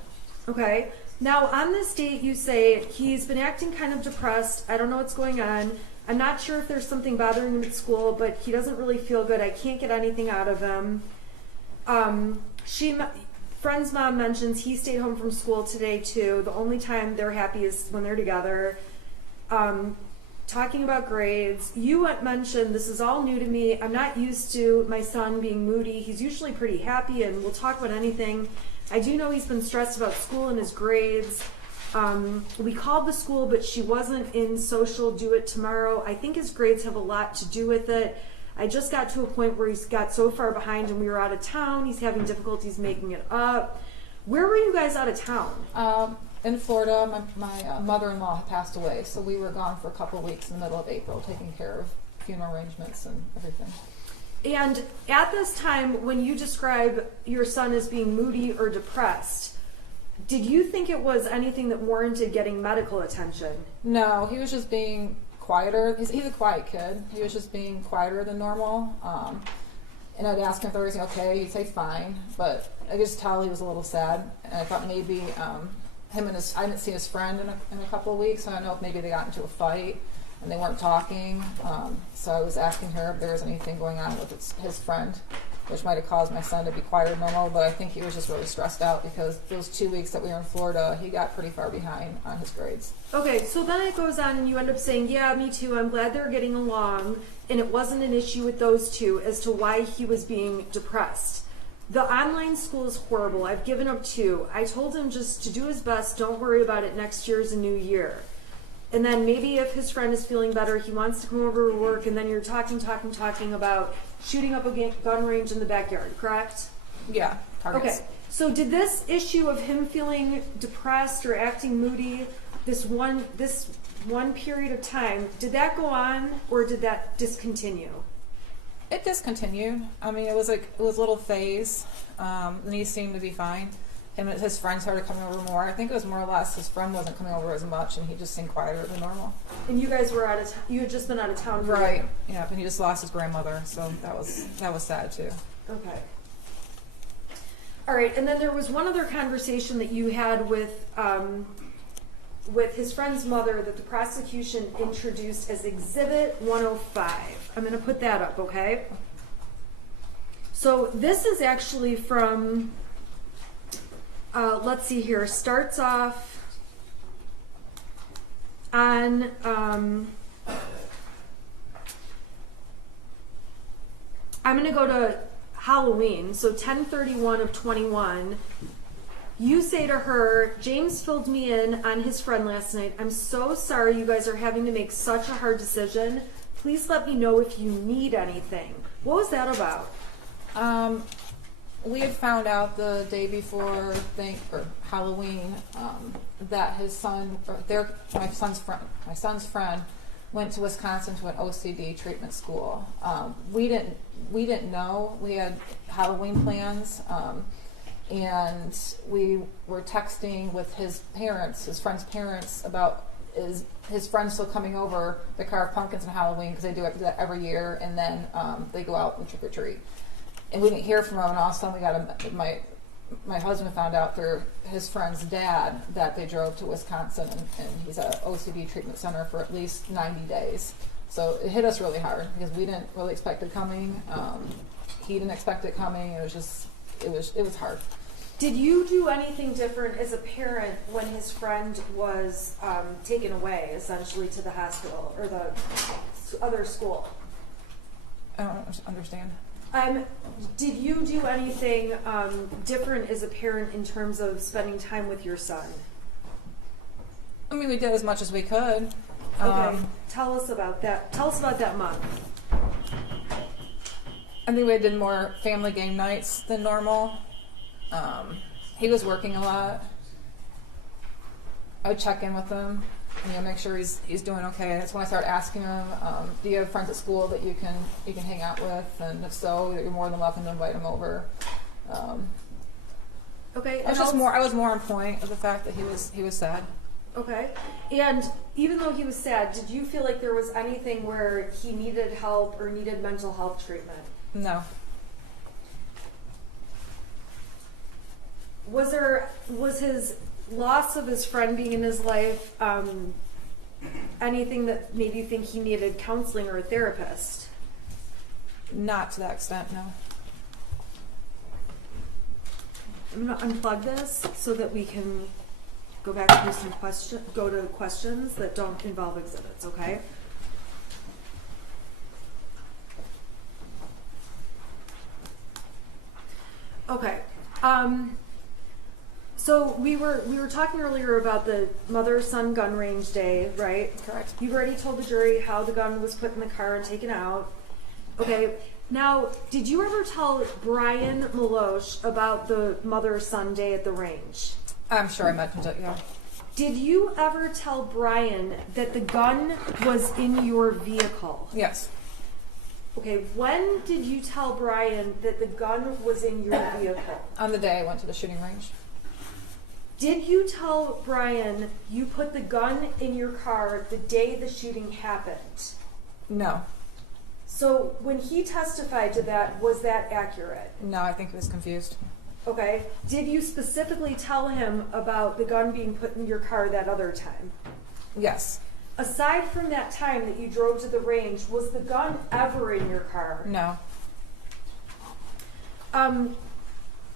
Okay. Now, on this date, you say he's been acting kind of depressed. I don't know what's going on. I'm not sure if there's something bothering him at school, but he doesn't really feel good. I can't get anything out of him. Friend's mom mentions he stayed home from school today, too. The only time they're happy is when they're together. Talking about grades. You mentioned, this is all new to me. I'm not used to my son being moody. He's usually pretty happy and will talk about anything. I do know he's been stressed about school and his grades. We called the school, but she wasn't in social do it tomorrow. I think his grades have a lot to do with it. I just got to a point where he's got so far behind and we were out of town. He's having difficulties making it up. Where were you guys out of town? In Florida, my mother-in-law had passed away, so we were gone for a couple of weeks in the middle of April, taking care of funeral arrangements and everything. And at this time, when you describe your son as being moody or depressed, did you think it was anything that warranted getting medical attention? No, he was just being quieter. He's a quiet kid. He was just being quieter than normal. And I'd ask him if everything okay. He'd say fine, but I could just tell he was a little sad. And I thought maybe I didn't see his friend in a couple of weeks, so I don't know if maybe they got into a fight and they weren't talking. So I was asking her if there was anything going on with his friend, which might have caused my son to be quieter than normal, but I think he was just really stressed out because those 2 weeks that we were in Florida, he got pretty far behind on his grades. Okay, so then it goes on and you end up saying, yeah, me too, I'm glad they're getting along, and it wasn't an issue with those two as to why he was being depressed. The online school is horrible. I've given up too. I told him just to do his best, don't worry about it, next year's a new year. And then maybe if his friend is feeling better, he wants to come over to work, and then you're talking about shooting up a gun range in the backyard, correct? Yeah, targets. Okay, so did this issue of him feeling depressed or acting moody, this one period of time, did that go on or did that discontinue? It discontinued. I mean, it was a little phase, and he seemed to be fine. Him and his friends started coming over more. I think it was more or less his friend wasn't coming over as much, and he just seemed quieter than normal. And you guys were out of you had just been out of town for right. Yeah, and he just lost his grandmother, so that was sad too. Okay. All right, and then there was one other conversation that you had with his friend's mother that the prosecution introduced as Exhibit 105. I'm going to put that up, okay? So this is actually from, let's see here, starts off on, I'm going to go to Halloween, so 10/31 of 21. You say to her, James filled me in on his friend last night. I'm so sorry you guys are having to make such a hard decision. Please let me know if you need anything. What was that about? We had found out the day before Halloween that his son, my son's friend, went to Wisconsin to an OCD treatment school. We didn't know. We had Halloween plans, and we were texting with his friend's parents about his friend still coming over to carve pumpkins on Halloween because they do that every year, and then they go out and trick or treat. And we didn't hear from him, and all of a sudden my husband found out through his friend's dad that they drove to Wisconsin, and he's at an OCD treatment center for at least 90 days. So it hit us really hard because we didn't really expect it coming. He didn't expect it coming. It was hard. Did you do anything different as a parent when his friend was taken away, essentially, to the hospital or the other school? I don't understand. Did you do anything different as a parent in terms of spending time with your son? I mean, we did as much as we could. Okay, tell us about that. Tell us about that month. I think we did more family game nights than normal. He was working a lot. I would check in with him, make sure he's doing okay. That's when I started asking him, do you have friends at school that you can hang out with? And if so, you're more than welcome to invite him over. Okay. I was more on point of the fact that he was sad. Okay. And even though he was sad, did you feel like there was anything where he needed help or needed mental health treatment? No. Was his loss of his friend being in his life anything that made you think he needed counseling or a therapist? Not to that extent, no. I'm going to unplug this so that we can go back to go to questions that don't involve exhibits, okay? Okay. So we were talking earlier about the mother-son gun range day, right? Correct. You've already told the jury how the gun was put in the car and taken out. Okay. Now, did you ever tell Brian Maloche about the mother-son day at the range? I'm sure I mentioned it, yeah. Did you ever tell Brian that the gun was in your vehicle? Yes. Okay, when did you tell Brian that the gun was in your vehicle? On the day I went to the shooting range. Did you tell Brian you put the gun in your car the day the shooting happened? No. So when he testified to that, was that accurate? No, I think he was confused. Okay. Did you specifically tell him about the gun being put in your car that other time? Yes. Aside from that time that you drove to the range, was the gun ever in your car? No.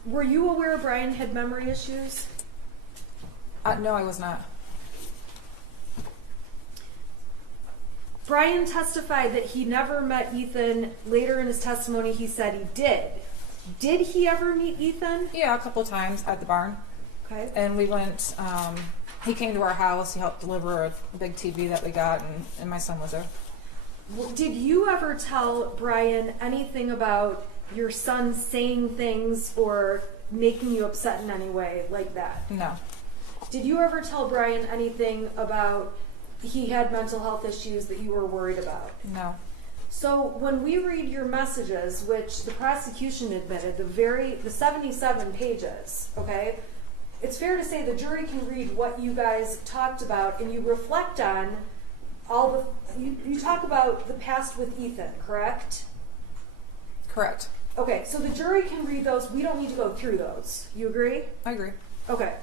Were you aware Brian had memory issues? No, I was not. Brian testified that he never met Ethan. Later in his testimony, he said he did. Did he ever meet Ethan? Yeah, a couple times at the barn. Okay. And we went, he came to our house, he helped deliver a big TV that we got, and my son was there. Did you ever tell Brian anything about your son saying things or making you upset in any way like that? No. Did you ever tell Brian anything about he had mental health issues that you were worried about? No. So when we read your messages, which the prosecution admitted, the 77 pages, okay, it's fair to say the jury can read what you guys talked about and you reflect on all the, you talk about the past with Ethan, correct? Correct. Okay, so the jury can read those. We don't need to go through those. You agree? I agree. Okay.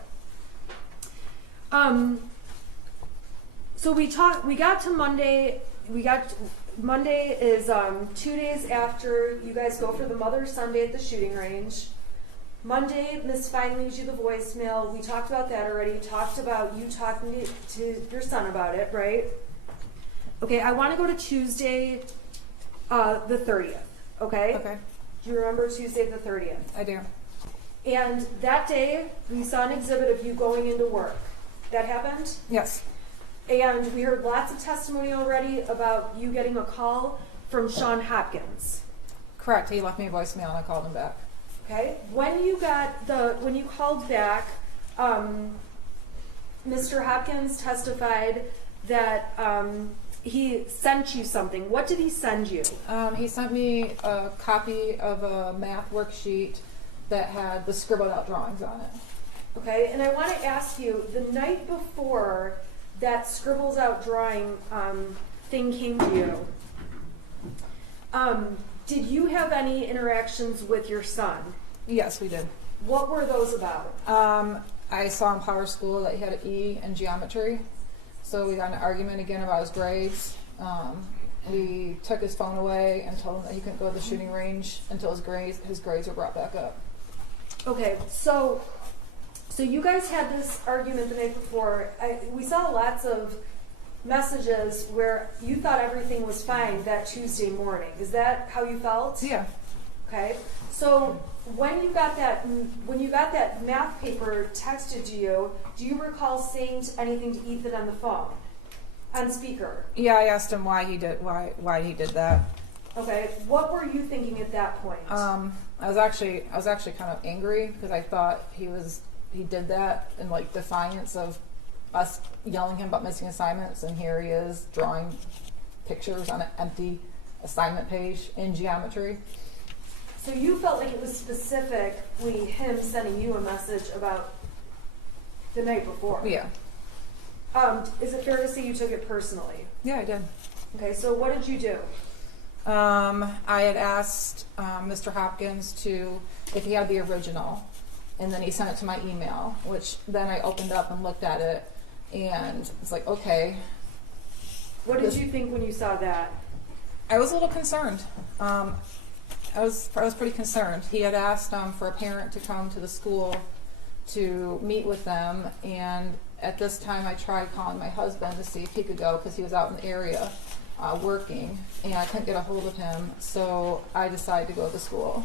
So we got to Monday. Monday is 2 days after you guys go for the Mother's Sunday at the shooting range. Monday, Miss Fine leaves you the voicemail. We talked about that already. Talked about you talking to your son about it, right? Okay, I want to go to Tuesday, the 30th, okay? Okay. Do you remember Tuesday the 30th? I do. And that day, we saw an exhibit of you going into work. That happened? Yes. And we heard lots of testimony already about you getting a call from Sean Hopkins. Correct. He left me a voicemail and I called him back. Okay. When you called back, Mr. Hopkins testified that he sent you something. What did he send you? He sent me a copy of a math worksheet that had the scribbled out drawings on it. Okay, and I want to ask you, the night before that scribbles out drawing thing came to you, did you have any interactions with your son? Yes, we did. What were those about? I saw in Power School that he had an E in geometry, so we got in an argument again about his grades. We took his phone away and told him that he couldn't go to the shooting range until his grades were brought back up. Okay, so you guys had this argument the night before. We saw lots of messages where you thought everything was fine that Tuesday morning. Is that how you felt? Yeah. Okay. So when you got that math paper texted to you, do you recall saying anything to Ethan on the phone, on speaker? Yeah, I asked him why he did that. Okay. What were you thinking at that point? I was actually kind of angry because I thought he did that in like defiance of us yelling at him about missing assignments, and here he is drawing pictures on an empty assignment page in geometry. So you felt like it was specifically him sending you a message about the night before? Yeah. Is it fair to say you took it personally? Yeah, I did. Okay, so what did you do? I had asked Mr. Hopkins if he had the original, and then he sent it to my email, which then I opened up and looked at it, and it's like, okay. What did you think when you saw that? I was a little concerned. I was pretty concerned. He had asked for a parent to come to the school to meet with them, and at this time I tried calling my husband to see if he could go because he was out in the area working, and I couldn't get a hold of him, so I decided to go to the school.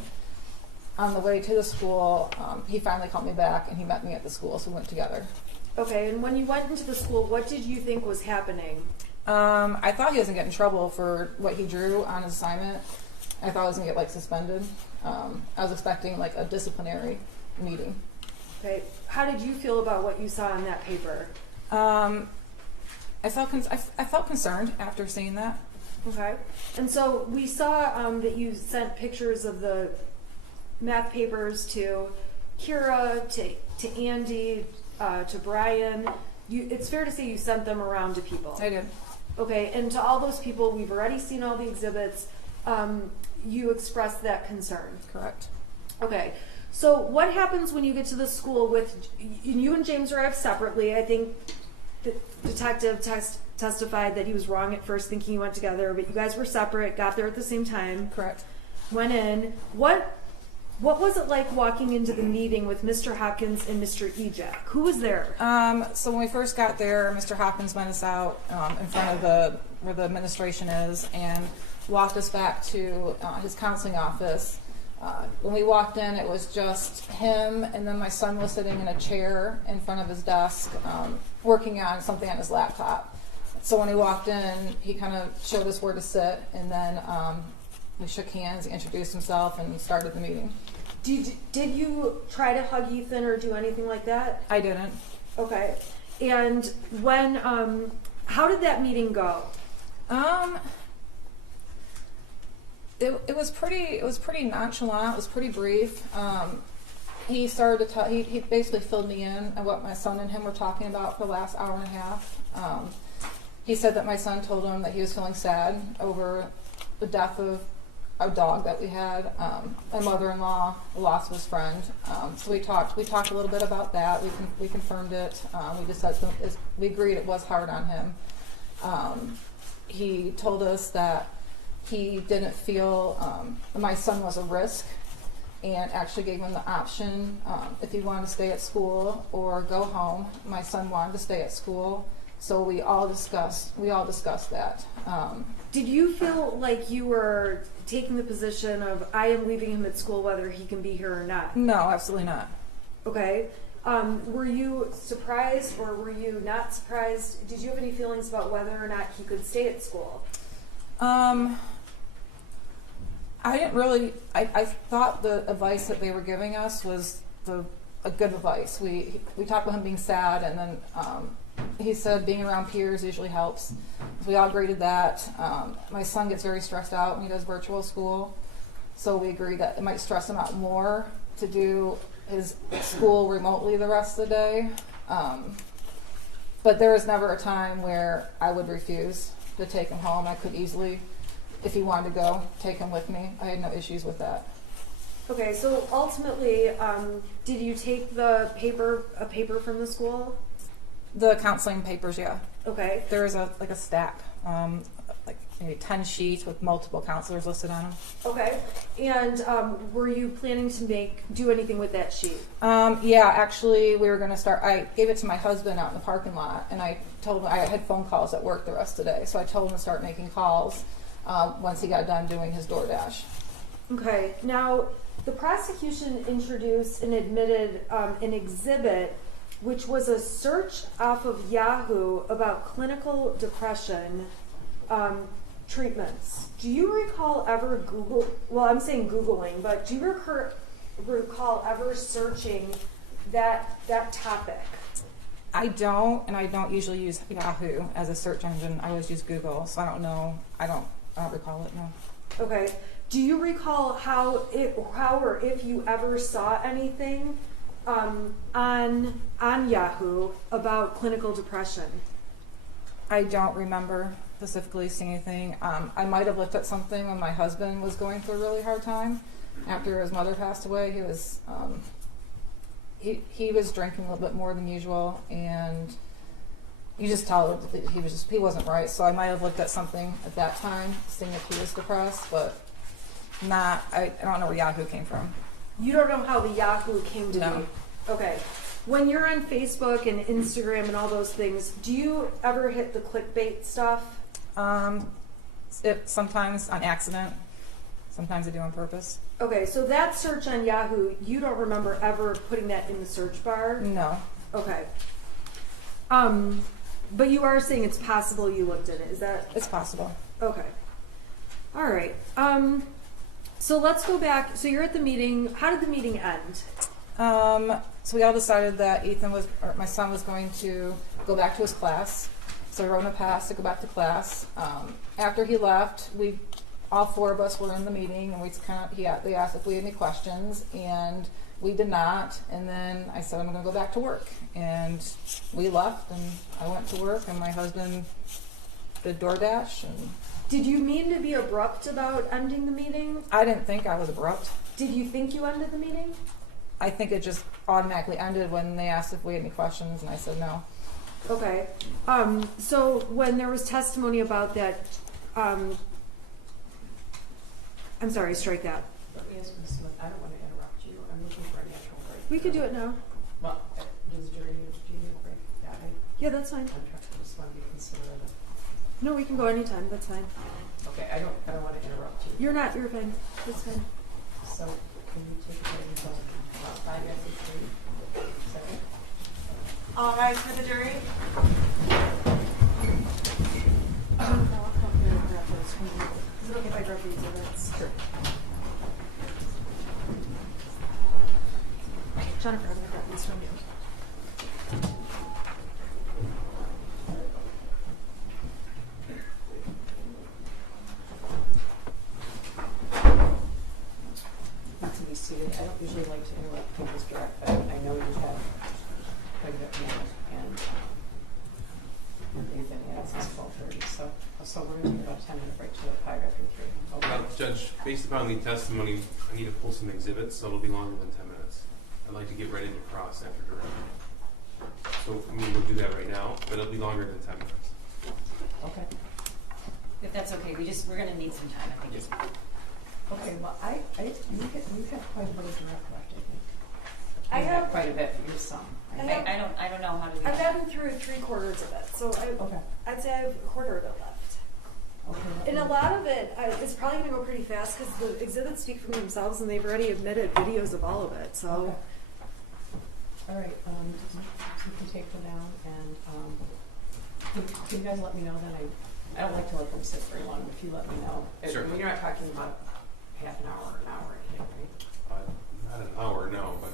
on the way to the school, he finally called me back and he met me at the school, so we went together. Okay, and when you went into the school, what did you think was happening? I thought he was gonna get in trouble for what he drew on his assignment. I thought I was gonna get like suspended. I was expecting like a disciplinary meeting. Okay, how did you feel about what you saw on that paper? I felt concerned after seeing that. Okay, and so we saw that you sent pictures of the math papers to Kira, to Andy, to Brian. It's fair to say you sent them around to people. I did. Okay, and to all those people, we've already seen all the exhibits. You expressed that concern. Correct. Okay, so what happens when you get to the school with you and James arrived separately? I think the detective testified that he was wrong at first, thinking you went together, but you guys were separate. Got there at the same time. Correct. Went in. What was it like walking into the meeting with Mr. Hopkins and Mr. Ejak? Who was there? So when we first got there, Mr. Hopkins met us out in front of where the administration is and walked us back to his counseling office. When we walked in, it was just him, and then my son was sitting in a chair in front of his desk, working on something on his laptop. So when he walked in, he kind of showed us where to sit, and then we shook hands, he introduced himself, and started the meeting. Did you try to hug Ethan or do anything like that? I didn't. Okay. And when, how did that meeting go? It was pretty nonchalant. It was pretty brief. He started to tell. He basically filled me in on what my son and him were talking about for the last hour and a half. He said that my son told him that he was feeling sad over the death of a dog that we had. My mother-in-law, the loss of his friend. So we talked a little bit about that. We confirmed it. We just said we agreed it was hard on him. He told us that he didn't feel my son was a risk, and actually gave him the option if he wanted to stay at school or go home. My son wanted to stay at school, so we all discussed that. Did you feel like you were taking the position of I am leaving him at school whether he can be here or not? No, absolutely not. Okay. Were you surprised or were you not surprised? Did you have any feelings about whether or not he could stay at school? I didn't really. I thought the advice that they were giving us was a good advice. We talked about him being sad, and then he said being around peers usually helps. So we all agreed to that. My son gets very stressed out when he does virtual school, so we agreed that it might stress him out more to do his school remotely the rest of the day. But there was never a time where I would refuse to take him home. I could easily, if he wanted to go, take him with me. I had no issues with that. Okay, so ultimately, did you take a paper from the school? The counseling papers, yeah. Okay. There was a stack, like maybe 10 sheets with multiple counselors listed on them. Okay. And were you planning to do anything with that sheet? Yeah, actually, we were going to start. I gave it to my husband out in the parking lot, and I told him I had phone calls at work the rest of the day, so I told him to start making calls once he got done doing his DoorDash. Okay. Now, the prosecution introduced and admitted an exhibit, which was a search off of Yahoo about clinical depression treatments. Do you recall ever Googling, but do you recall ever searching that topic? I don't, and I don't usually use Yahoo as a search engine. I always use Google, so I don't know. I don't recall it, no. Okay. Do you recall how or if you ever saw anything on Yahoo about clinical depression? I don't remember specifically seeing anything. I might have looked at something when my husband was going through a really hard time after his mother passed away. He was he was drinking a little bit more than usual, and you just tell that he wasn't right. So I might have looked at something at that time, seeing if he was depressed, but not. I don't know where Yahoo came from. You don't know how the Yahoo came to No. be? Okay. When you're on Facebook and Instagram and all those things, do you ever hit the clickbait stuff? Sometimes on accident. Sometimes I do on purpose. Okay, so that search on Yahoo, you don't remember ever putting that in the search bar? No. Okay. But you are saying it's possible you looked at it. Is that? It's possible. Okay. All right. So let's go back. So you're at the meeting. How did the meeting end? So we all decided that my son was going to go back to his class. So we wrote him a pass to go back to class. After he left, all four of us were in the meeting, and they asked if we had any questions, and we did not. And then I said, I'm going to go back to work. And we left, and I went to work, and my husband did DoorDash. And Did you mean to be abrupt about ending the meeting? I didn't think I was abrupt. Did you think you ended the meeting? I think it just automatically ended when they asked if we had any questions, and I said no. Okay. So when there was testimony about that, I'm sorry, strike that. Let me ask Ms. Smith, I don't want to interrupt you. I'm looking for a natural break. We could do it now. Well, does jury need a break? Yeah, that's fine. I just want to be considerate of. No, we can go anytime. That's fine. Okay, I don't want to interrupt you. You're fine. That's fine. So, can you take a break until about 5 after 3? Second? All rise for the jury. Is it okay if I grab these exhibits? Sure. Jennifer, I'm going to grab these from you. Need to be seated. I don't usually like to interrupt people's direct, but I know you have quite a bit more, and they've been at since 12:30. So we're going to take about a 10-minute break to 5 after 3. Okay. Judge, based upon the testimony, I need to pull some exhibits, so it'll be longer than 10 minutes. I'd like to get right into cross after direct. So, we'll do that right now, but it'll be longer than 10 minutes. Okay. If that's okay, we're going to need some time, I think. Okay, well, you've had quite a bit of direct left, I think. I You've have had quite a bit for your son. I don't know how to. I've gotten through 3/4 of it, so Okay. I'd say I have a quarter of it left. Okay. And a lot of it is probably going to go pretty fast because the exhibits speak for themselves, and they've already admitted videos of all of it. So, Okay. All right. You can take them down, and can you guys let me know then? I don't like to let them sit very long. If you let me know, Sure. I mean, you're not talking about half an hour or an hour, right? Not an hour, no, but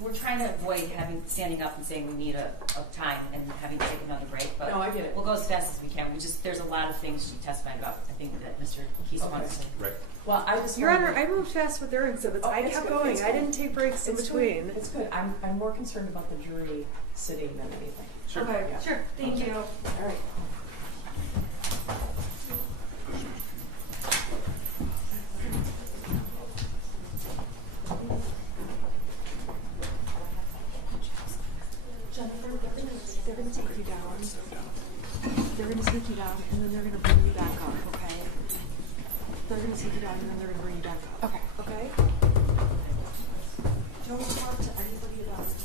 We're trying to avoid standing up and saying we need a time and having to take another break. But No, I get it. We'll go as fast as we can. There's a lot of things she testified about. I think that Mr. Keese wants to. right. Well, I just Your Honor, I moved fast with their exhibits. I it's kept good, going. it's I good. didn't take breaks in It's between. Good. It's good. I'm more concerned about the jury sitting than anything. Sure. Okay. Yeah. Sure, thank you. All right. Jennifer, they're gonna take you down. They're gonna take you down, and then they're gonna bring you back up. Okay. They're gonna take you down, and then they're gonna bring you back up. Okay. Okay. Don't talk to anybody about it.